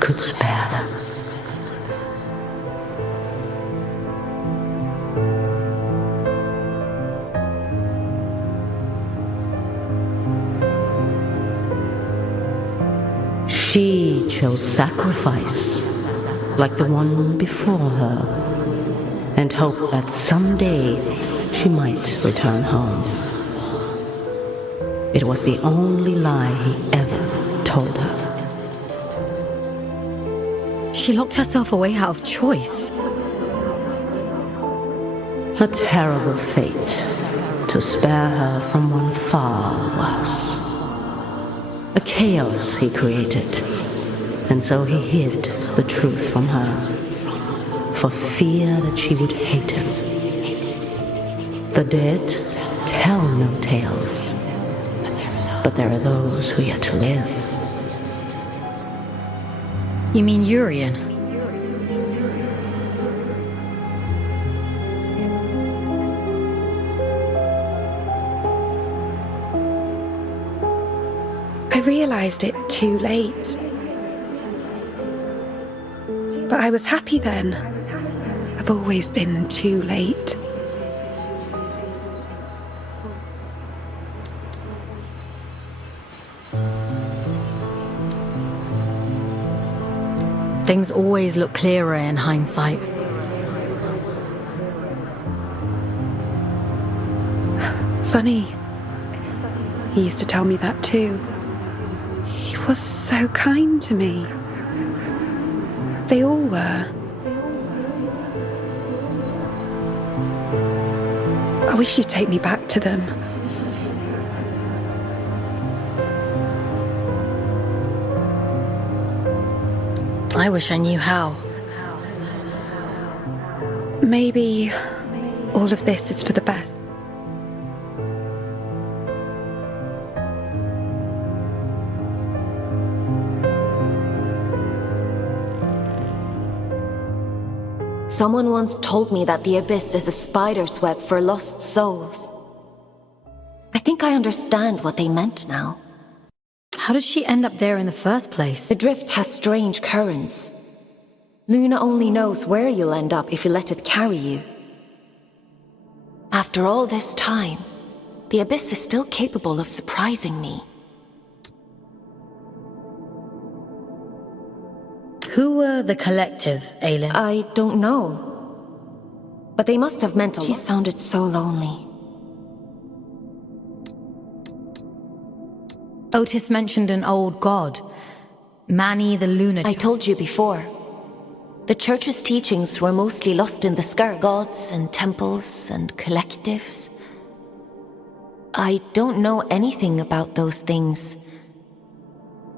could spare them. She chose sacrifice, like the one before her, and hoped that someday she might return home. It was the only lie he ever told her. She locked herself away out of choice. A terrible fate to spare her from one far worse. A chaos he created, and so he hid the truth from her, for fear that she would hate him. The dead tell no tales, but there are those who yet to live. You mean Urian? I realized it too late. But I was happy then. I've always been too late. Things always look clearer in hindsight. Funny. He used to tell me that too. He was so kind to me. They all were. I wish you'd take me back to them. I wish I knew how. Maybe all of this is for the best. Someone once told me that the Abyss is a spider's web for lost souls. I think I understand what they meant now. How did she end up there in the first place? The drift has strange currents. Luna only knows where you'll end up if you let it carry you. After all this time, the Abyss is still capable of surprising me. Who were the collective, Aelin? I don't know. But they must have meant a lot. She sounded so lonely. Otis mentioned an old god. Manny the lunatic. I told you before. The church's teachings were mostly lost in the Scourge. Gods and temples and collectives. I don't know anything about those things.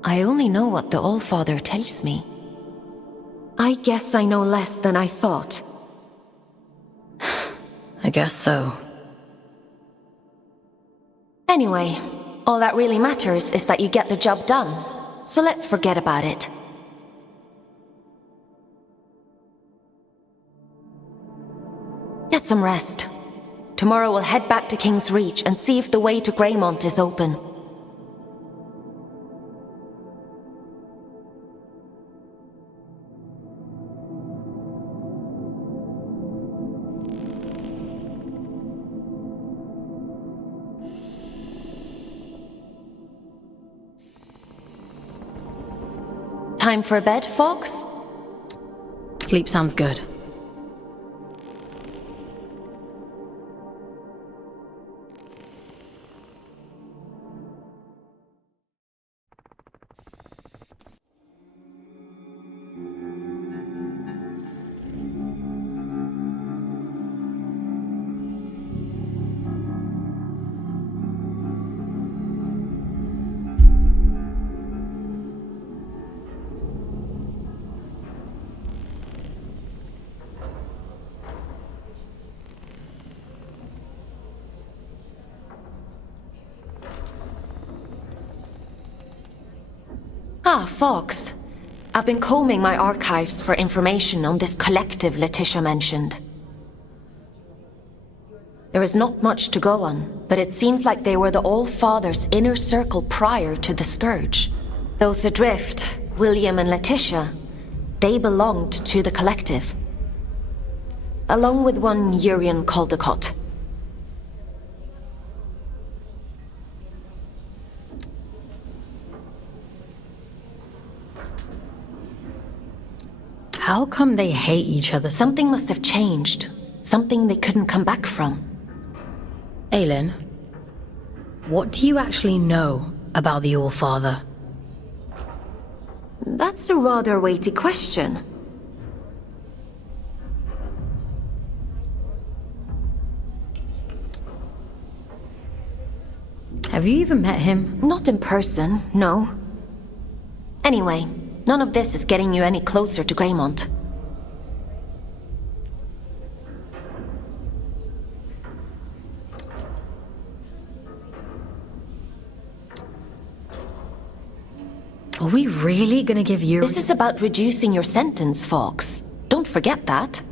I only know what the Allfather tells me. I guess I know less than I thought. I guess so. Anyway, all that really matters is that you get the job done. So let's forget about it. Get some rest. Tomorrow we'll head back to King's Reach and see if the way to Greymont is open. Time for bed, Fox? Sleep sounds good. Ah, Fox. I've been combing my archives for information on this collective Letitia mentioned. There is not much to go on, but it seems like they were the All-Father's inner circle prior to the Scourge. Those adrift, William and Letitia, they belonged to the collective. Along with one Urian Caldecott. How come they hate each other? Something must have changed. Something they couldn't come back from. Aelin, what do you actually know about the Allfather? That's a rather weighty question. Have you even met him? Not in person, no. Anyway, none of this is getting you any closer to Greymont. Are we really gonna give you— This is about reducing your sentence, Fox. Don't forget that.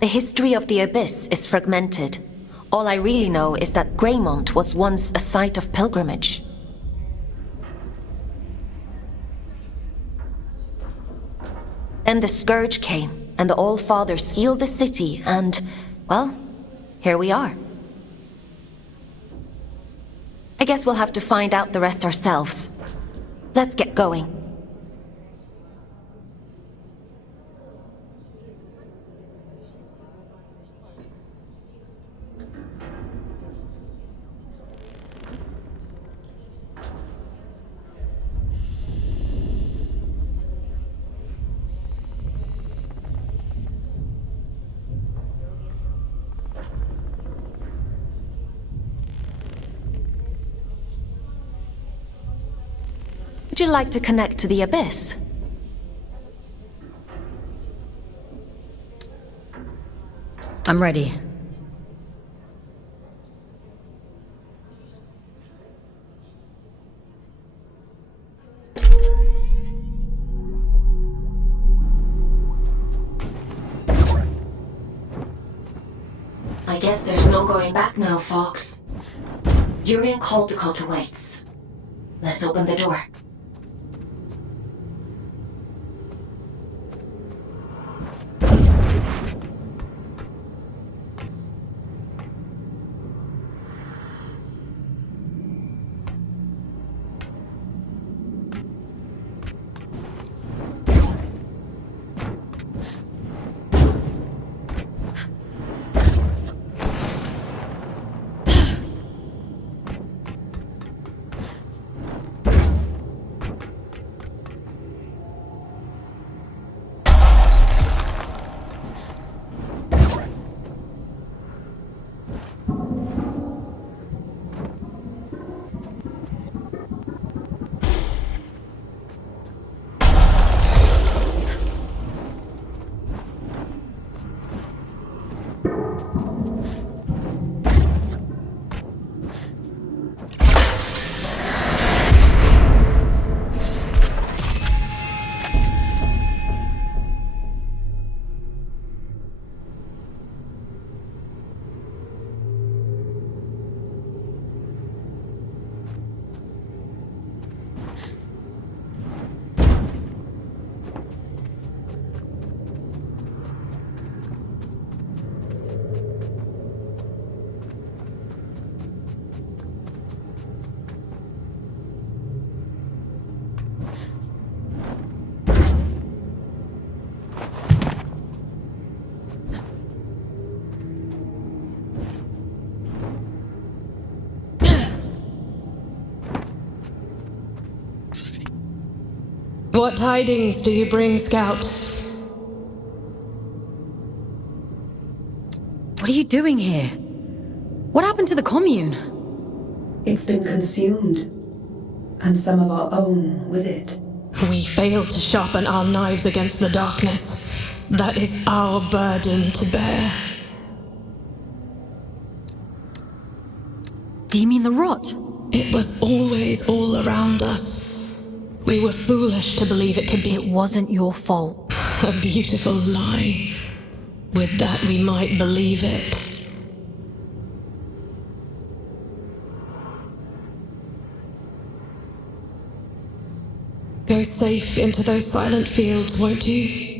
The history of the Abyss is fragmented. All I really know is that Greymont was once a site of pilgrimage. Then the Scourge came, and the All-Father sealed the city, and, well, here we are. I guess we'll have to find out the rest ourselves. Let's get going. Would you like to connect to the Abyss? I'm ready. I guess there's no going back now, Fox. Urian Caldecott awaits. Let's open the door. What tidings do you bring, Scout? What are you doing here? What happened to the commune? It's been consumed, and some of our own with it. We failed to sharpen our knives against the darkness. That is our burden to bear. Do you mean the rot? It was always all around us. We were foolish to believe it could be. It wasn't your fault. A beautiful lie. With that, we might believe it. Go safe into those silent fields, won't you?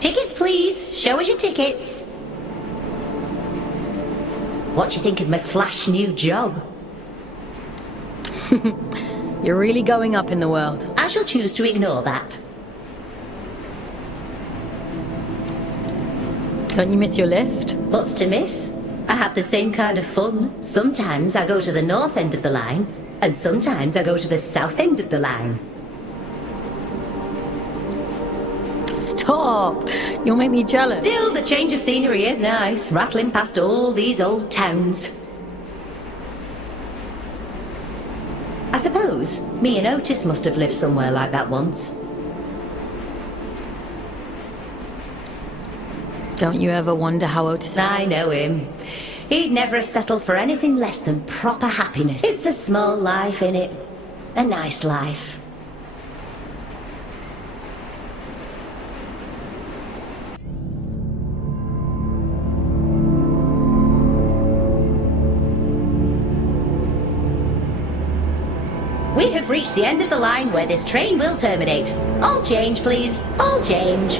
Tickets, please. Show us your tickets. What do you think of my flash new job? You're really going up in the world. I shall choose to ignore that. Don't you miss your lift? What's to miss? I have the same kind of fun. Sometimes I go to the north end of the line, and sometimes I go to the south end of the line. Stop! You'll make me jealous. Still, the change of scenery is nice, rattling past all these old towns. I suppose me and Otis must have lived somewhere like that once. Don't you ever wonder how Otis... I know him. He'd never have settled for anything less than proper happiness. It's a small life, innit? A nice life. We have reached the end of the line where this train will terminate. All change, please. All change.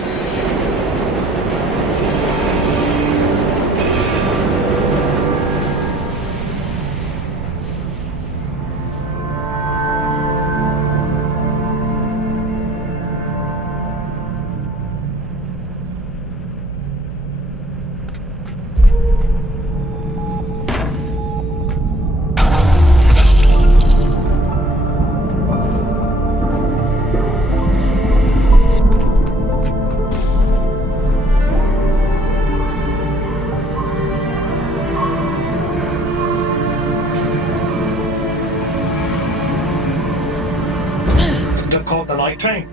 The night train.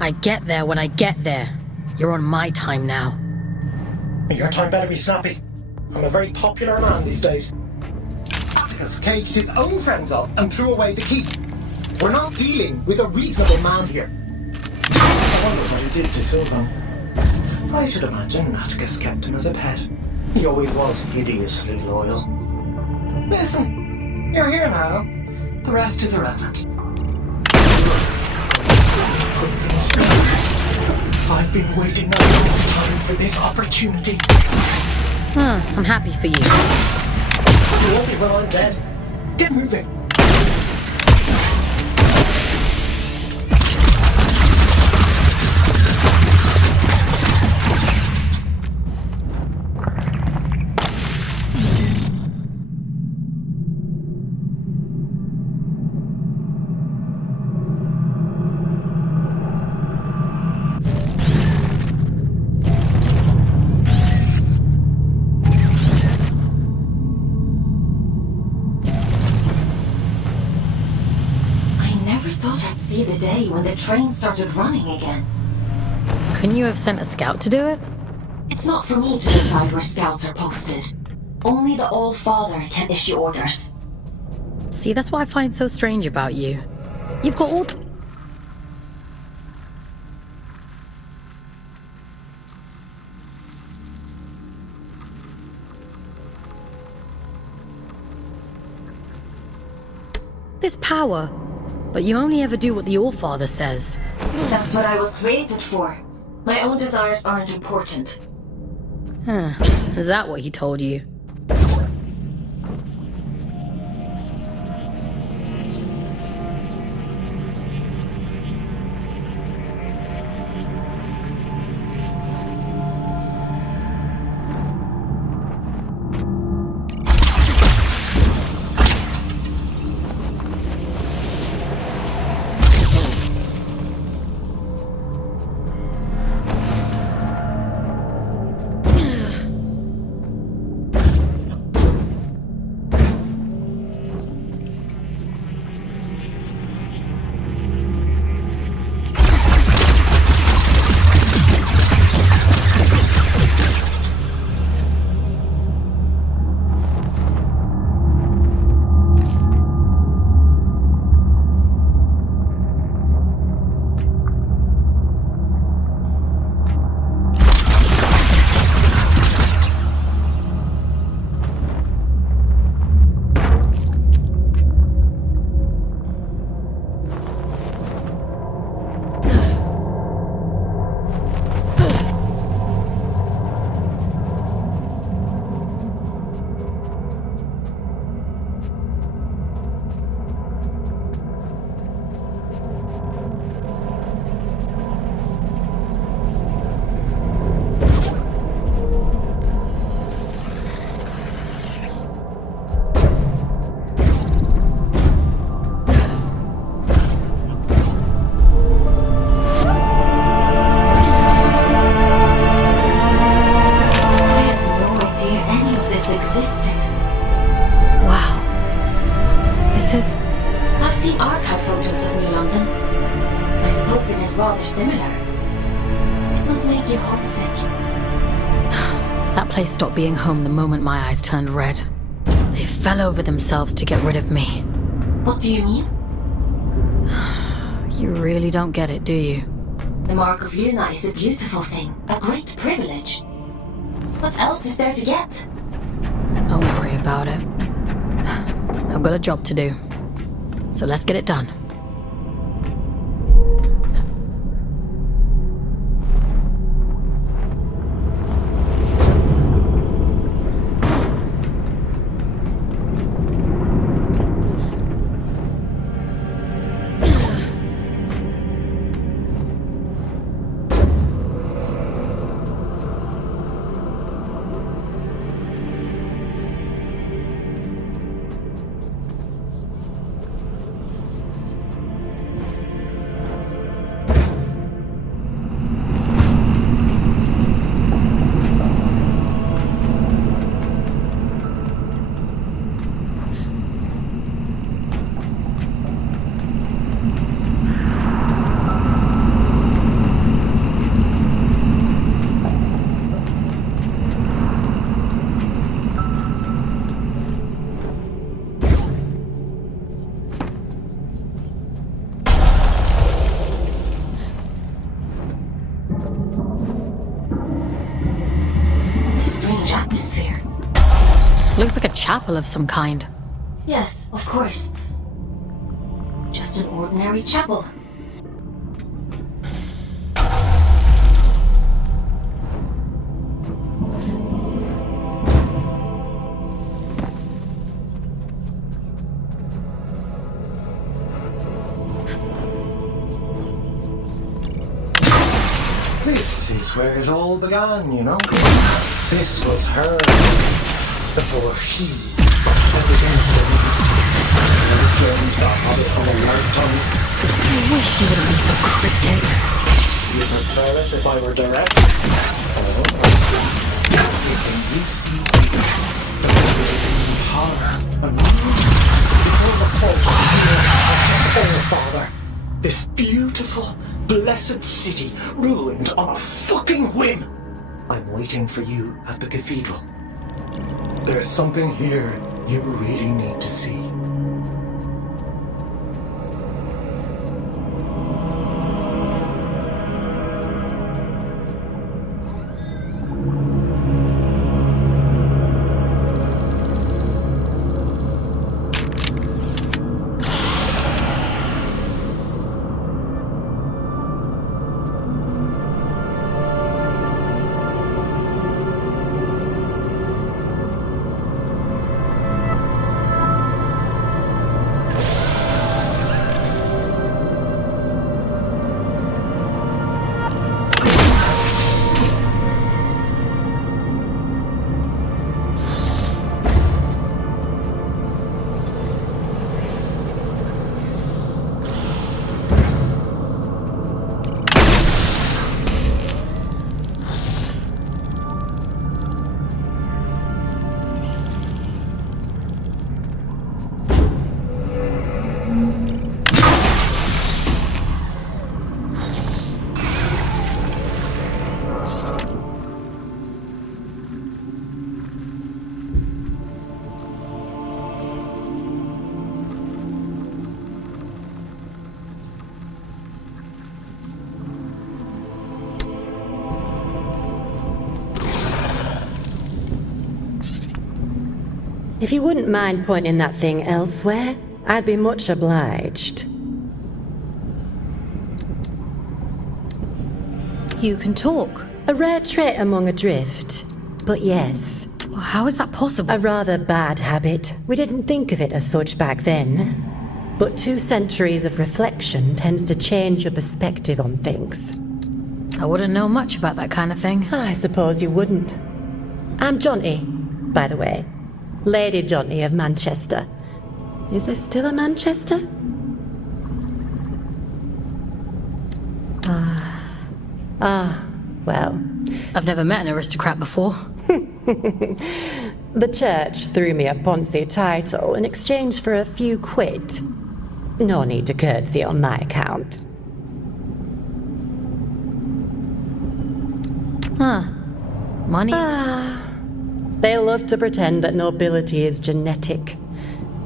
I get there when I get there. You're on my time now. Your time better be snappy. I'm a very popular man these days. Atticus caged his own friends up and threw away the key. We're not dealing with a reasonable man here. I wonder what he did to Sylvan. I should imagine Atticus kept him as a pet. He always was hideously loyal. Listen, you're here now. The rest is irrelevant. I've been waiting a long time for this opportunity. I'm happy for you. You won't be when I'm dead. Get moving! See the day when the train started running again. Couldn't you have sent a scout to do it? It's not for me to decide where scouts are posted. Only the All-Father can issue orders. See, that's what I find so strange about you. You've got all... this power, but you only ever do what the All-Father says. That's what I was created for. My own desires aren't important. Huh. Is that what he told you? Rather similar. It must make you homesick. That place stopped being home the moment my eyes turned red. They fell over themselves to get rid of me. What do you mean? You really don't get it, do you? The Mark of Luna is a beautiful thing, a great privilege. What else is there to get? Don't worry about it. I've got a job to do. So let's get it done. Strange atmosphere. Looks like a chapel of some kind. Yes, of course. Just an ordinary chapel. This is where it all began, you know? This was her before he ever did. Jones got Hobbit from a lifetime. I wish you wouldn't be so cryptic. You prefer it if I were direct? Or can you see the horror? It's all the fault of your father. This beautiful, blessed city ruined on a fucking whim. I'm waiting for you at the cathedral. There's something here you really need to see. If you wouldn't mind pointing that thing elsewhere, I'd be much obliged. You can talk. A rare trait among a drift, but yes. How is that possible? A rather bad habit. We didn't think of it as such back then. But 2 centuries of reflection tends to change your perspective on things. I wouldn't know much about that kind of thing. I suppose you wouldn't. I'm Jonty, by the way. Lady Jonty of Manchester. Is there still a Manchester? Well. I've never met an aristocrat before. The church threw me a Ponzi title in exchange for a few quid. No need to curtsy on my account. Huh. Money? They love to pretend that nobility is genetic.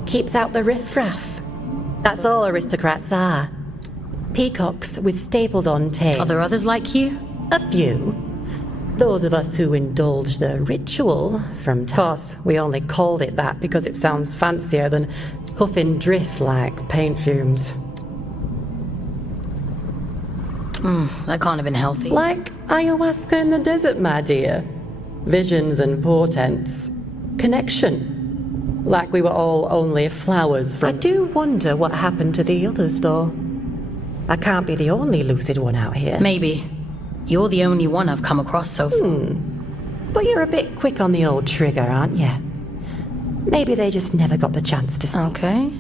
Keeps out the riffraff. That's all aristocrats are. Peacocks with stapled-on tails. Are there others like you? A few. Those of us who indulge the ritual from time. Of course, we only called it that because it sounds fancier than huffing drift like paint fumes. That can't have been healthy. Like ayahuasca in the desert, my dear. Visions and portents. Connection. Like we were all only flowers from... I do wonder what happened to the others, though. I can't be the only lucid one out here. Maybe. You're the only one I've come across so far. But you're a bit quick on the old trigger, aren't you? Maybe they just never got the chance to see. Okay.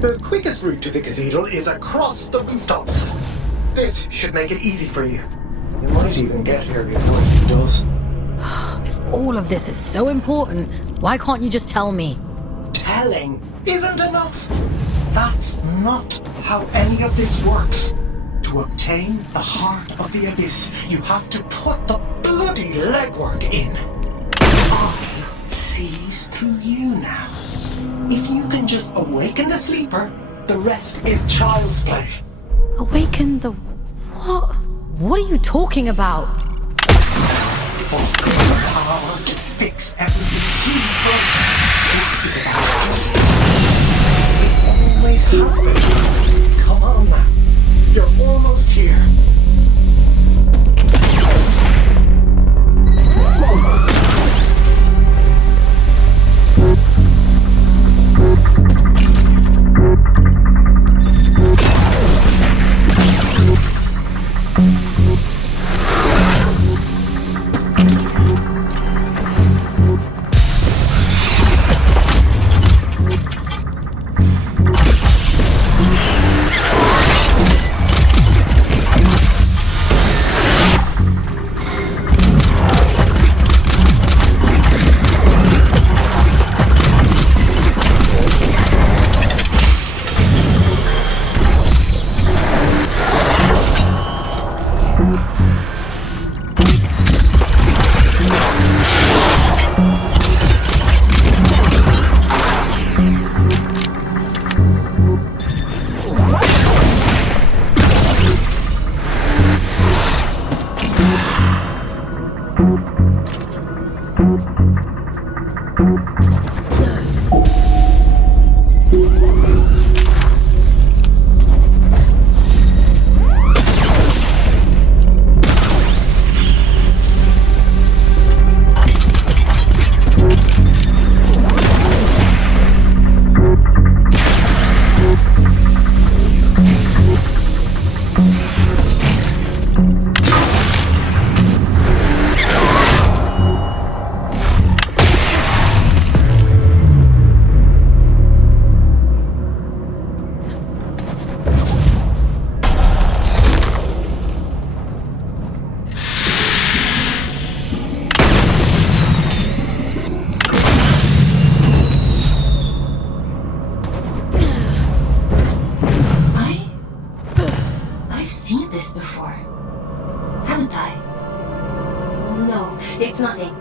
The quickest route to the cathedral is across the rooftops. This should make it easy for you. You might even get here before he does. If all of this is so important, why can't you just tell me? Telling isn't enough. That's not how any of this works. To obtain the heart of the abyss, you have to put the bloody legwork in. I sees through you now. If you can just awaken the sleeper, the rest is child's play. Awaken the... what? What are you talking about? Fox power to fix everything you broke. This is about us. It always has been. Come on now. You're almost here. It's nothing.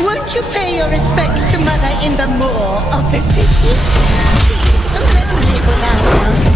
Won't you pay your respects to Mother in the moor of the city? She's so lonely without us.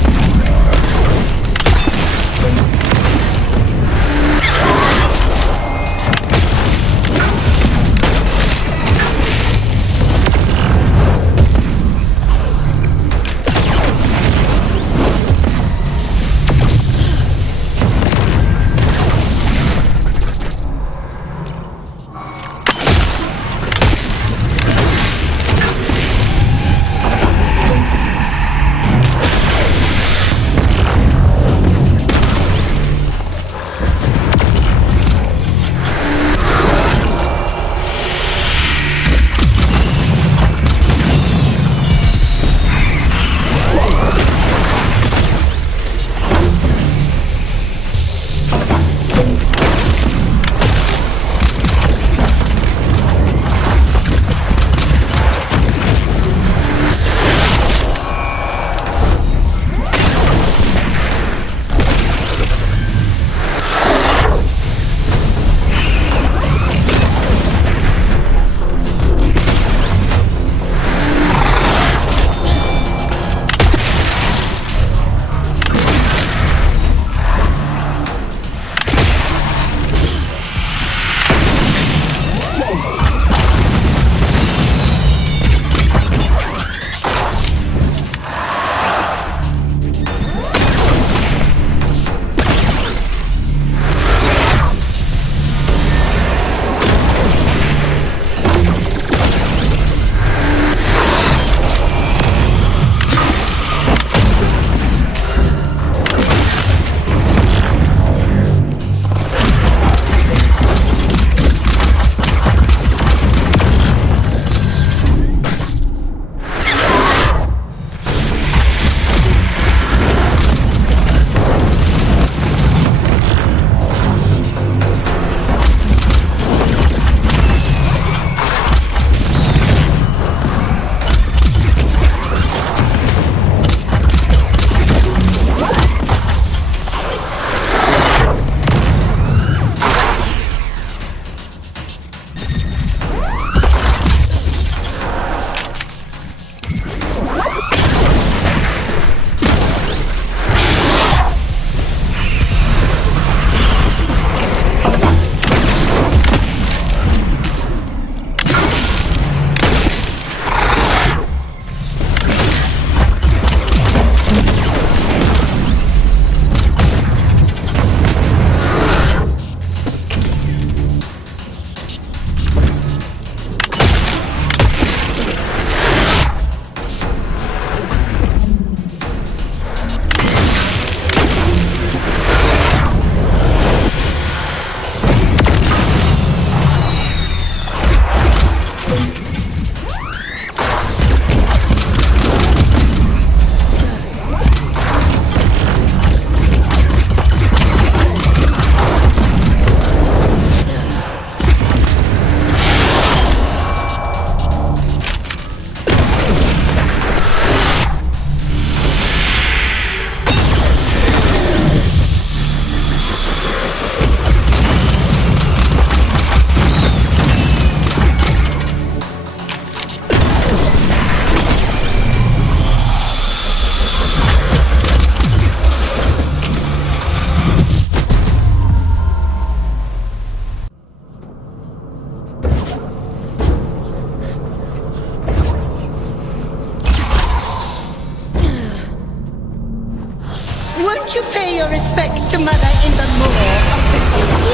don't you pay your respects to Mother in the moor of the city?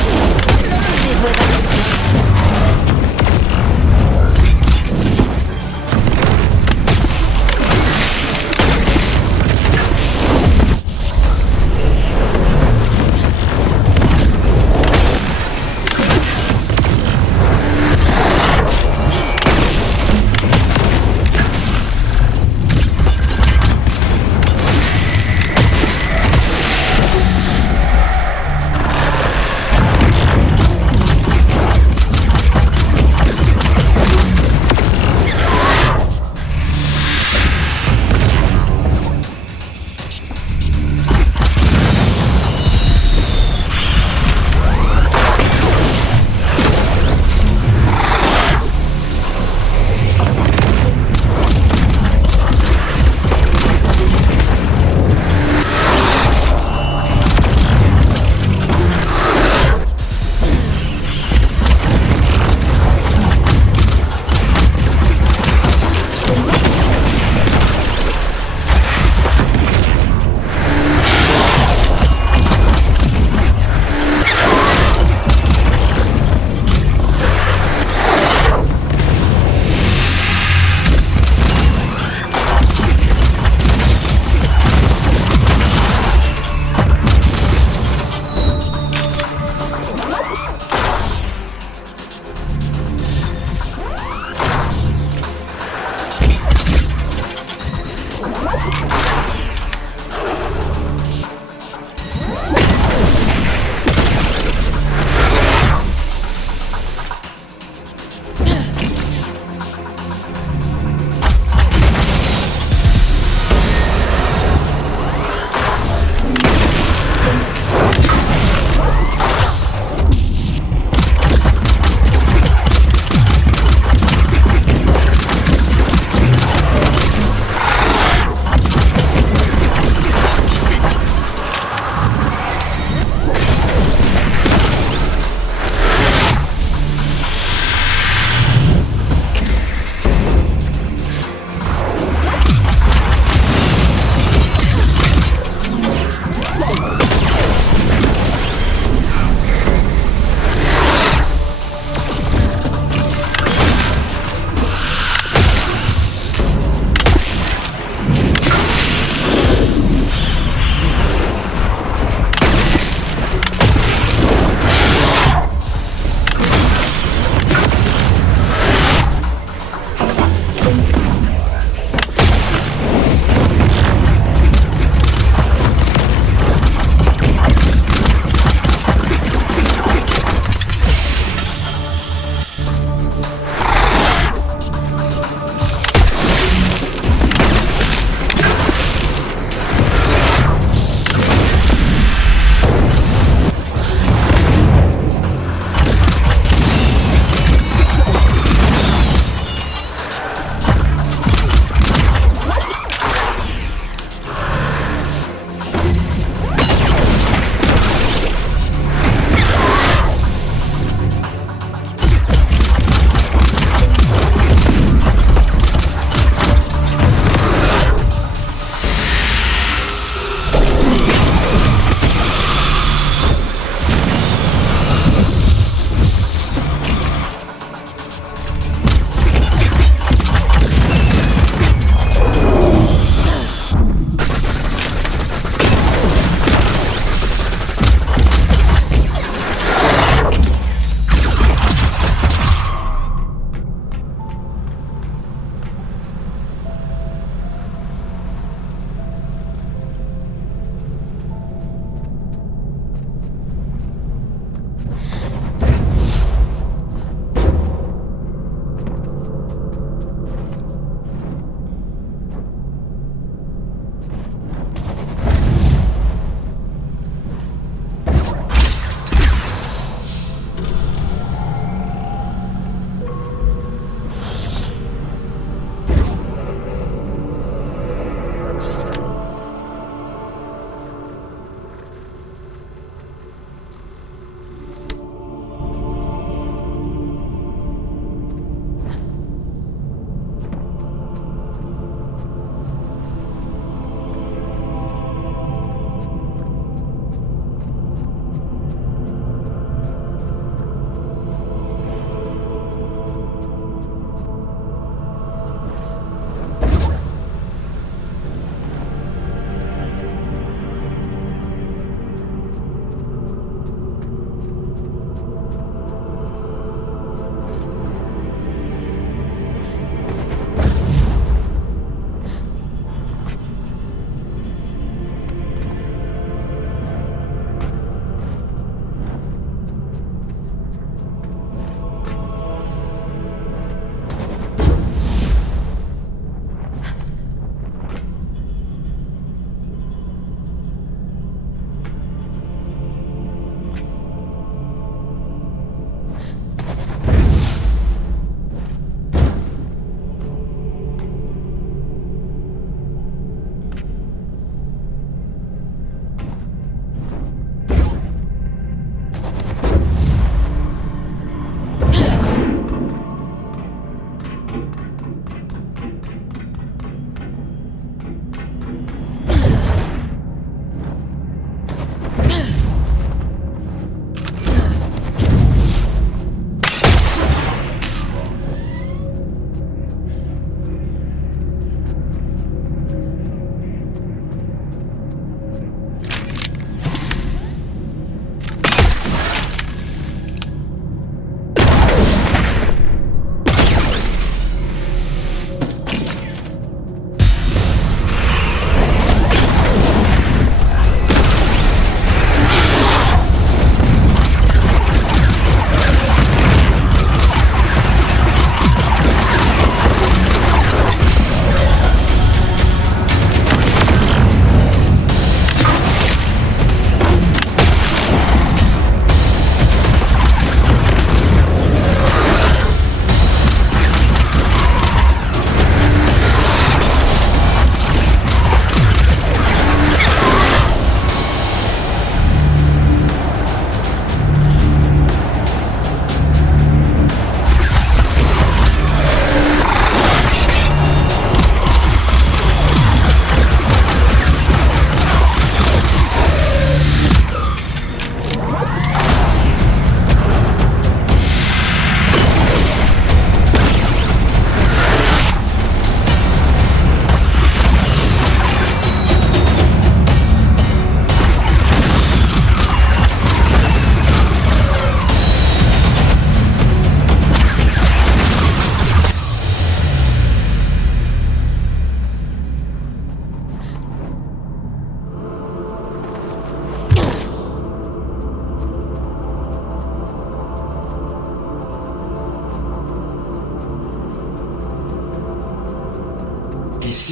She's so lonely without us.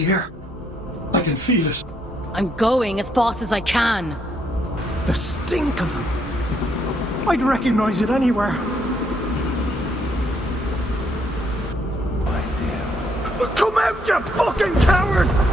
here. I can feel it. I'm going as fast as I can. The stink of them. I'd recognize it anywhere. My dear. Come out, you fucking coward!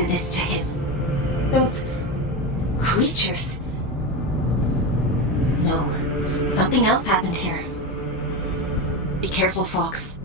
do this to him. Those creatures. No, something else happened here. Be careful, Fox.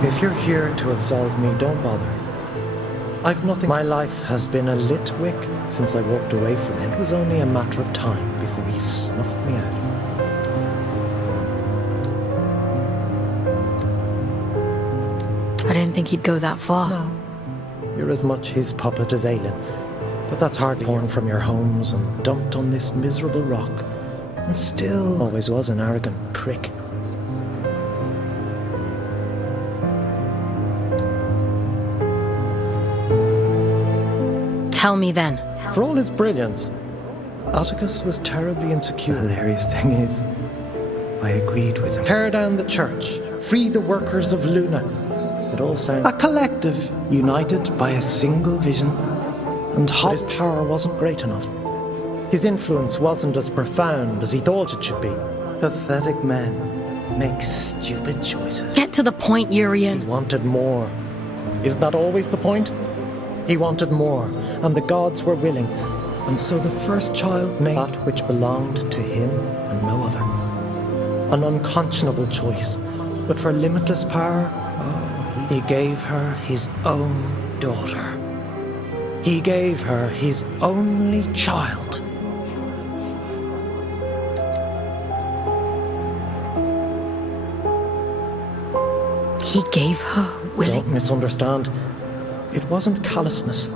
If you're here to absolve me, don't bother. I've nothing. My life has been a lit wick since I walked away from it. It was only a matter of time before he snuffed me out. I didn't think he'd go that far. No. You're as much his puppet as Aelin. But that's hardly torn from your homes and dumped on this miserable rock. And still always was an arrogant prick. Tell me then. For all his brilliance, Atticus was terribly insecure. The hilarious thing is, I agreed with him. Tear down the church, free the workers of Luna. It all sounds... A collective, united by a single vision. And his power wasn't great enough. His influence wasn't as profound as he thought it should be. Pathetic men make stupid choices. Get to the point, Urian. He wanted more. Isn't that always the point? He wanted more, and the gods were willing. And so the first child named that which belonged to him and no other. An unconscionable choice, but for limitless power, he gave her his own daughter. He gave her his only child. He gave her willingly. Don't misunderstand. It wasn't callousness.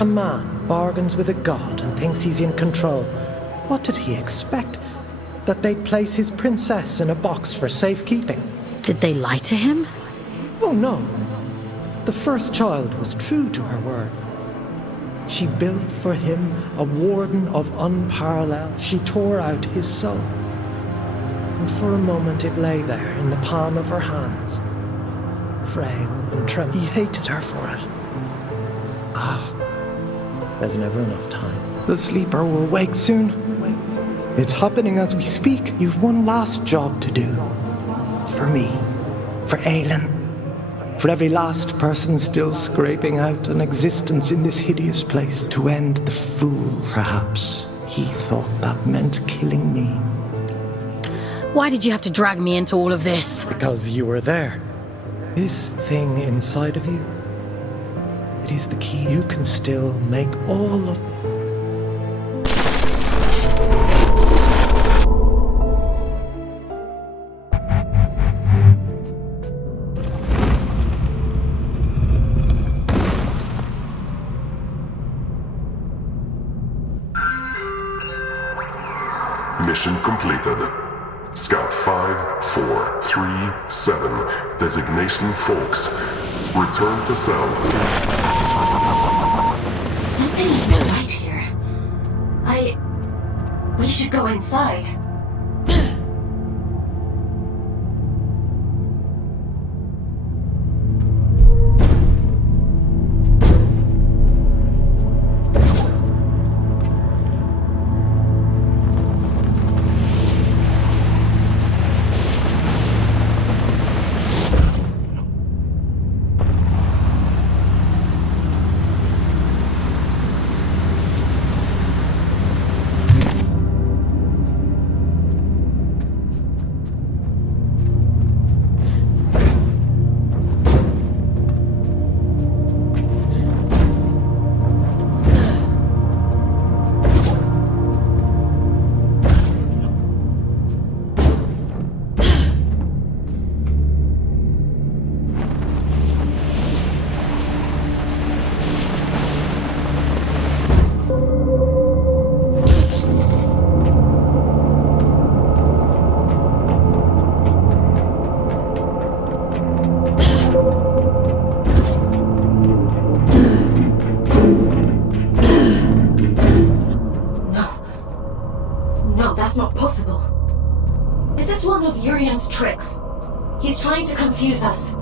A man bargains with a god and thinks he's in control. What did he expect? That they'd place his princess in a box for safekeeping? Did they lie to him? Oh no. The first child was true to her word. She built for him a warden of unparalleled. She tore out his soul. And for a moment it lay there in the palm of her hands. Frail and trembling. He hated her for it. There's never enough time. The sleeper will wake soon. It's happening as we speak. You've one last job to do. For me. For Aelin. For every last person still scraping out an existence in this hideous place. To end the fools. Perhaps he thought that meant killing me. Why did you have to drag me into all of this? Because you were there. This thing inside of you, it is the key. You can still make all of this. Mission completed. Scout 5437, designation Folks. Return to cell. Something's not right here. We should go inside. No, that's not possible. Is this one of Urian's tricks? He's trying to confuse us.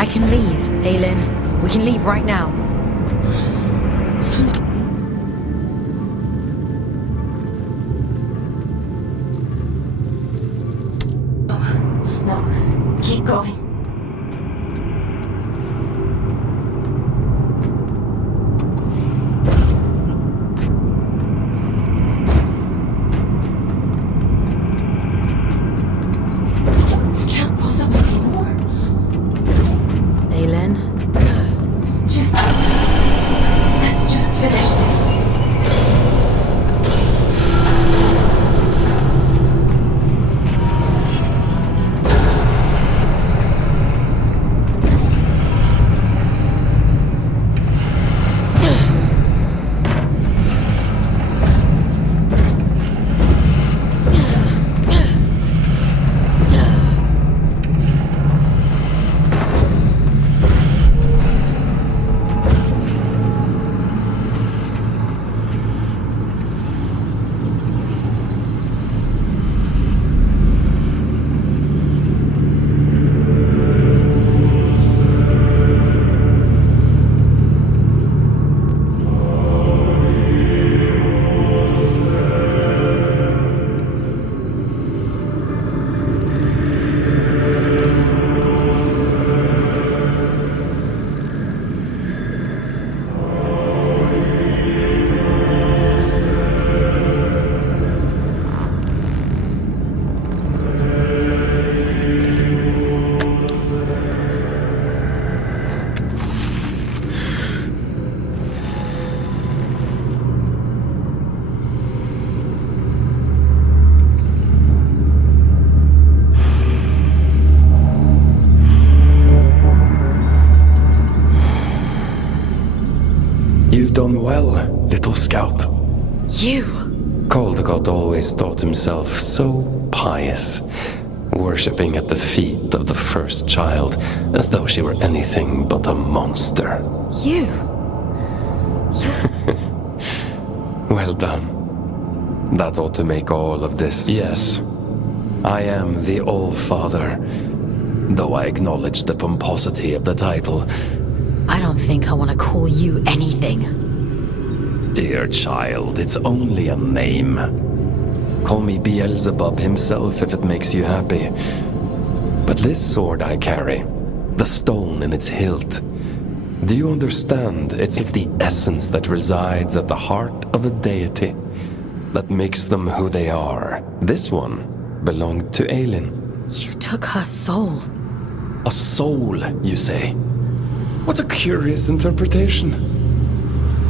I can leave, Aylin. We can leave right now. No, keep going. There can't possibly be more. Aylin? Just You've done well, little scout. You? Caldecott always thought himself so pious, worshipping at the feet of the first child as though she were anything but a monster. You? Well done. That ought to make all of this. Yes, I am the All-Father, though I acknowledge the pomposity of the title. I don't think I want to call you anything. Dear child, it's only a name. Call me Beelzebub himself if it makes you happy. But this sword I carry, the stone in its hilt, do you understand? It's the essence that resides at the heart of a deity that makes them who they are. This one belonged to Aelin. You took her soul. A soul, you say? What a curious interpretation.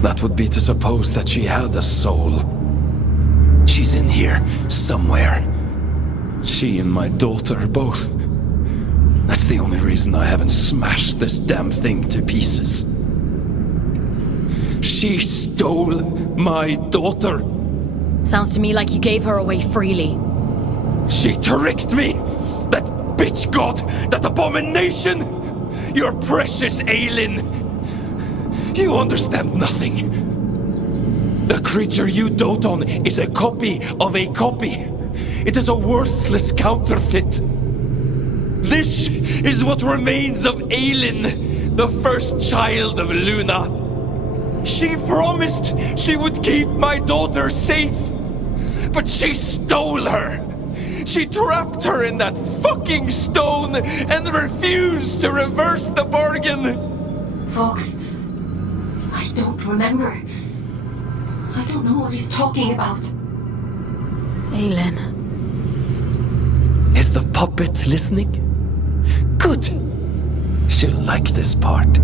That would be to suppose that she had a soul. She's in here, somewhere. She and my daughter, both. That's the only reason I haven't smashed this damn thing to pieces. She stole my daughter. Sounds to me like you gave her away freely. She tricked me! That bitch god! That abomination! Your precious Aelin! You understand nothing. The creature you dote on is a copy of a copy. It is a worthless counterfeit. This is what remains of Aelin, the first child of Luna. She promised she would keep my daughter safe, but she stole her. She trapped her in that fucking stone and refused to reverse the bargain. Fox, I don't remember. I don't know what he's talking about. Aelin. Is the puppet listening? Good. She'll like this part.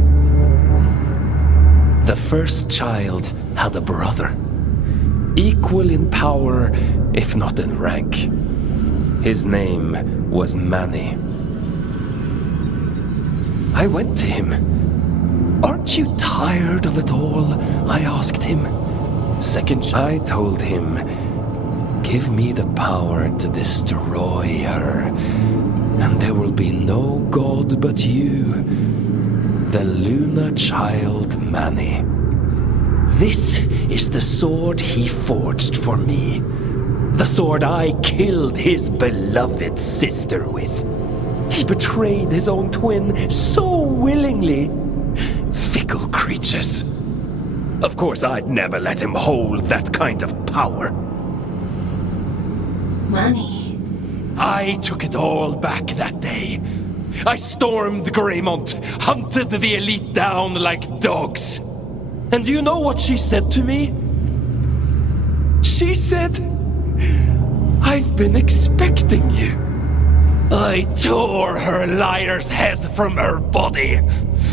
The first child had a brother, equal in power, if not in rank. His name was Manny. I went to him. Aren't you tired of it all? I asked him. Second, I told him, give me the power to destroy her, and there will be no god but you, the Luna child Manny. This is the sword he forged for me. The sword I killed his beloved sister with. He betrayed his own twin so willingly. Fickle creatures. Of course, I'd never let him hold that kind of power. Manny. I took it all back that day. I stormed Greymont, hunted the elite down like dogs. And do you know what she said to me? She said, I've been expecting you. I tore her liar's head from her body.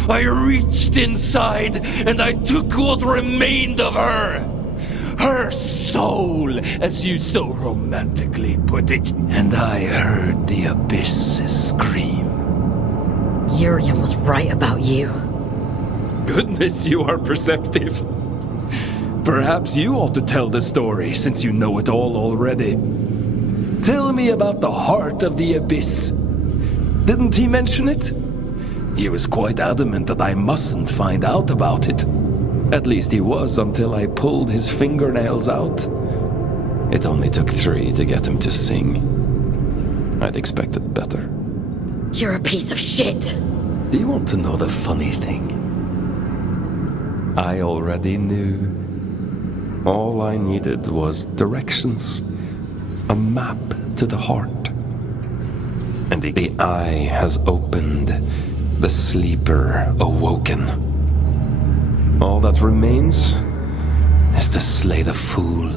I reached inside and I took what remained of her. Her soul, as you so romantically put it. And I heard the abyss scream. Urian was right about you. Goodness, you are perceptive. Perhaps you ought to tell the story, since you know it all already. Tell me about the heart of the abyss. Didn't he mention it? He was quite adamant that I mustn't find out about it. At least he was until I pulled his fingernails out. It only took 3 to get him to sing. I'd expected better. You're a piece of shit. Do you want to know the funny thing? I already knew. All I needed was directions. A map to the heart. And the eye has opened. The sleeper awoken. All that remains is to slay the fool.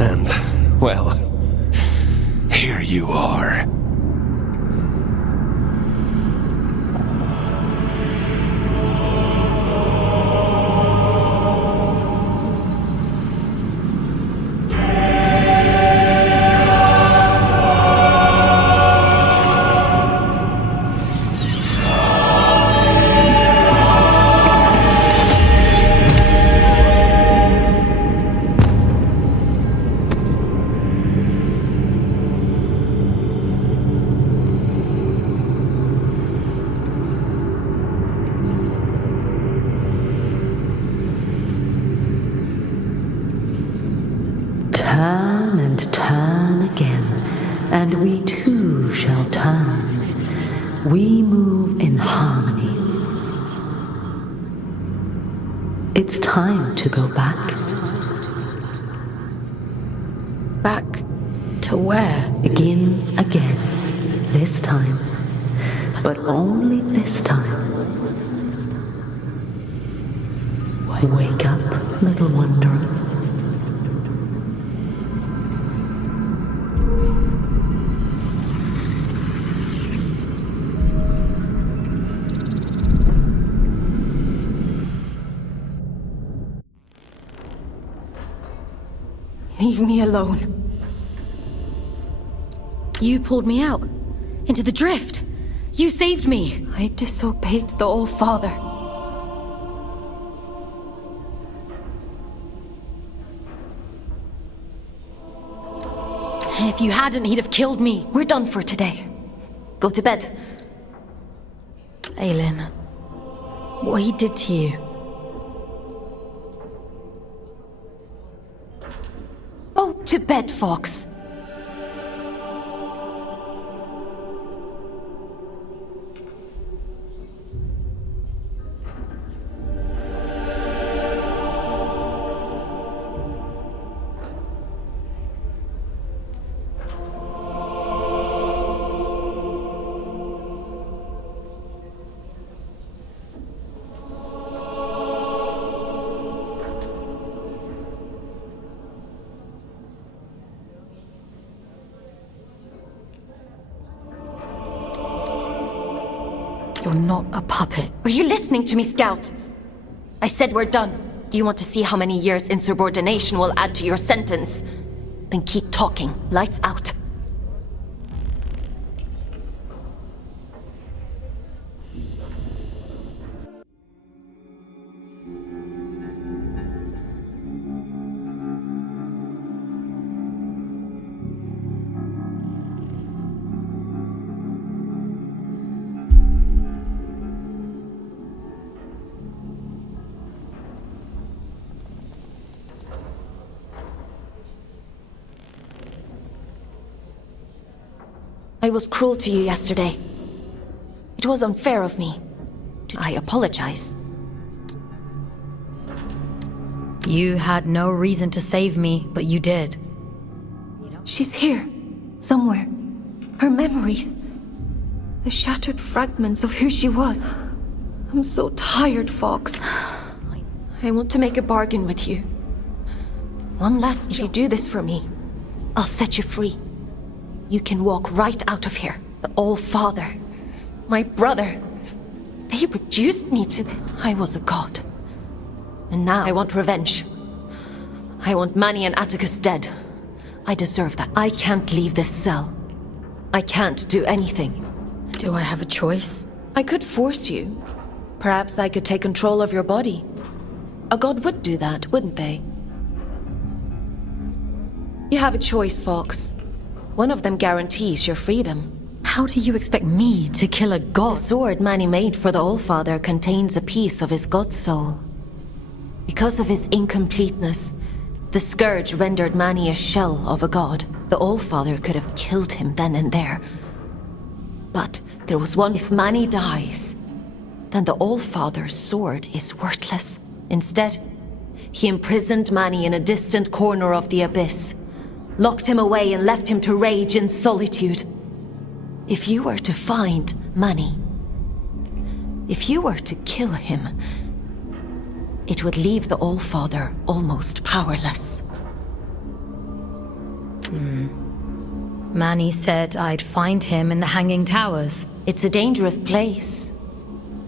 And, well, here you are. turn and turn again, and we too shall turn. We move in harmony. It's time to go back. Back to where? Begin again. This time. But only this time. Wake up, little wanderer. Leave me alone. You pulled me out. Into the drift. You saved me. I disobeyed the All-Father. If you hadn't, he'd have killed me. We're done for today. Go to bed. Aylin, what he did to you. Go to bed, Fox. You're not a puppet. Are you listening to me, Scout? I said we're done. Do you want to see how many years insubordination will add to your sentence? Then keep talking. Lights out. I was cruel to you yesterday. It was unfair of me. I apologize. You had no reason to save me, but you did. She's here, somewhere. Her memories. The shattered fragments of who she was. I'm so tired, Fox. I want to make a bargain with you. One last, if you do this for me, I'll set you free. You can walk right out of here. The All-Father, my brother, they reduced me to this. I was a god. And now I want revenge. I want Manny and Atticus dead. I deserve that. I can't leave this cell. I can't do anything. Do I have a choice? I could force you. Perhaps I could take control of your body. A god would do that, wouldn't they? You have a choice, Fox. One of them guarantees your freedom. How do you expect me to kill a god? The sword Manny made for the All-Father contains a piece of his god soul. Because of his incompleteness, the Scourge rendered Manny a shell of a god. The All-Father could have killed him then and there. But there was one. If Manny dies, then the All-Father's sword is worthless. Instead, he imprisoned Manny in a distant corner of the Abyss, locked him away and left him to rage in solitude. If you were to find Manny, if you were to kill him, it would leave the All-Father almost powerless. Manny said I'd find him in the Hanging Towers. It's a dangerous place.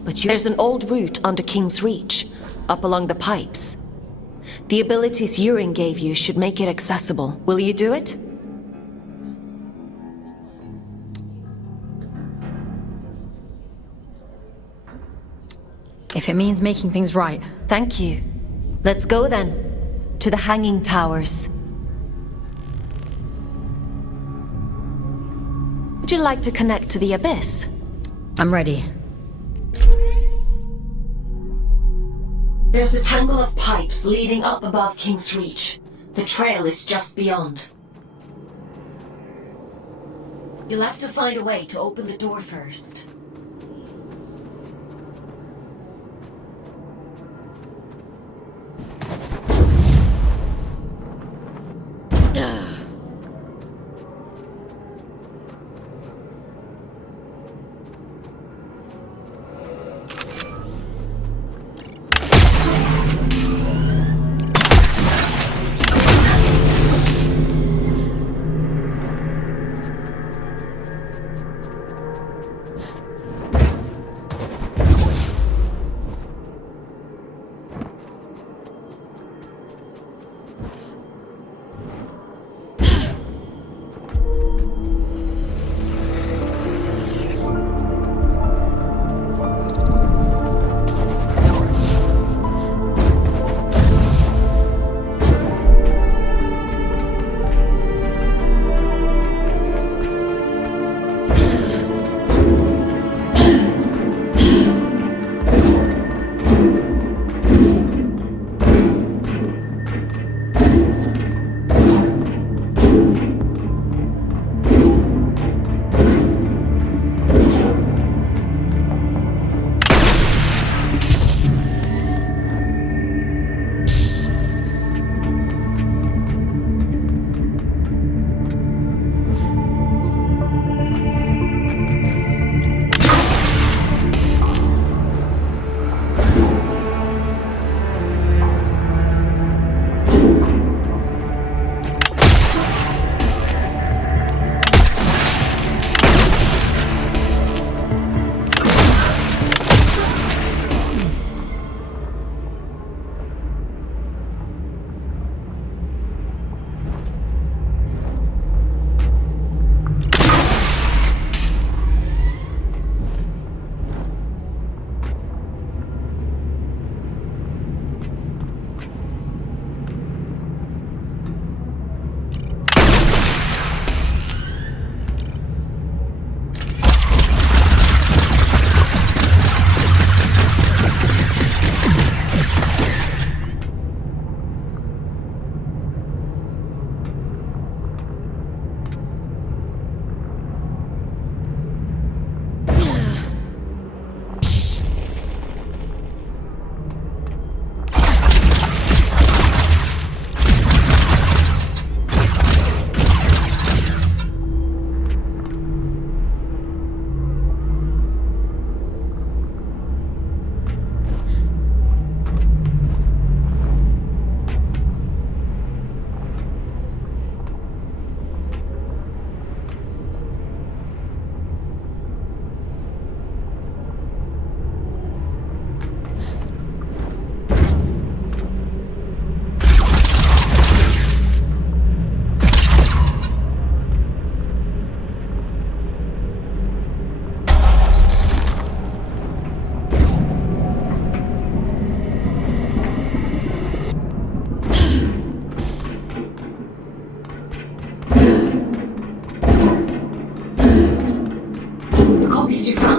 But there's an old route under King's Reach, up along the pipes. The abilities Yurin gave you should make it accessible. Will you do it? If it means making things right. Thank you. Let's go then. To the Hanging Towers. Would you like to connect to the Abyss? I'm ready. There's a tangle of pipes leading up above King's Reach. The trail is just beyond. You'll have to find a way to open the door first.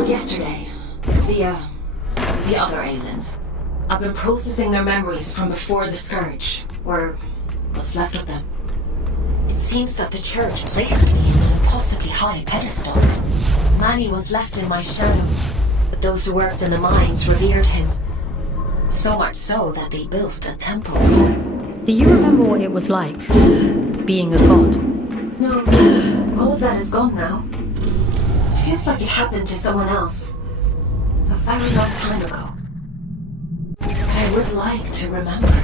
Yesterday, the other aliens. I've been processing their memories from before the Scourge, or what's left of them. It seems that the church placed me in an impossibly high pedestal. Manny was left in my shadow, but those who worked in the mines revered him. So much so that they built a temple. Do you remember what it was like, being a god? No, all of that is gone now. Feels like it happened to someone else. A very long time ago. But I would like to remember.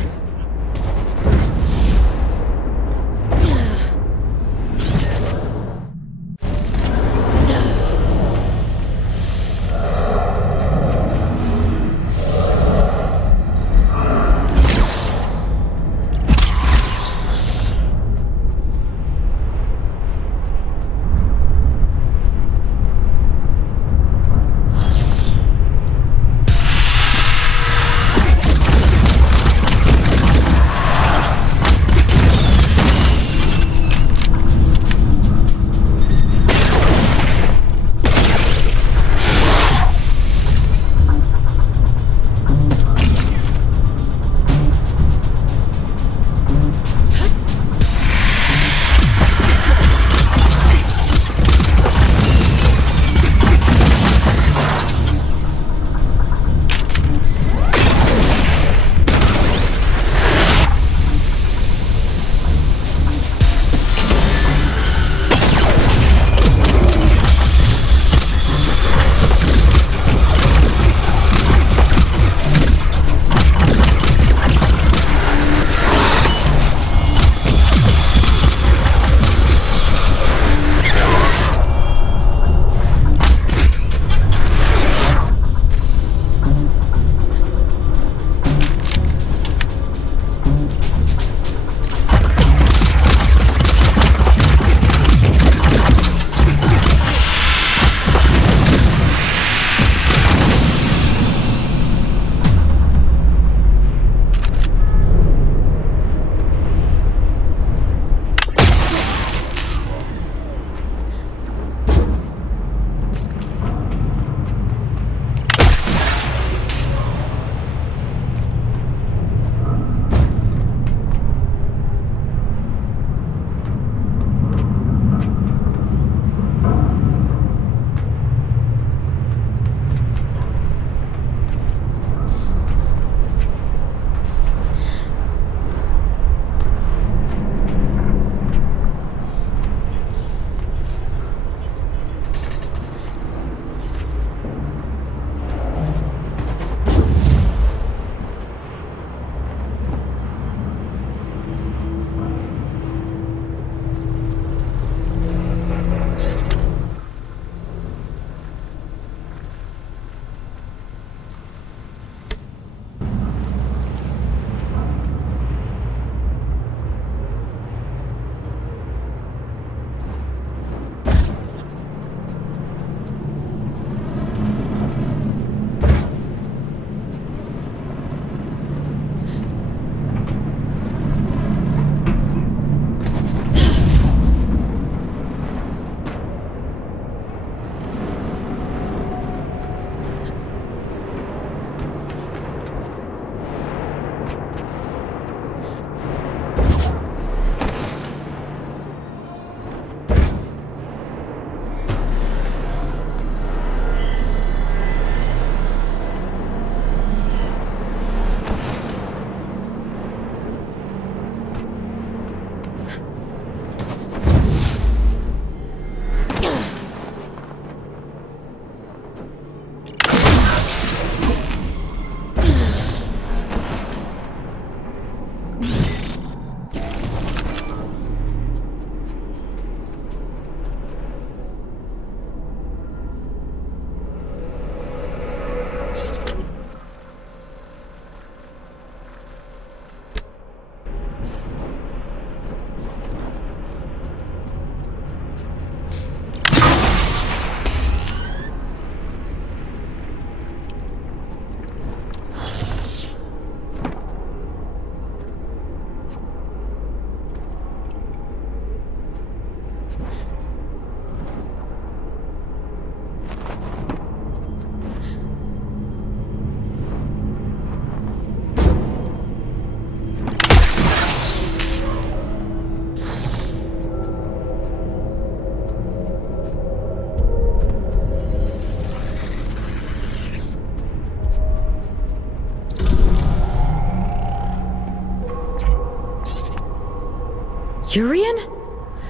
Urian?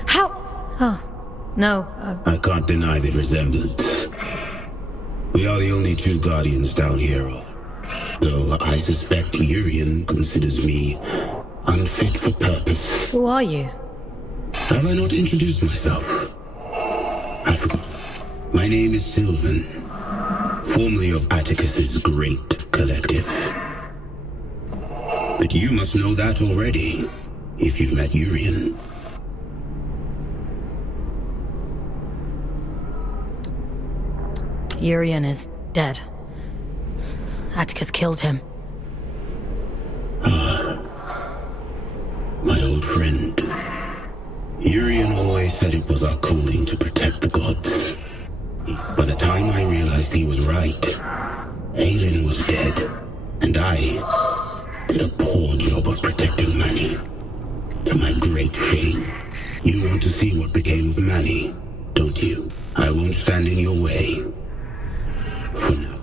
How? Oh, no. I can't deny the resemblance. We are the only two guardians down here, though I suspect Urian considers me unfit for purpose. Who are you? Have I not introduced myself? I forgot. My name is Sylvan, formerly of Atticus's Great Collective. But you must know that already, if you've met Urian. Urian is dead. Atticus killed him. My old friend. Urian always said it was our calling to protect the gods. By the time I realized he was right, Aelin was dead, and I did a poor job of protecting Manny. To my great shame. You want to see what became of Manny, don't you? I won't stand in your way. For now.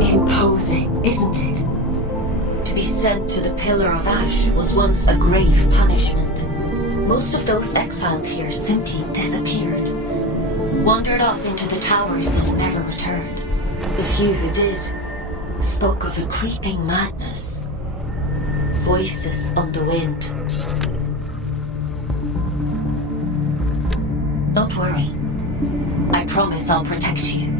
Imposing, isn't it? To be sent to the Pillar of Ash was once a grave punishment. Most of those exiled here simply disappeared. Wandered off into the towers and never returned. The few who did spoke of a creeping madness. Voices on the wind. Don't worry. I promise I'll protect you.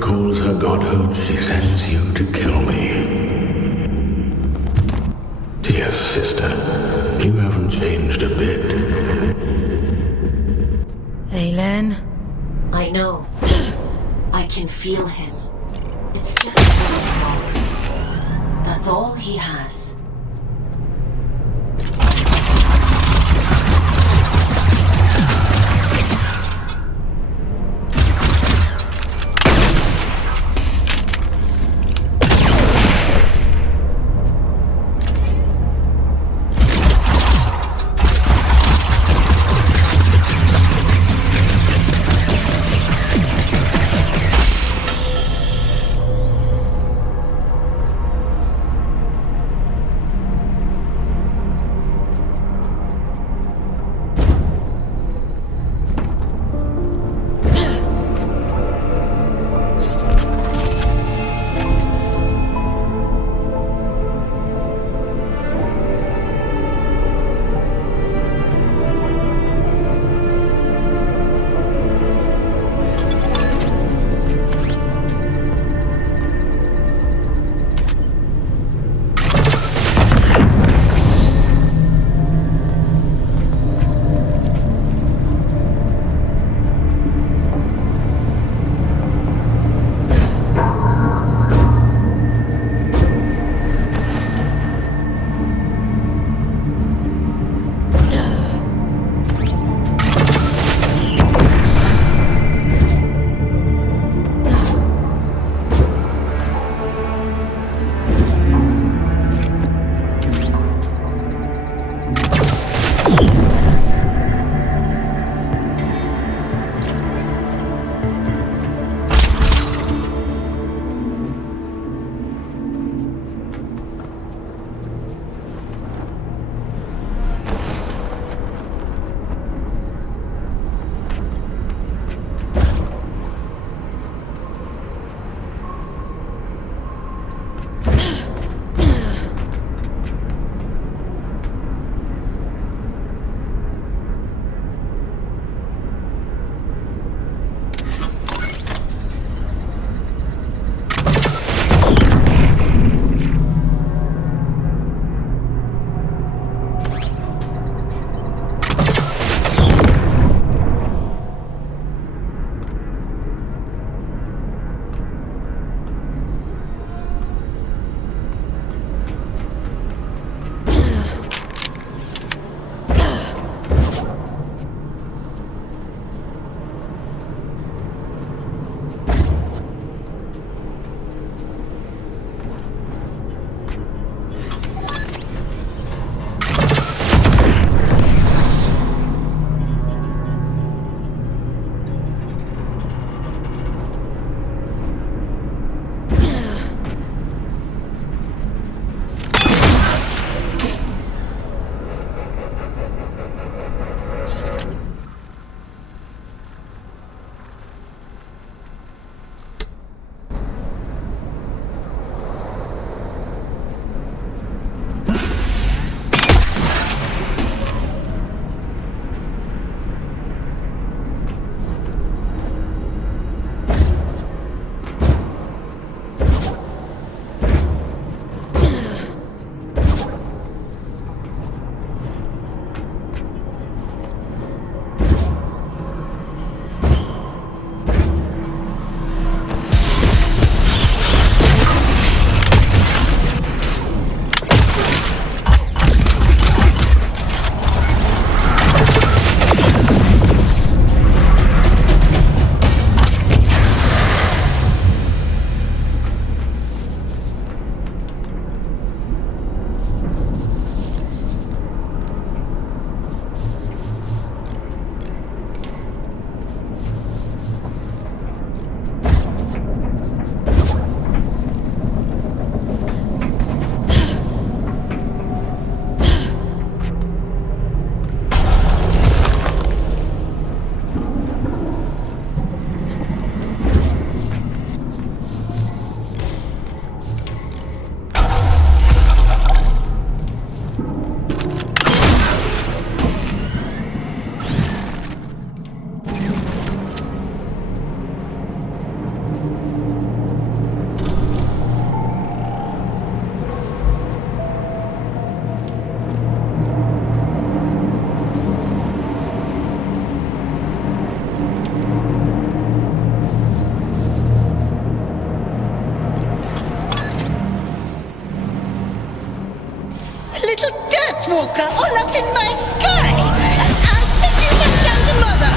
recalls her godhood, she sends you to kill me. Dear sister, you haven't changed a bit. Aelin? I know. I can feel him. It's just his fox. That's all he has. Scouts Walker all up in my sky, and I'll send you back down to Mother.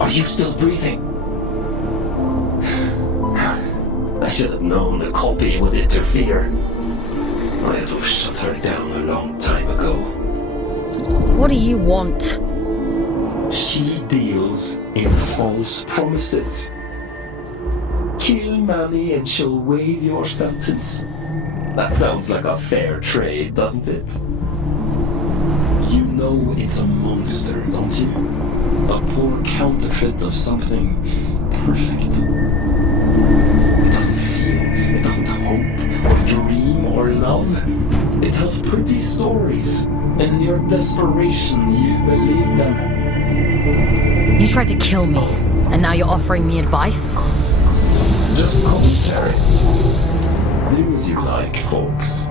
Are you still breathing? I should have known the copy would interfere. I'd have shut her down a long time ago. What do you want? She deals in false promises. Kill Manny and she'll waive your sentence. That sounds like a fair trade, doesn't it? You know it's a monster, don't you? A poor counterfeit of something perfect. It doesn't feel, it doesn't hope, or dream, or love. It tells pretty stories, and in your desperation you believe them. You tried to kill me, and now you're offering me advice? Just commentary. Do as you like, folks.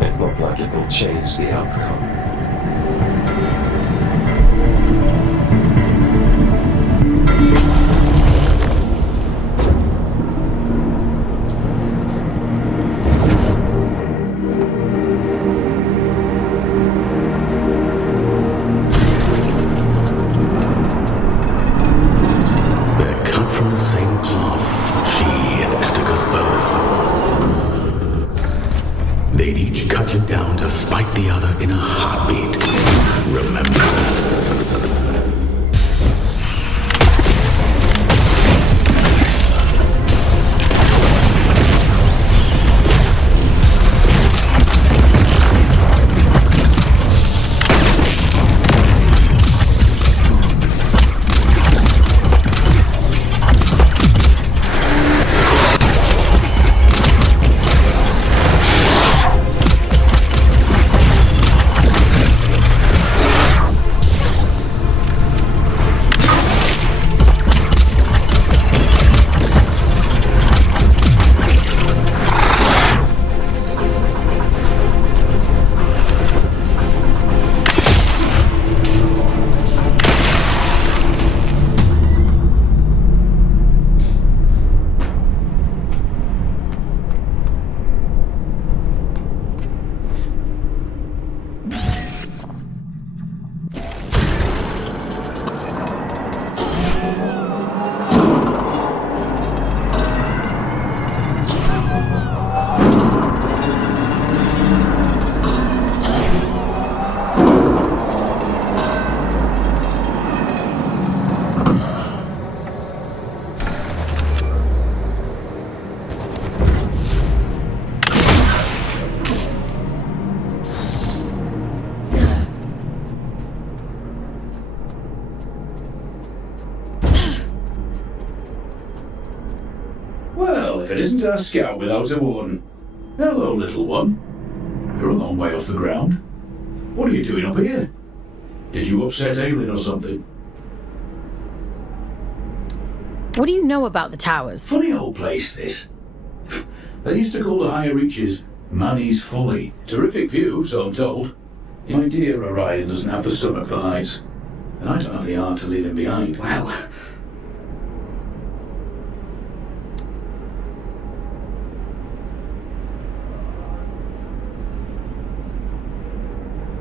It's not like it'll change the outcome. They're cut from the same cloth, she and Atticus both. They'd each cut you down to spite the other in a heartbeat. Remember. Well, if it isn't our scout without a warden. Hello, little one. You're a long way off the ground. What are you doing up here? Did you upset Aelin or something? What do you know about the towers? Funny old place, this. They used to call the higher reaches Manny's Folly. Terrific view, so I'm told. My dear Orion doesn't have the stomach for heights. And I don't have the heart to leave him behind. Well...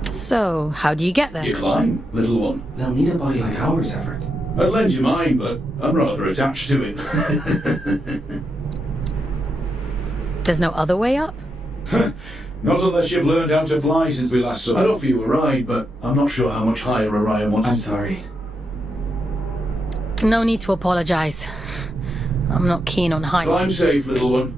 So, how do you get there? You climb, little one. They'll need a body like ours, Everett. I'd lend you mine, but I'm rather attached to it. There's no other way up? Not unless you've learned how to fly since we last saw. I'd offer you a ride, but I'm not sure how much higher Orion wants. I'm sorry. No need to apologize. I'm not keen on heights. Climb safe, little one.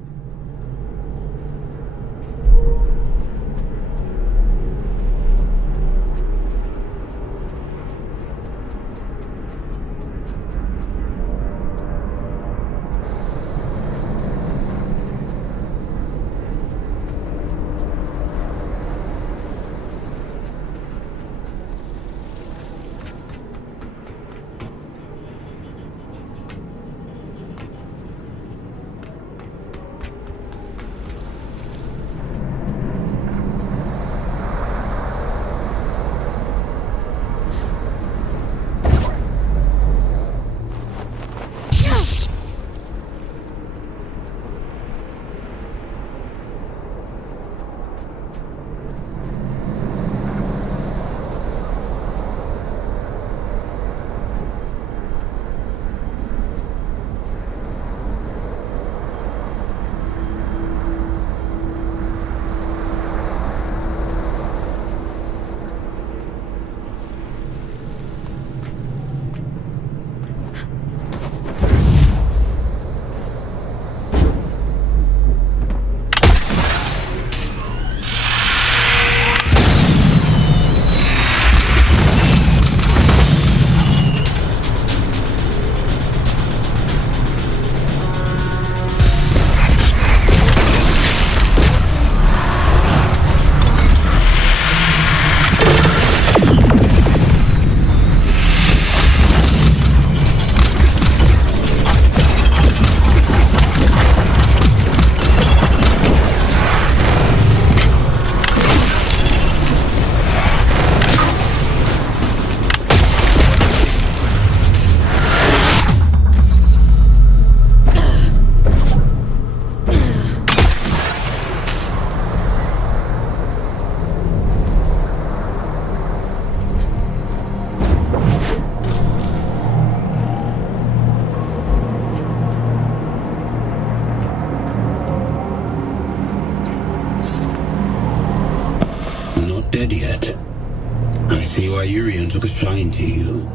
I see why Urian took a shine to you.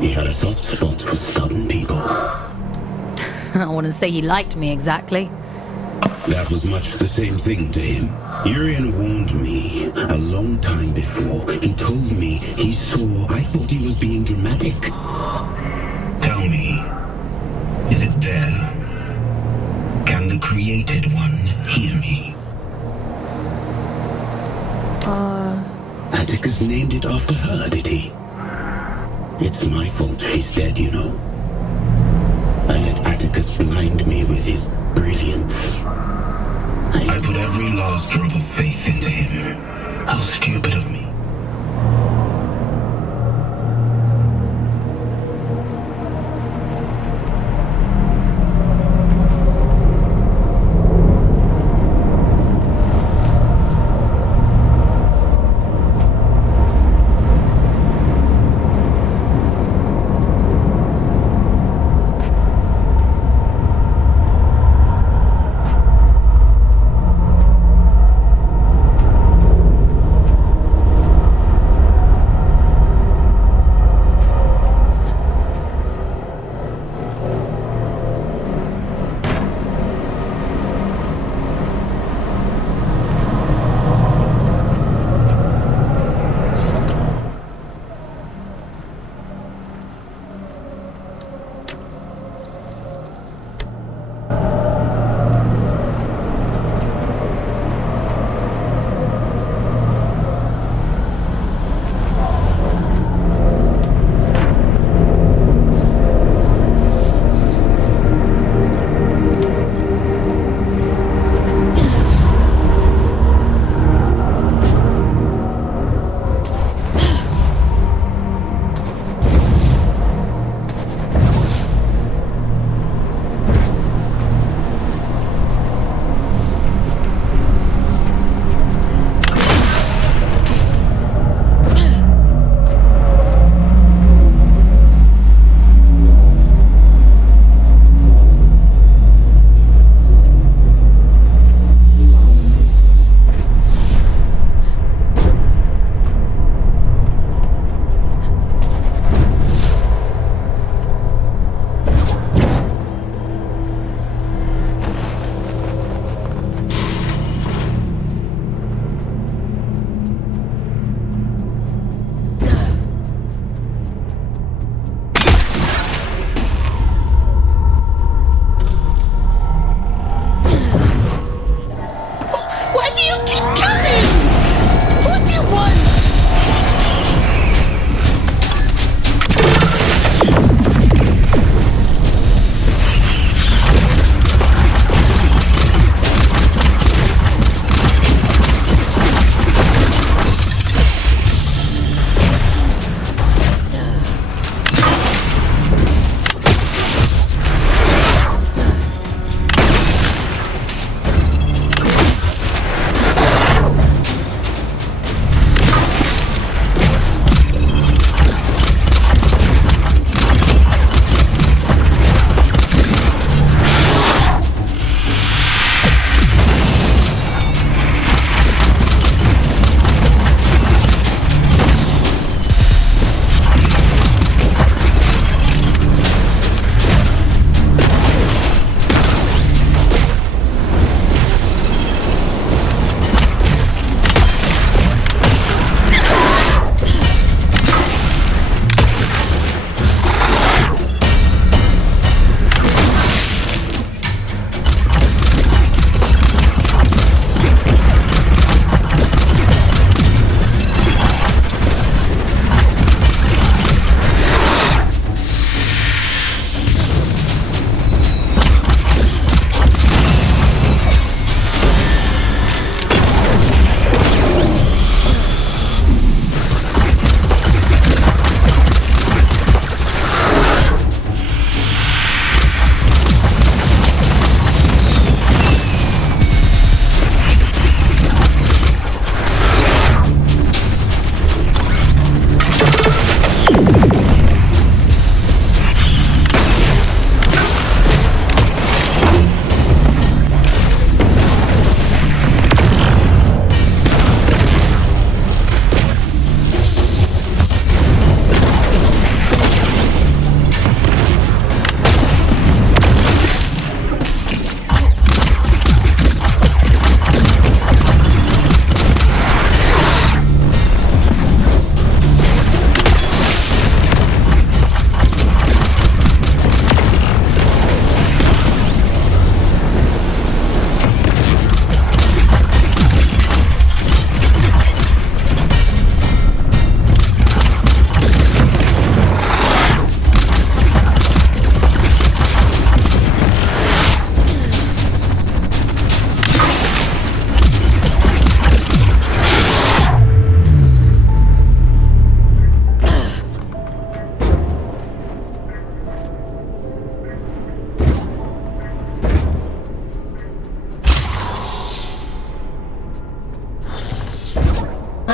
He had a soft spot for stubborn people. I wouldn't say he liked me exactly. That was much the same thing to him. Urian warned me a long time before. He told me he saw. I thought he was being dramatic. Tell me, is it there? Can the created one hear me? Atticus named it after her, did he? It's my fault she's dead, you know. I let Atticus blind me with his brilliance. I put every last drop of faith into him. How stupid of me.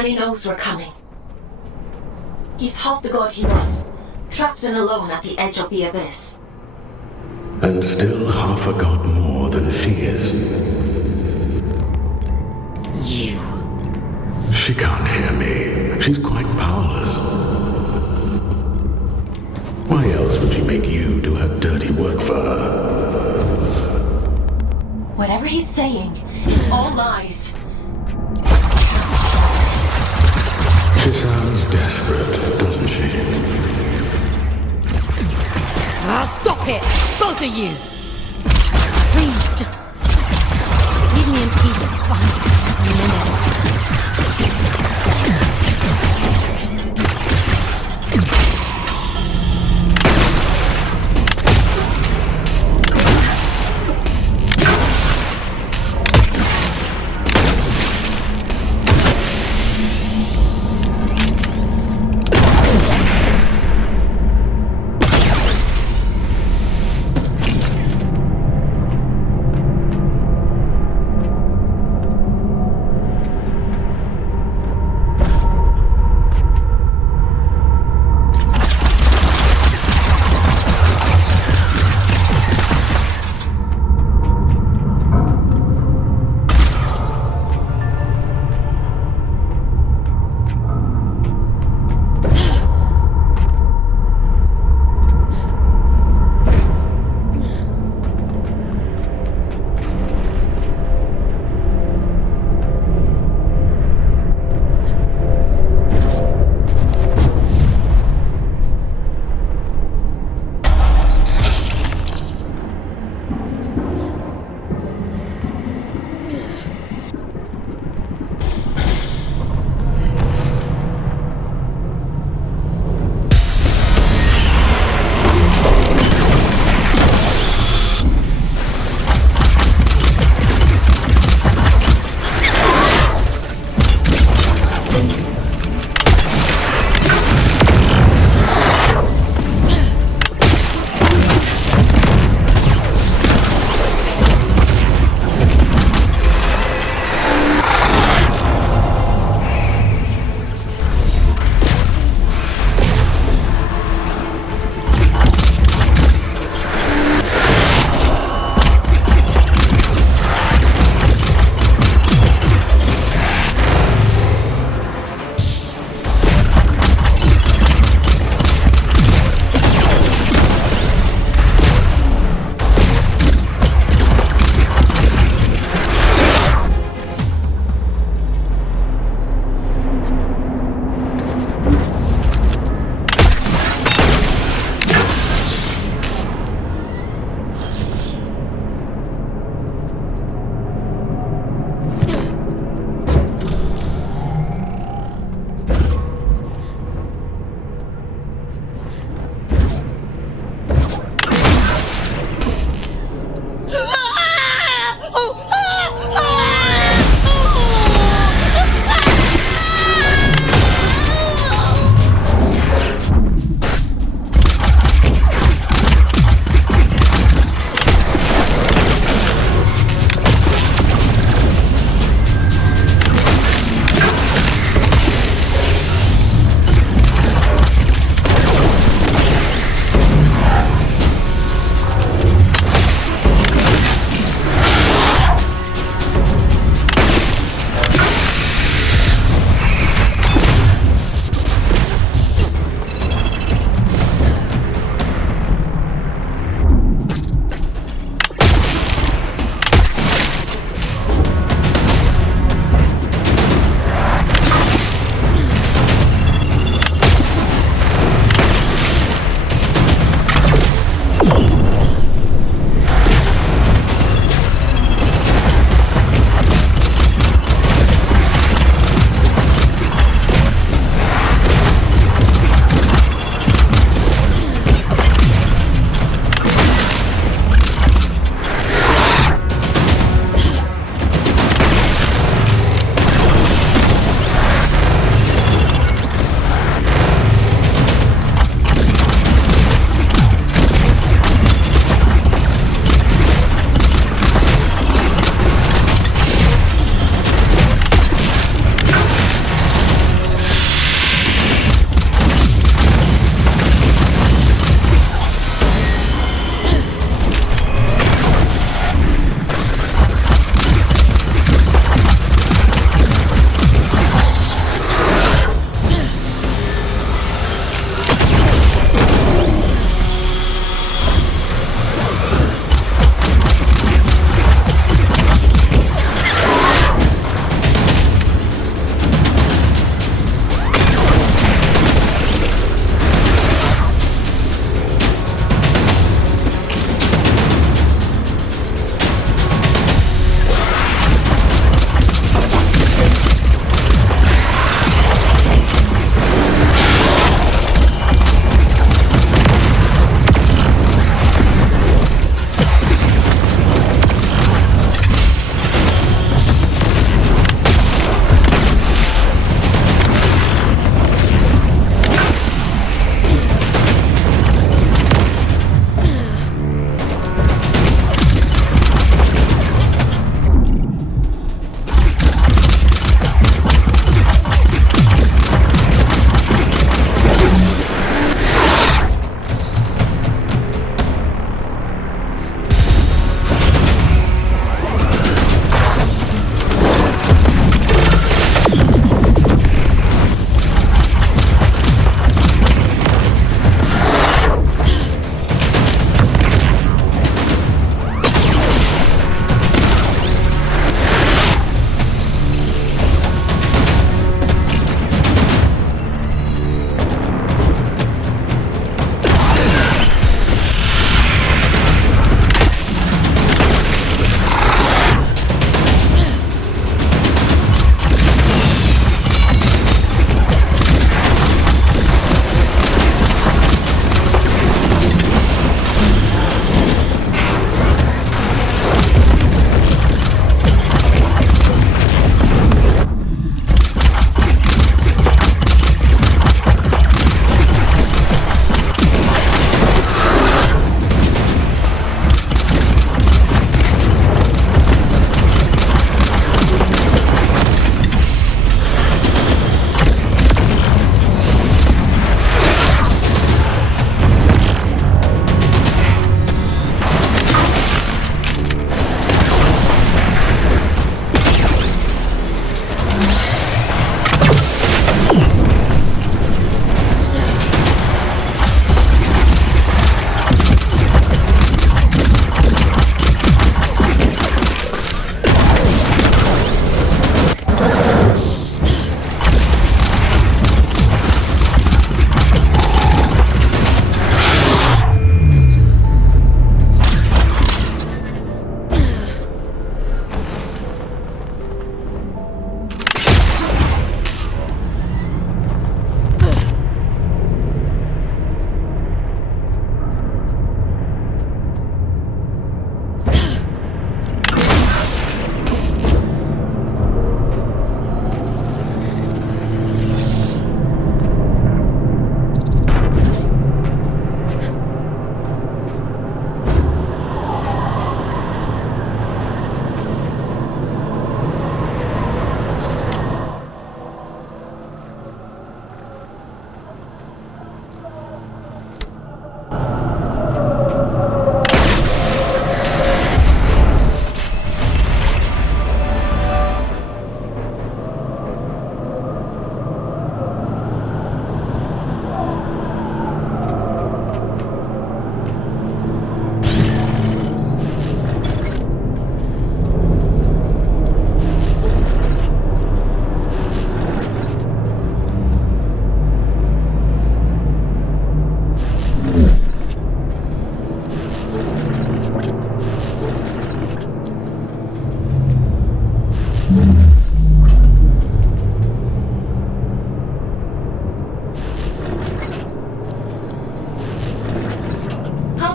And he knows we're coming. He's half the god he was, trapped and alone at the edge of the abyss. And still half a god more than she is. You. She can't hear me. She's quite powerless. Why else would she make you do her dirty work for her? Whatever he's saying, it's all lies. She sounds desperate, doesn't she? Stop it! Both of you! Please, just leave me in peace for 100 minutes.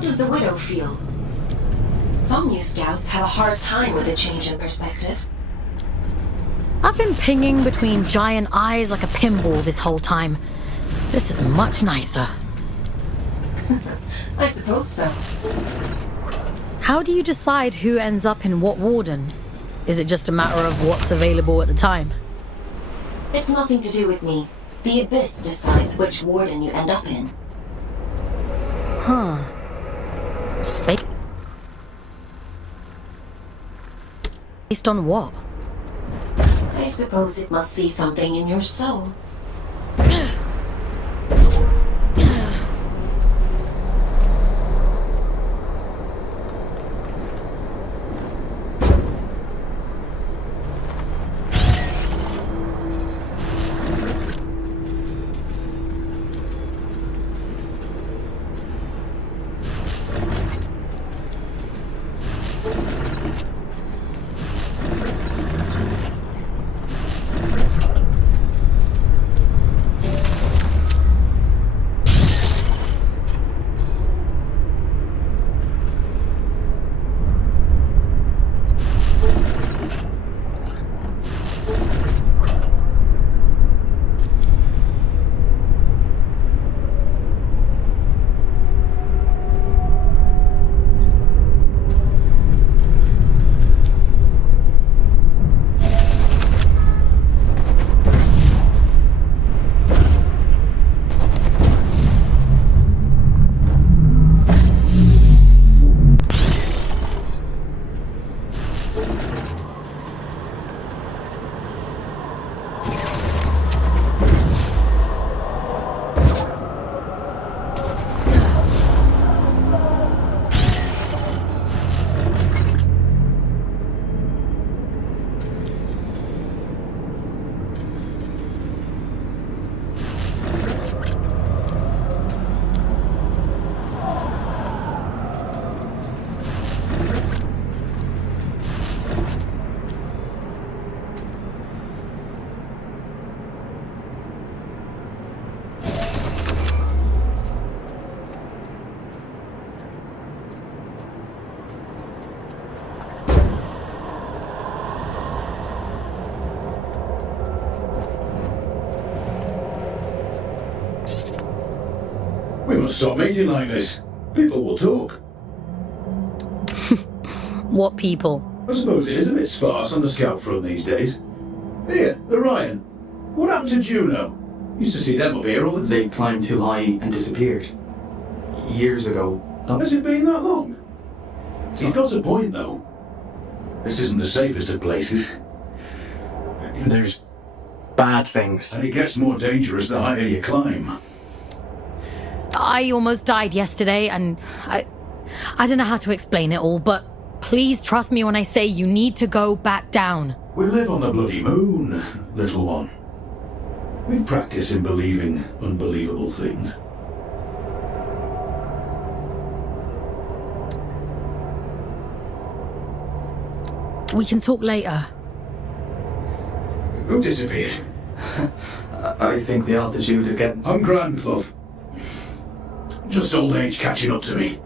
does the widow feel? Some new scouts have a hard time with a change in perspective. I've been pinging between giant eyes like a pinball this whole time. This is much nicer. I suppose so. How do you decide who ends up in what warden? Is it just a matter of what's available at the time? It's nothing to do with me. The Abyss decides which warden you end up in. Huh. Based on what? I suppose it must see something in your soul. We must stop meeting like this. People will talk. What people? I suppose it is a bit sparse on the scout front these days. Here, Orion. What happened to Juno? Used to see them up here all the time. They climbed too high and disappeared. Years ago. Has it been that long? He's got a point, though. This isn't the safest of places. There's bad things. And it gets more dangerous the higher you climb. I almost died yesterday, and I don't know how to explain it all, but please trust me when I say you need to go back down. We live on the bloody moon, little one. We've practiced in believing unbelievable things. We can talk later. Who disappeared? I think the altitude is getting... I'm grand, love. Just old age catching up to me.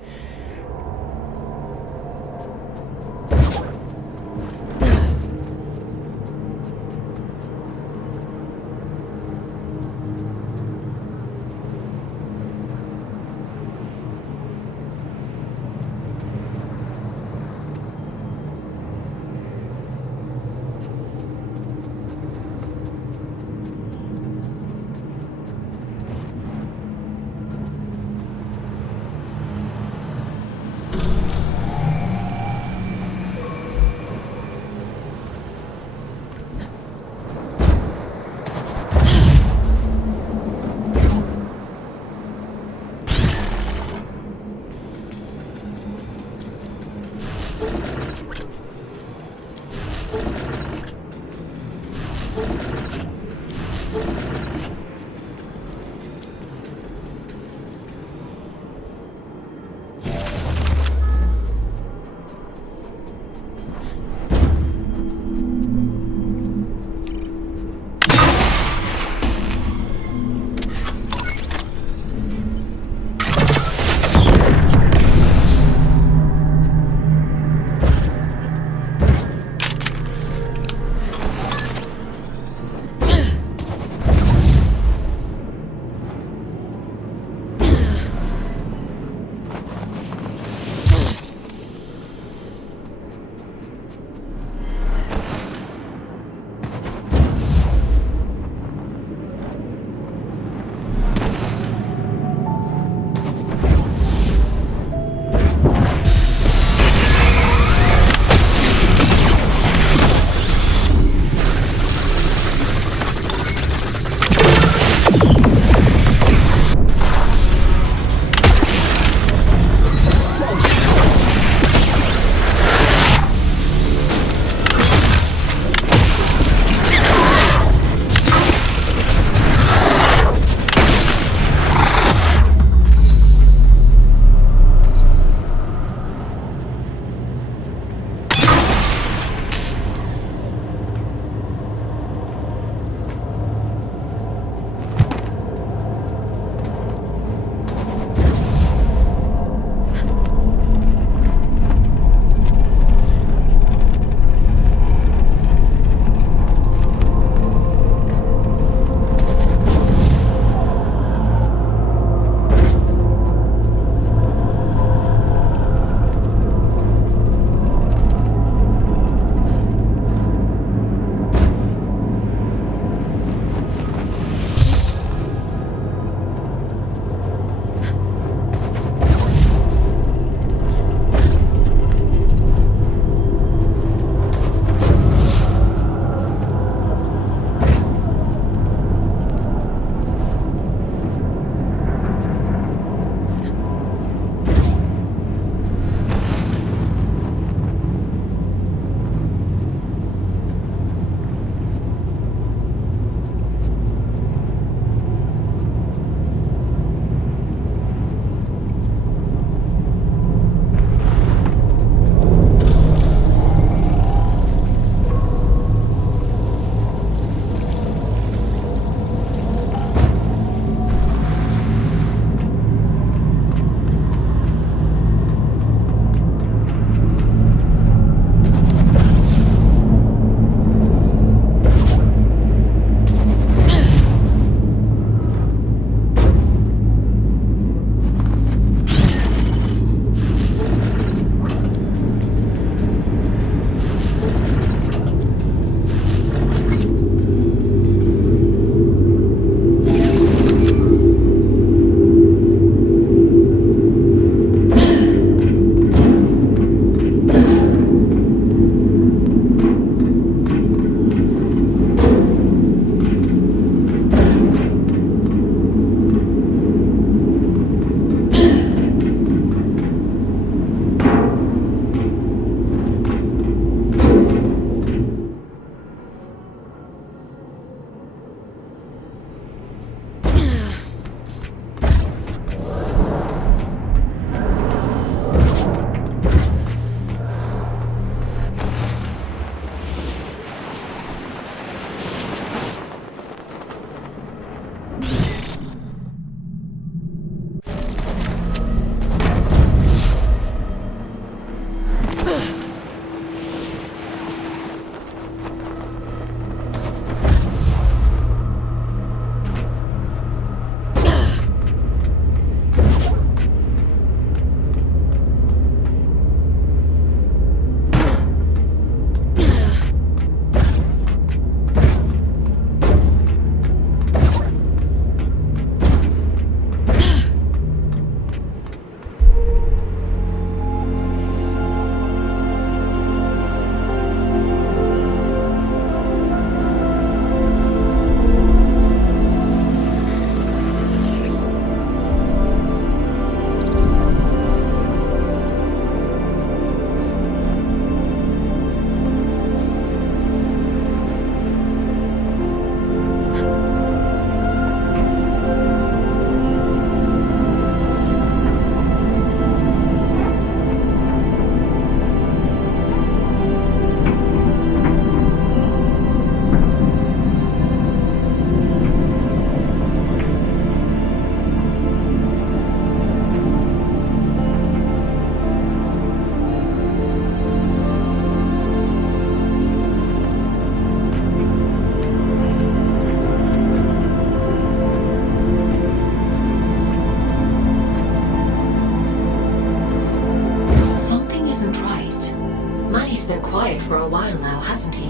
it for a while now, hasn't he?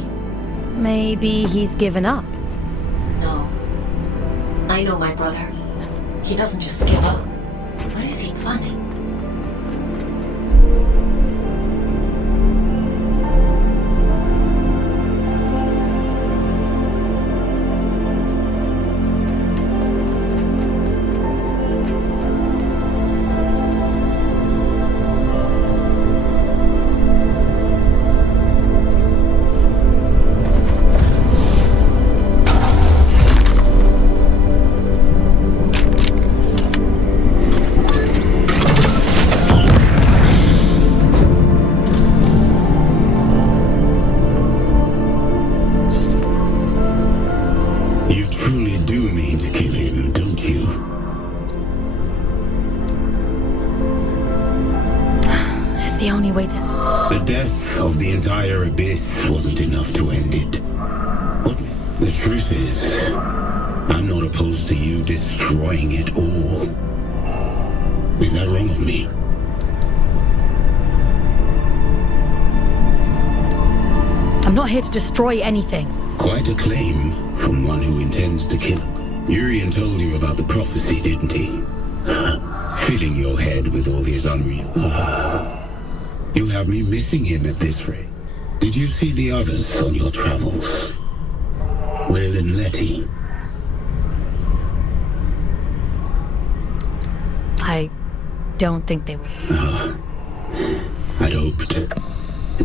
Maybe he's given up. No. I know my brother. He doesn't just give up. What is he planning? The death of the entire Abyss wasn't enough to end it. What? The truth is, I'm not opposed to you destroying it all. Is that wrong of me? I'm not here to destroy anything. Quite a claim from one who intends to kill. Urian told you about the prophecy, didn't he? Filling your head with all these unreal... You'll have me missing him at this rate. Did you see the others on your travels? Will and Letty? I don't think they were. I'd hoped.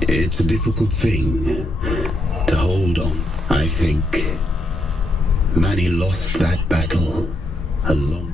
It's a difficult thing to hold on, I think. Manny lost that battle alone.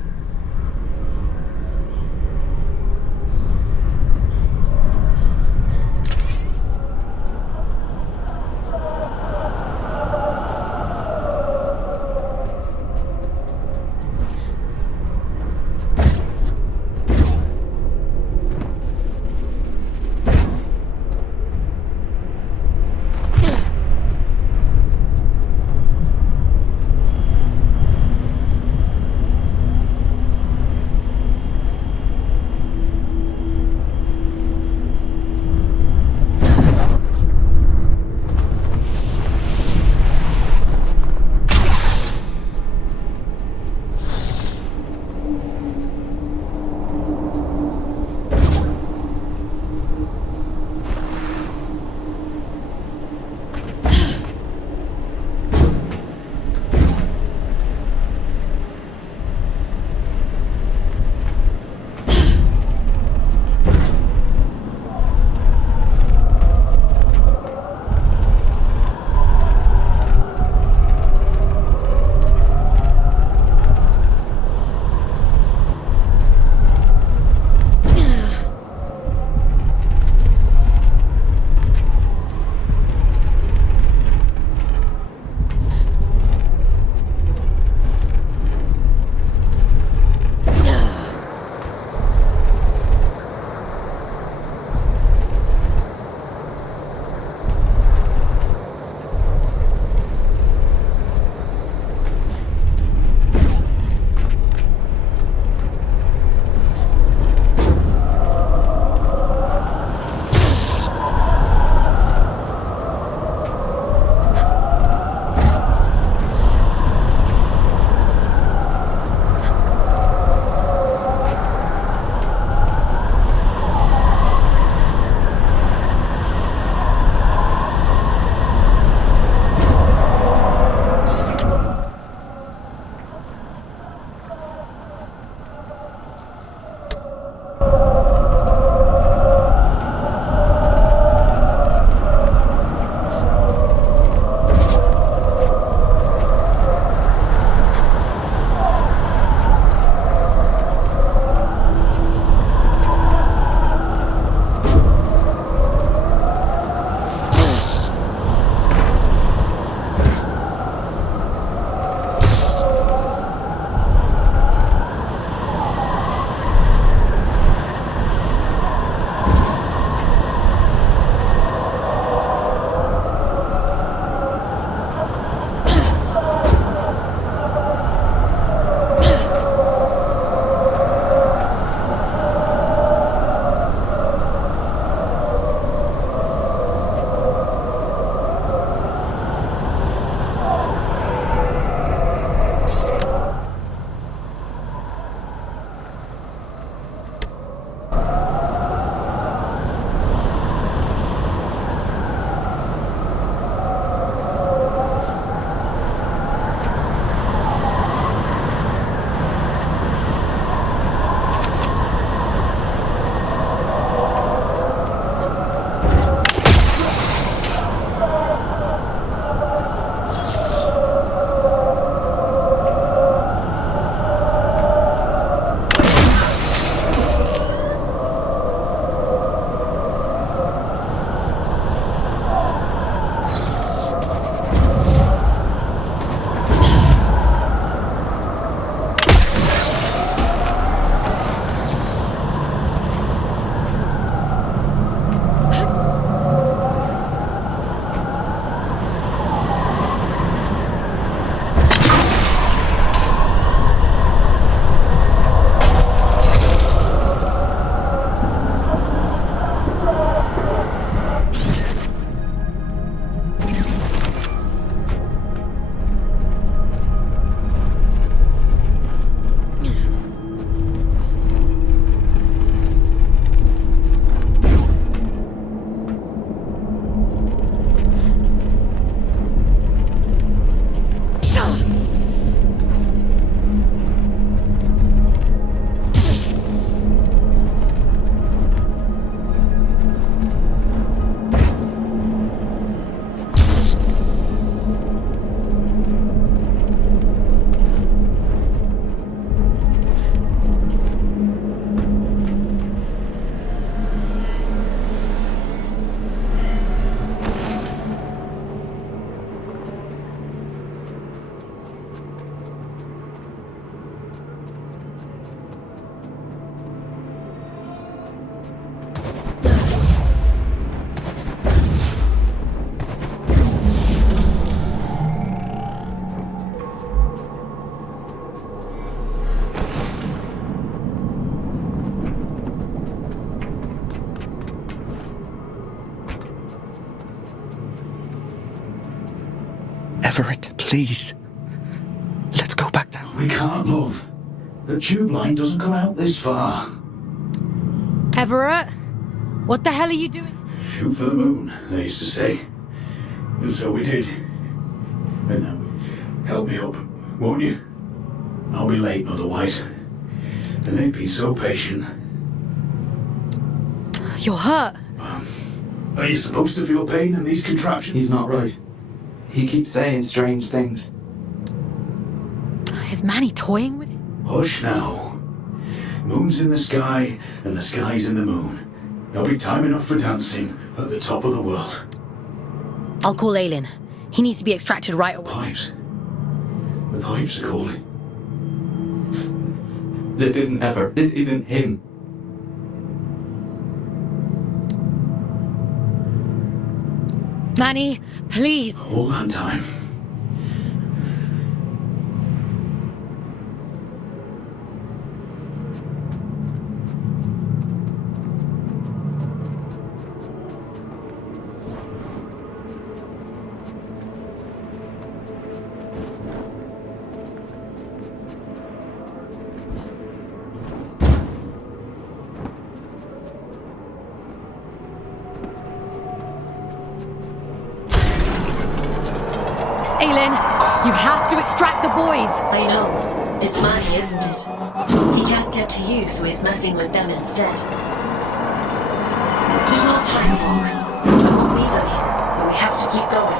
Everett, please. Let's go back down. We can't, love. The tube line doesn't come out this far. Everett? What the hell are you doing? Shoot for the moon, they used to say. And so we did. And now, help me up, won't you? I'll be late otherwise. And they'd be so patient. You're hurt. Are you supposed to feel pain in these contraptions? He's not right. He keeps saying strange things. Is Manny toying with it? Hush now. Moon's in the sky, and the sky's in the moon. There'll be time enough for dancing at the top of the world. I'll call Aylin. He needs to be extracted right away. Pipes. The pipes are calling. This isn't Ever. This isn't him. Manny, please. All that time. Aylin, you have to extract the boys. I know. It's Manny, isn't it? He can't get to you, so he's messing with them instead. There's no time, folks. I won't leave them here, but we have to keep going.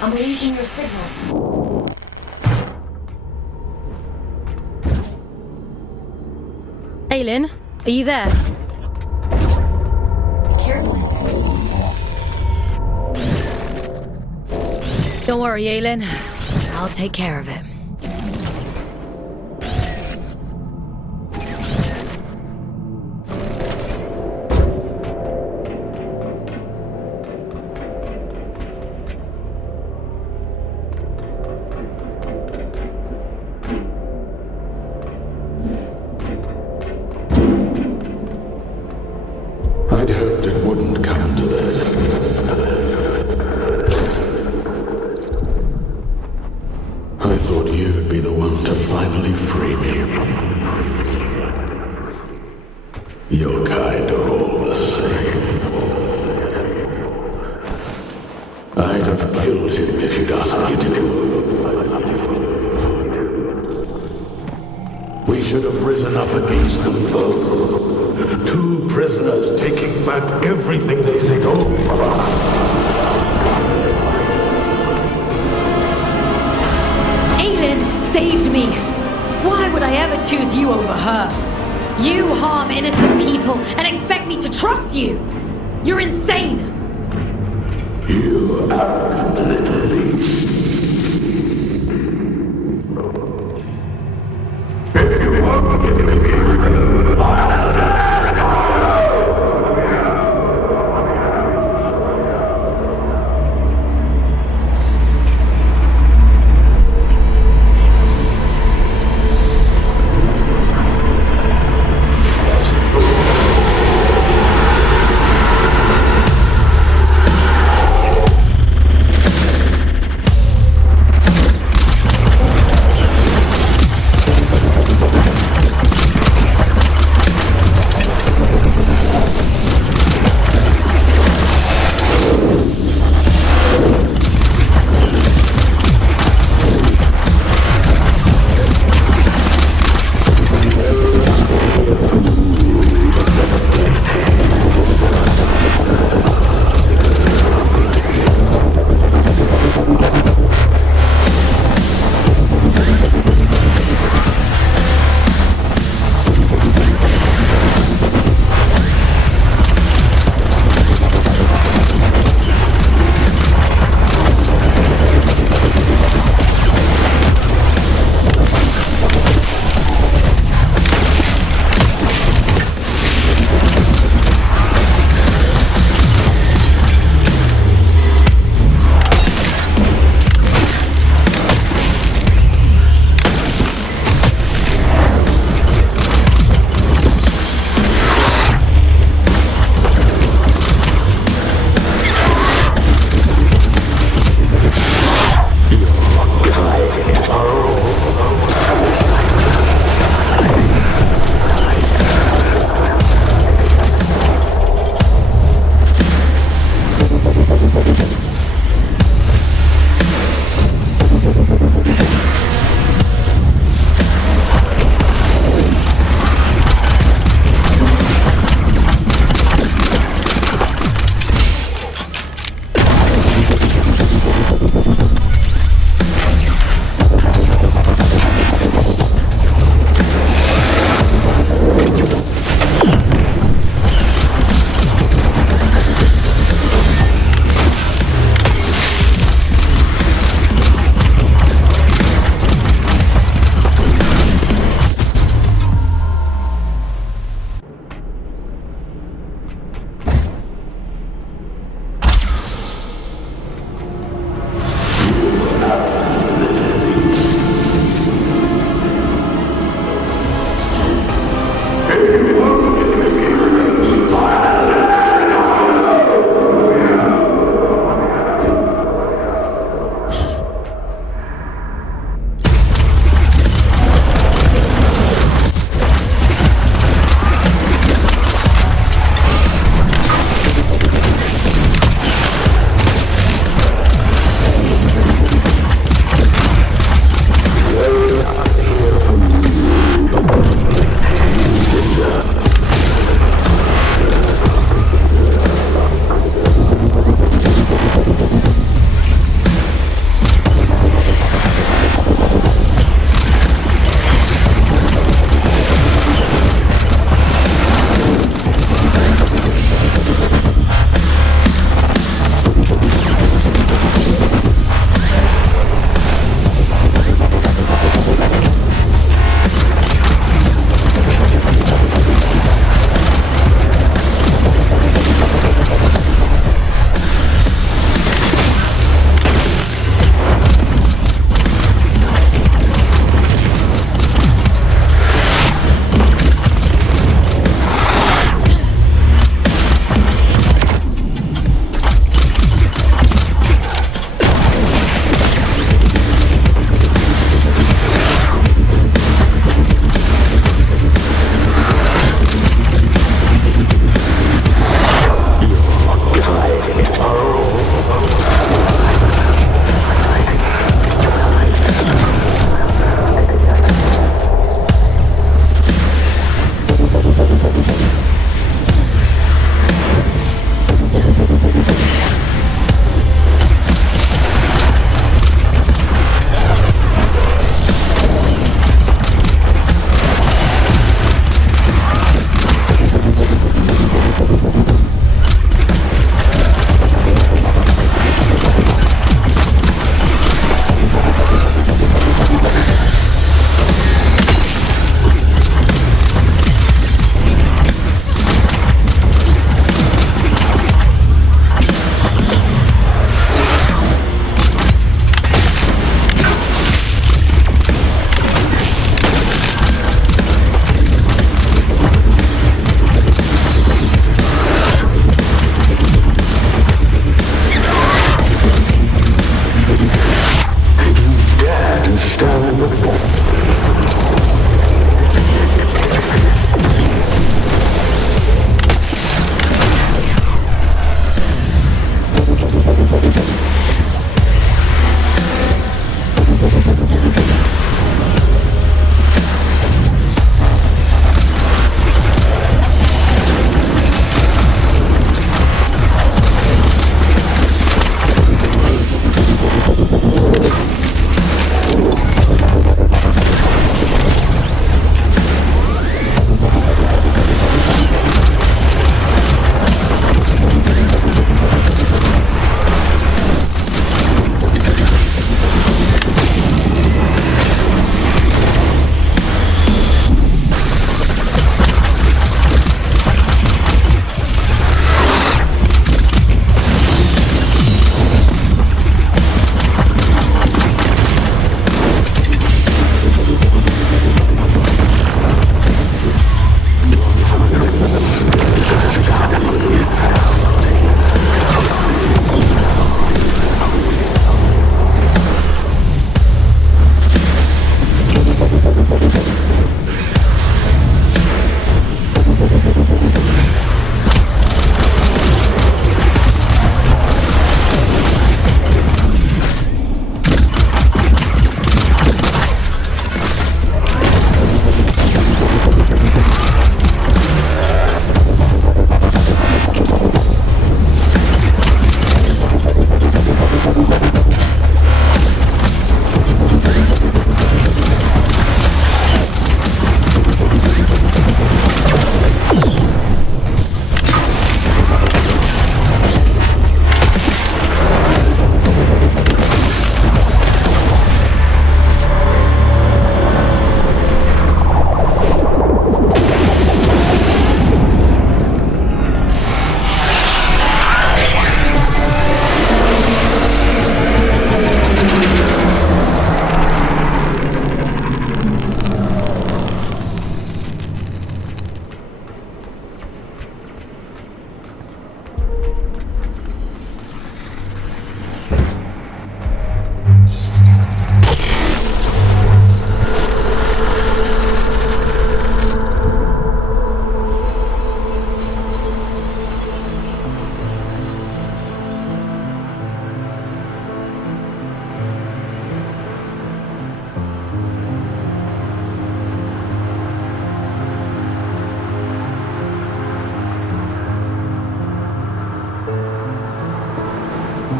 I'm losing your signal. Aylin, are you there? Careful. Don't worry, Aylin. I'll take care of it. I'd hoped it wouldn't come to this. I thought you'd be the one to finally free me. Your kind are all the same. I'd have killed him if you'd asked me to. We should have risen up against them both. Two prisoners taking back everything they stole from us. saved me. Why would I ever choose you over her? You harm innocent people and expect me to trust you. You're insane. You arrogant little beast. If you won't give me freedom, I'll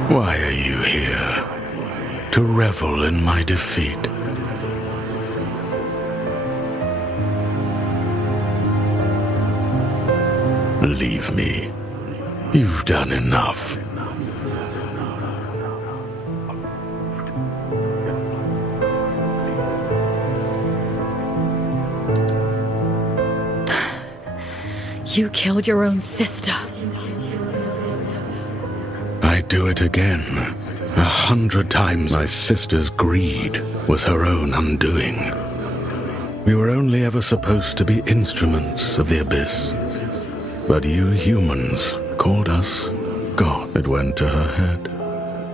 Why are you here? To revel in my defeat? Leave me. You've done enough. You killed your own sister. I'd do it again. 100 times. My sister's greed was her own undoing. We were only ever supposed to be instruments of the abyss. But you humans called us God. It went to her head.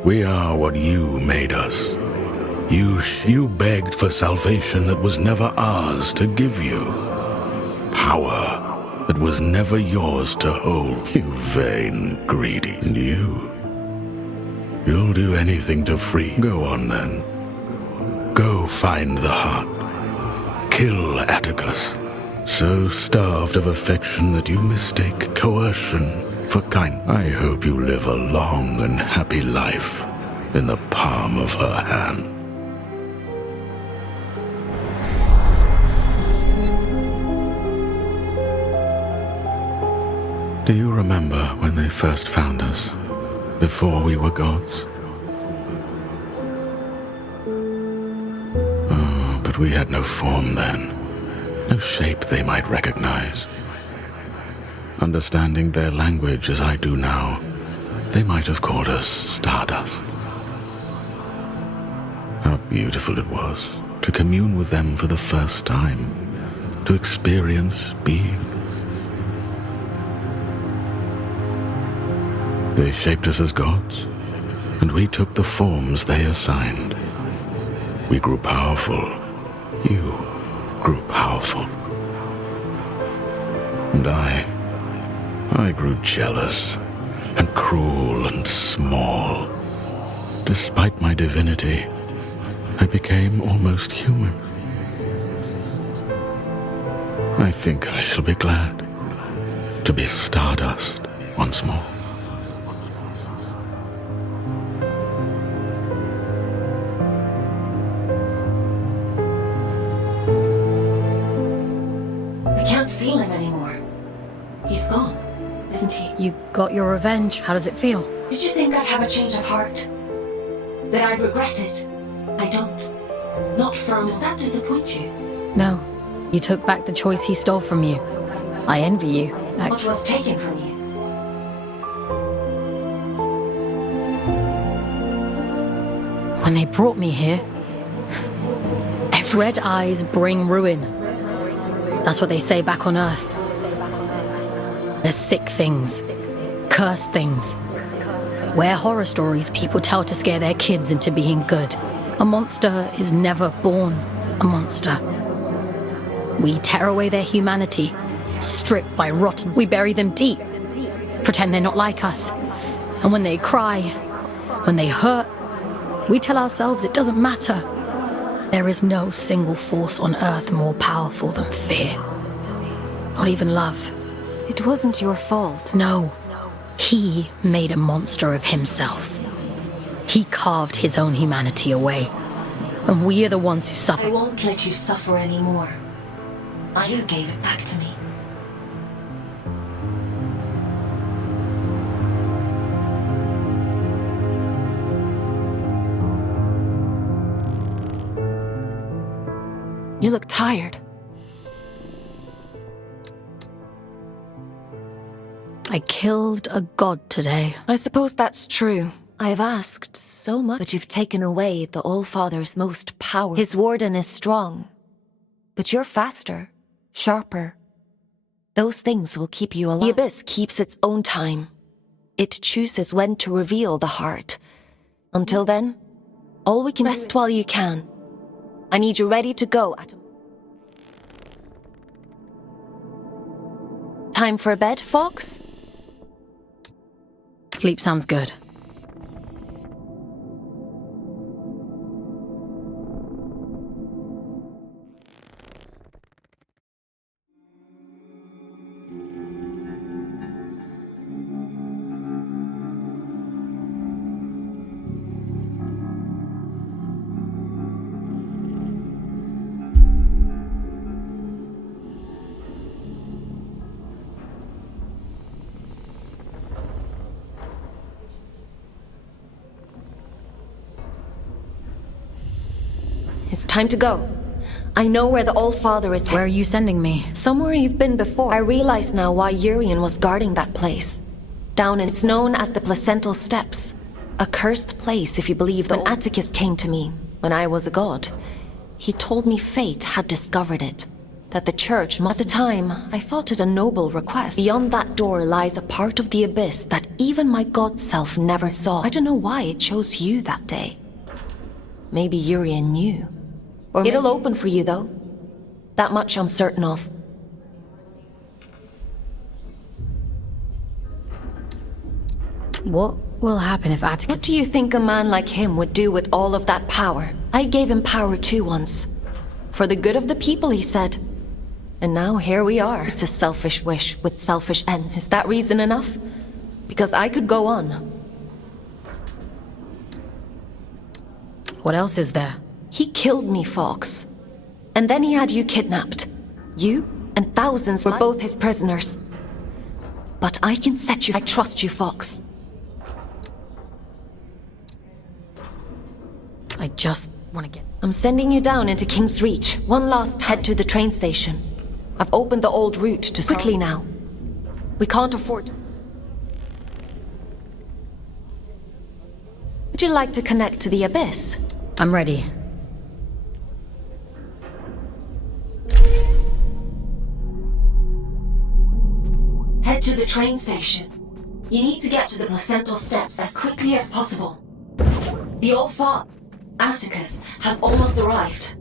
We are what you made us. You begged for salvation that was never ours to give you. Power that was never yours to hold. You vain, greedy. And you'll do anything to free. Go on then. Go find the heart. Kill Atticus. So starved of affection that you mistake coercion for kind. I hope you live a long and happy life in the palm of her hand. Do you remember when they first found us, before we were gods? Oh, but we had no form then. No shape they might recognize. Understanding their language as I do now, they might have called us Stardust. How beautiful it was to commune with them for the first time, to experience being. They shaped us as gods, and we took the forms they assigned. We grew powerful. You grew powerful. And I grew jealous and cruel and small. Despite my divinity, I became almost human. I think I shall be glad to be Stardust once more. Feel him anymore. He's gone, isn't he? You got your revenge. How does it feel? Did you think I'd have a change of heart? That I'd regret it? I don't. Not from. Does that disappoint you? No. You took back the choice he stole from you. I envy you. What was taken from you? When they brought me here, red eyes bring ruin. That's what they say back on Earth. There's sick things, cursed things. We're horror stories people tell to scare their kids into being good. A monster is never born a monster. We tear away their humanity, stripped by rotten. We bury them deep, pretend they're not like us. And when they cry, when they hurt, we tell ourselves it doesn't matter. There is no single force on Earth more powerful than fear. Not even love. It wasn't your fault. No. He made a monster of himself. He carved his own humanity away. And we are the ones who suffer. I won't let you suffer anymore. You gave it back to me. You look tired. I killed a god today. I suppose that's true. I've asked so much, but you've taken away the All-Father's most power. His warden is strong, but you're faster, sharper. Those things will keep you alive. The Abyss keeps its own time. It chooses when to reveal the heart. Until then, all we can rest while you can. I need you ready to go at time for bed, Fox? Sleep sounds good. It's time to go. I know where the All-Father is. Where are you sending me? Somewhere you've been before. I realize now why Urian was guarding that place. It's known as the Placental Steps. A cursed place, if you believe that. When Atticus came to me, when I was a god, he told me fate had discovered it. That the church must. At the time, I thought it a noble request. Beyond that door lies a part of the abyss that even my god self never saw. I don't know why it chose you that day. Maybe Urian knew. Or it'll open for you, though. That much I'm certain of. What will happen if Atticus... What do you think a man like him would do with all of that power? I gave him power too once. For the good of the people, he said. And now here we are. It's a selfish wish with selfish ends. Is that reason enough? Because I could go on. What else is there? He killed me, Fox. And then he had you kidnapped. You and thousands were both his prisoners. But I can set you... I trust you, Fox. I just want to get... I'm sending you down into King's Reach. One last head to the train station. I've opened the old route to... Quickly now. We can't afford... Would you like to connect to the Abyss? I'm ready. Head to the train station. You need to get to the Placental Steps as quickly as possible. The old father, Atticus, has almost arrived.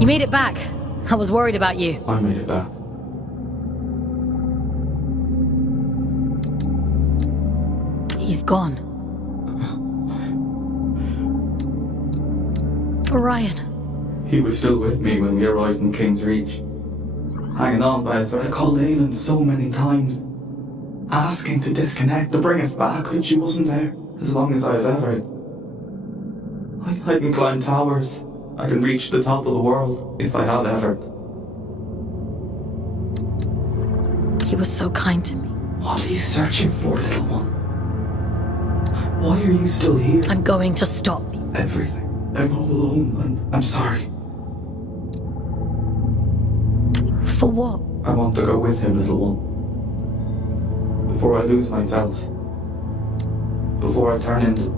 You made it back. I was worried about you. I made it back. He's gone. Orion. He was still with me when we arrived in King's Reach. Hanging on by a thread. I called Aylin so many times, asking to disconnect, to bring us back, but she wasn't there. As long as I've ever... I can climb towers. I can reach the top of the world, if I have ever. He was so kind to me. What are you searching for, little one? Why are you still here? I'm going to stop you. Everything. I'm all alone, and I'm sorry. For what? I want to go with him, little one. Before I lose myself. Before I turn into...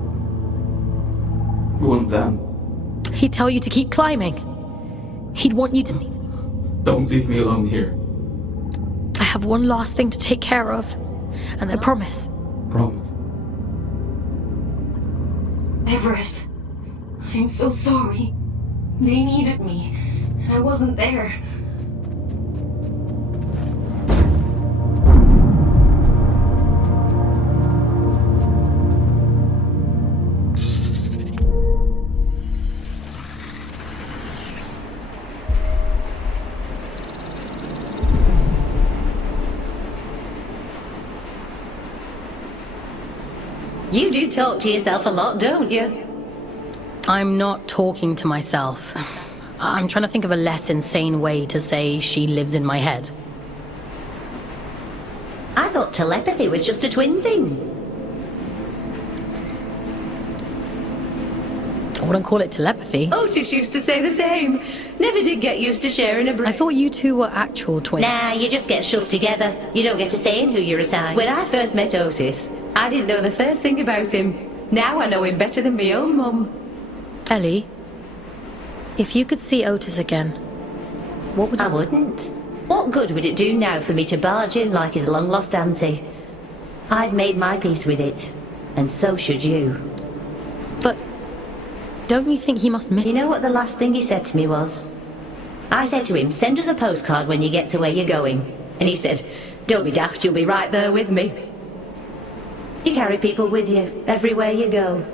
One of them. He'd tell you to keep climbing. He'd want you to see. Don't leave me alone here. I have one last thing to take care of, and I promise. Promise. Everett, I'm so sorry. They needed me, and I wasn't there. You do talk to yourself a lot, don't you? I'm not talking to myself. I'm trying to think of a less insane way to say she lives in my head. I thought telepathy was just a twin thing. I wouldn't call it telepathy. Otis used to say the same. Never did get used to sharing a brain. I thought you two were actual twins. Nah, you just get shoved together. You don't get to say in who you're assigned. When I first met Otis, I didn't know the first thing about him. Now I know him better than my own mum. Ellie, if you could see Otis again, what would you... I wouldn't. What good would it do now for me to barge in like his long-lost auntie? I've made my peace with it, and so should you. But don't you think he must miss... You know what the last thing he said to me was? I said to him, send us a postcard when you get to where you're going. And he said, don't be daft, you'll be right there with me. You carry people with you, everywhere you go.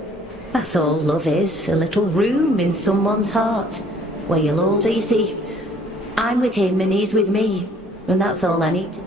That's all love is, a little room in someone's heart, where you'll all... So you see, I'm with him and he's with me, and that's all I need.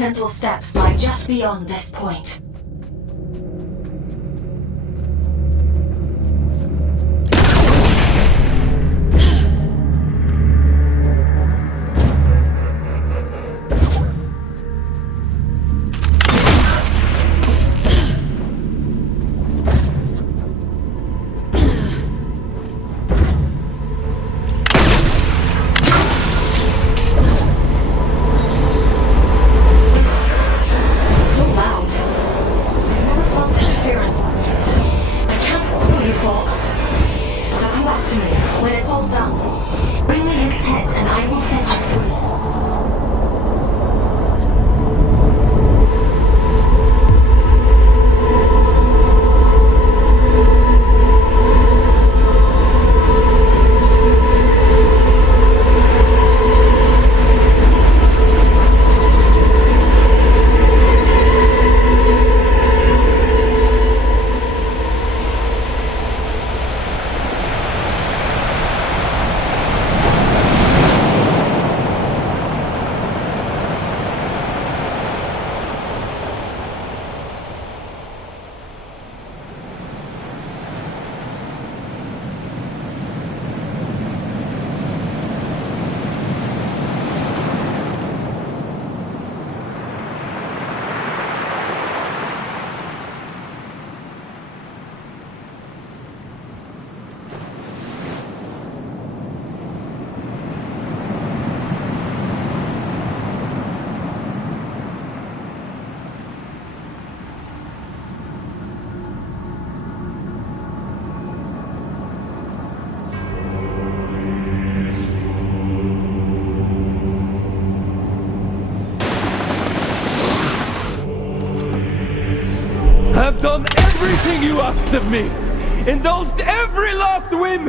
Placental steps lie just beyond this point. I've done everything you asked of me! Indulged every last whim!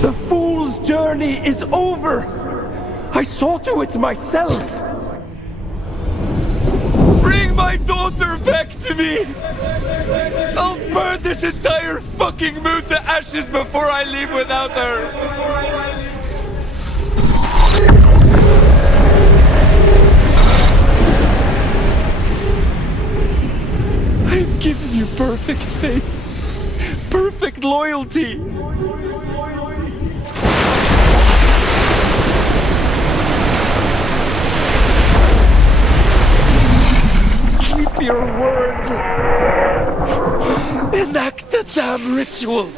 The fool's journey is over! I saw to it myself! Bring my daughter back to me! I'll burn this entire fucking moon to ashes before I leave without her! I've given you perfect faith, perfect loyalty. Keep your word. Enact the damn ritual.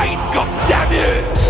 mine, goddammit!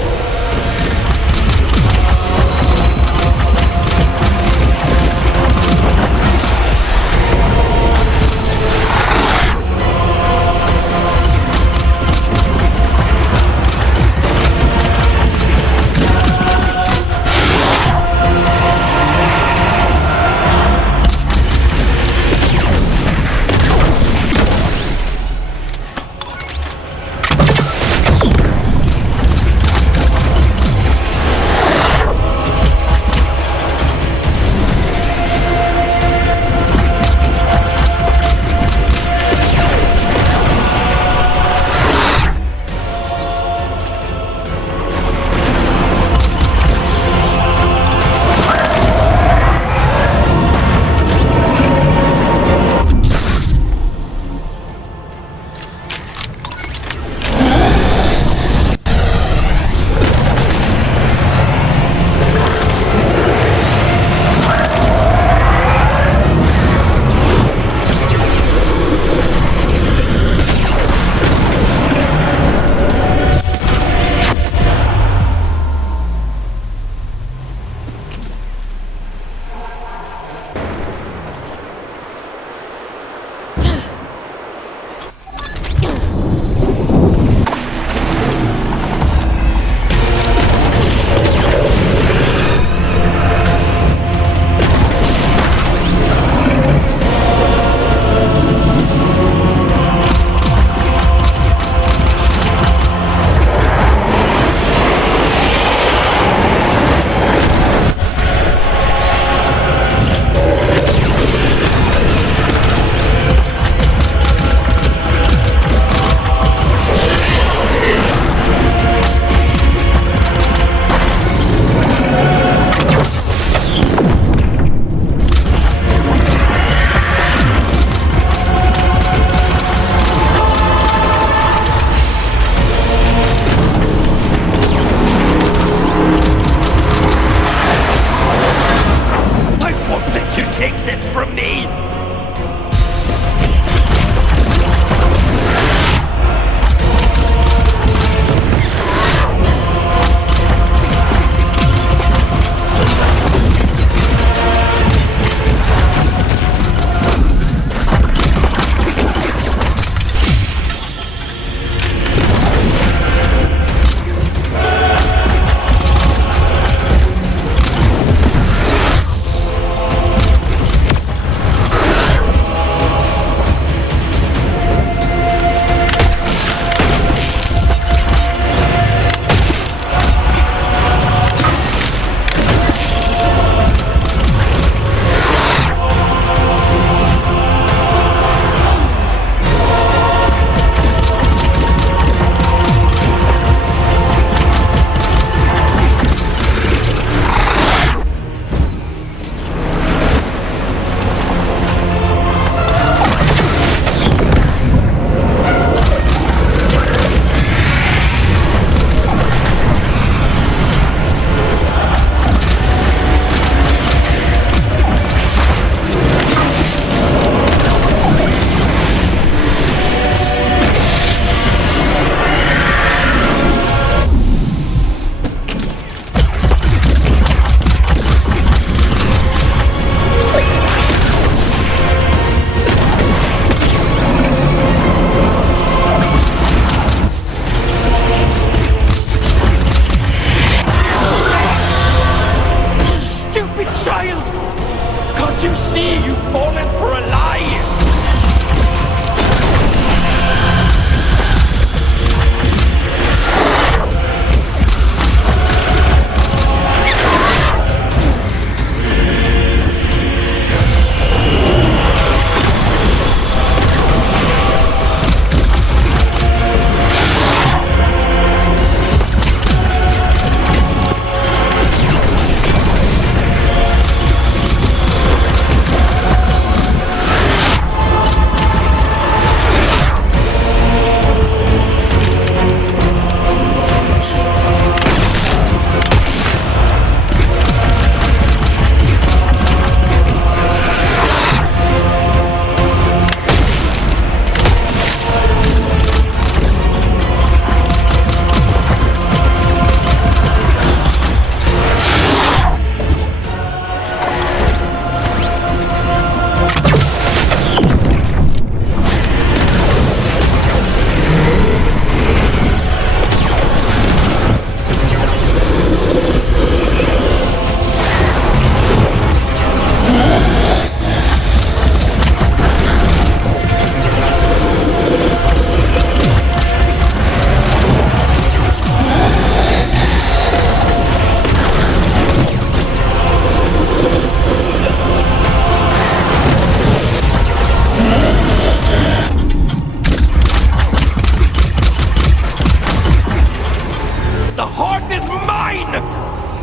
the heart is mine!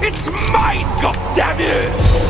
It's mine, goddammit!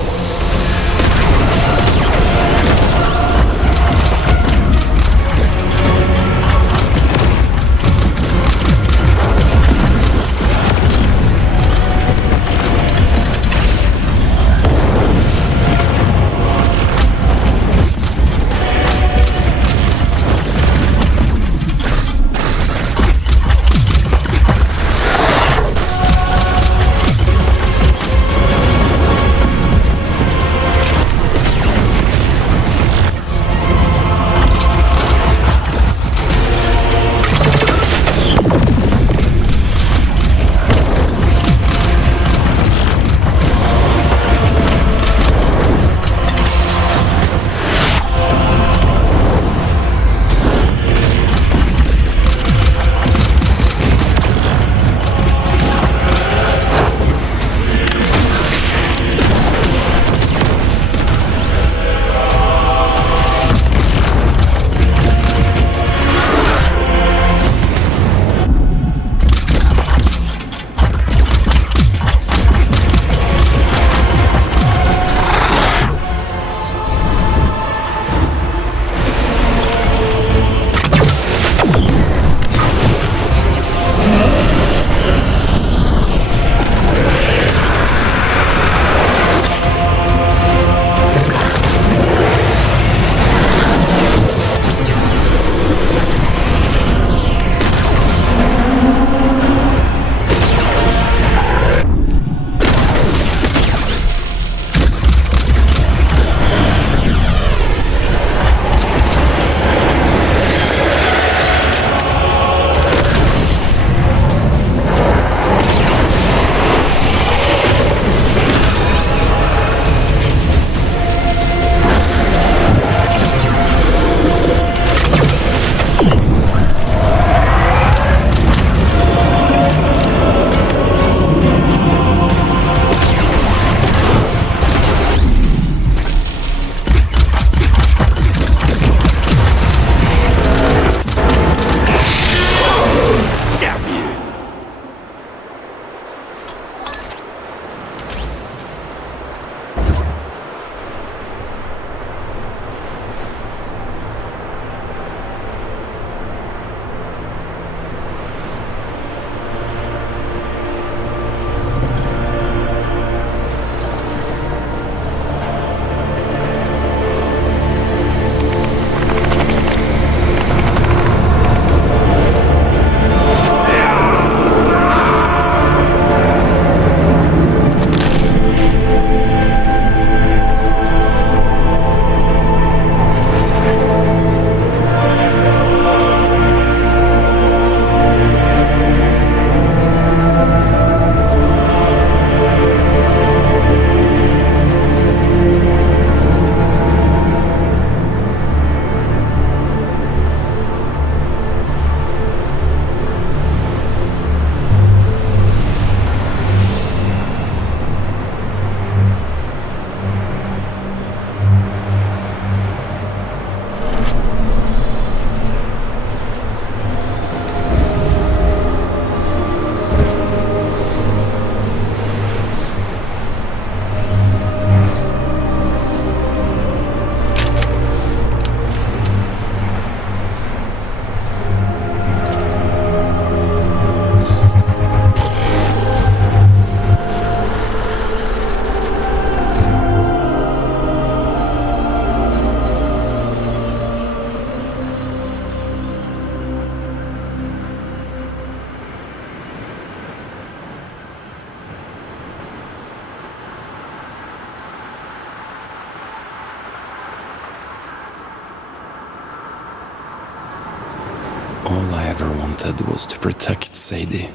All I ever wanted was to protect Sadie.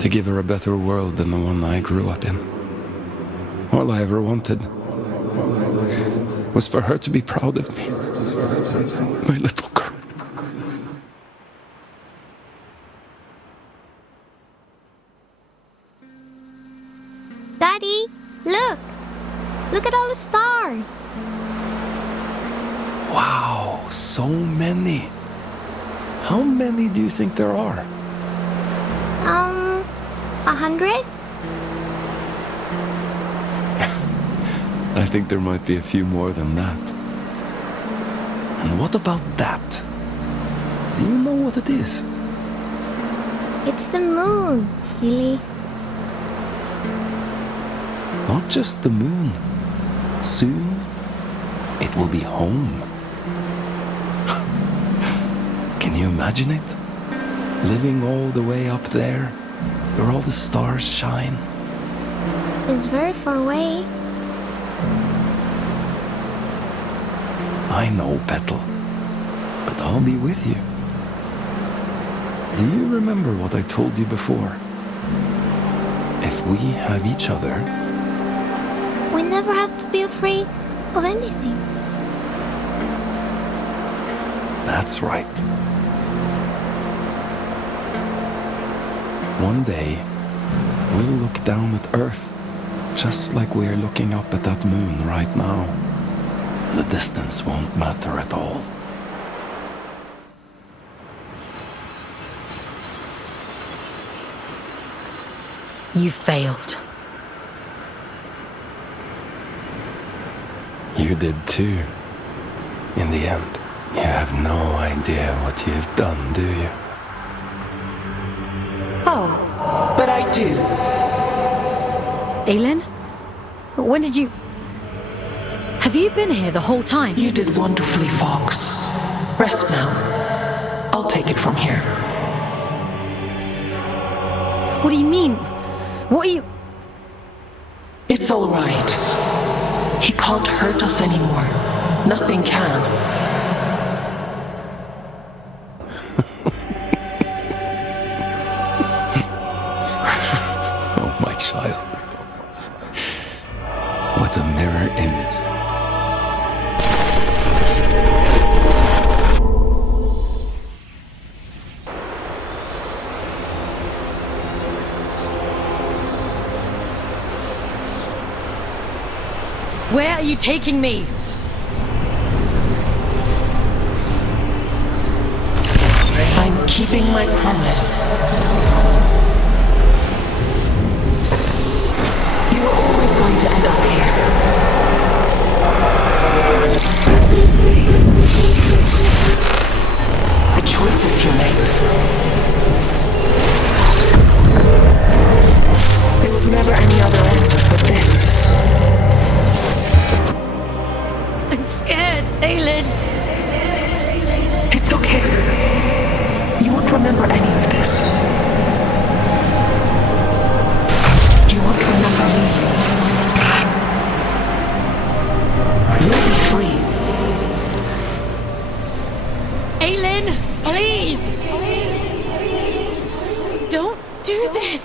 To give her a better world than the one I grew up in. All I ever wanted was for her to be proud of me. My little girl. Daddy, look! Look at all the stars! Wow, so many. How many do you think there are? 100? I think there might be a few more than that. And what about that? Do you know what it is? It's the moon, silly. Not just the moon. Soon, it will be home. Can you imagine it? Living all the way up there, where all the stars shine. It's very far away. I know, Petal. But I'll be with you. Do you remember what I told you before? If we have each other... We never have to be afraid of anything. That's right. One day, we'll look down at Earth, just like we're looking up at that moon right now. The distance won't matter at all. You failed. You did too. In the end, you have no idea what you've done, do you? Oh, but I do. Aylin? When did you... Have you been here the whole time? You did wonderfully, Fox. Rest now. I'll take it from here. What do you mean? What are you... It's all right. He can't hurt us anymore. Nothing can. Oh, my child. What a mirror image. Where are you taking me? I'm keeping my promise. You were always going to end up here. The choices you make. There was never any other end but this. I'm scared, Aylin. It's okay. You won't remember any of this. You won't remember me. You'll be free. Aylin, please! Don't do this!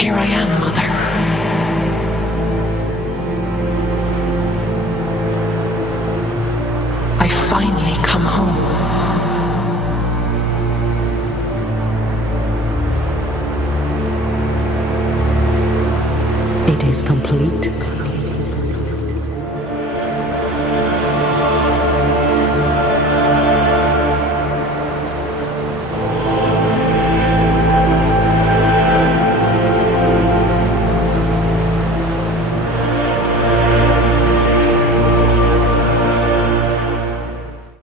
Here I am, Mother. I finally come home. It is complete.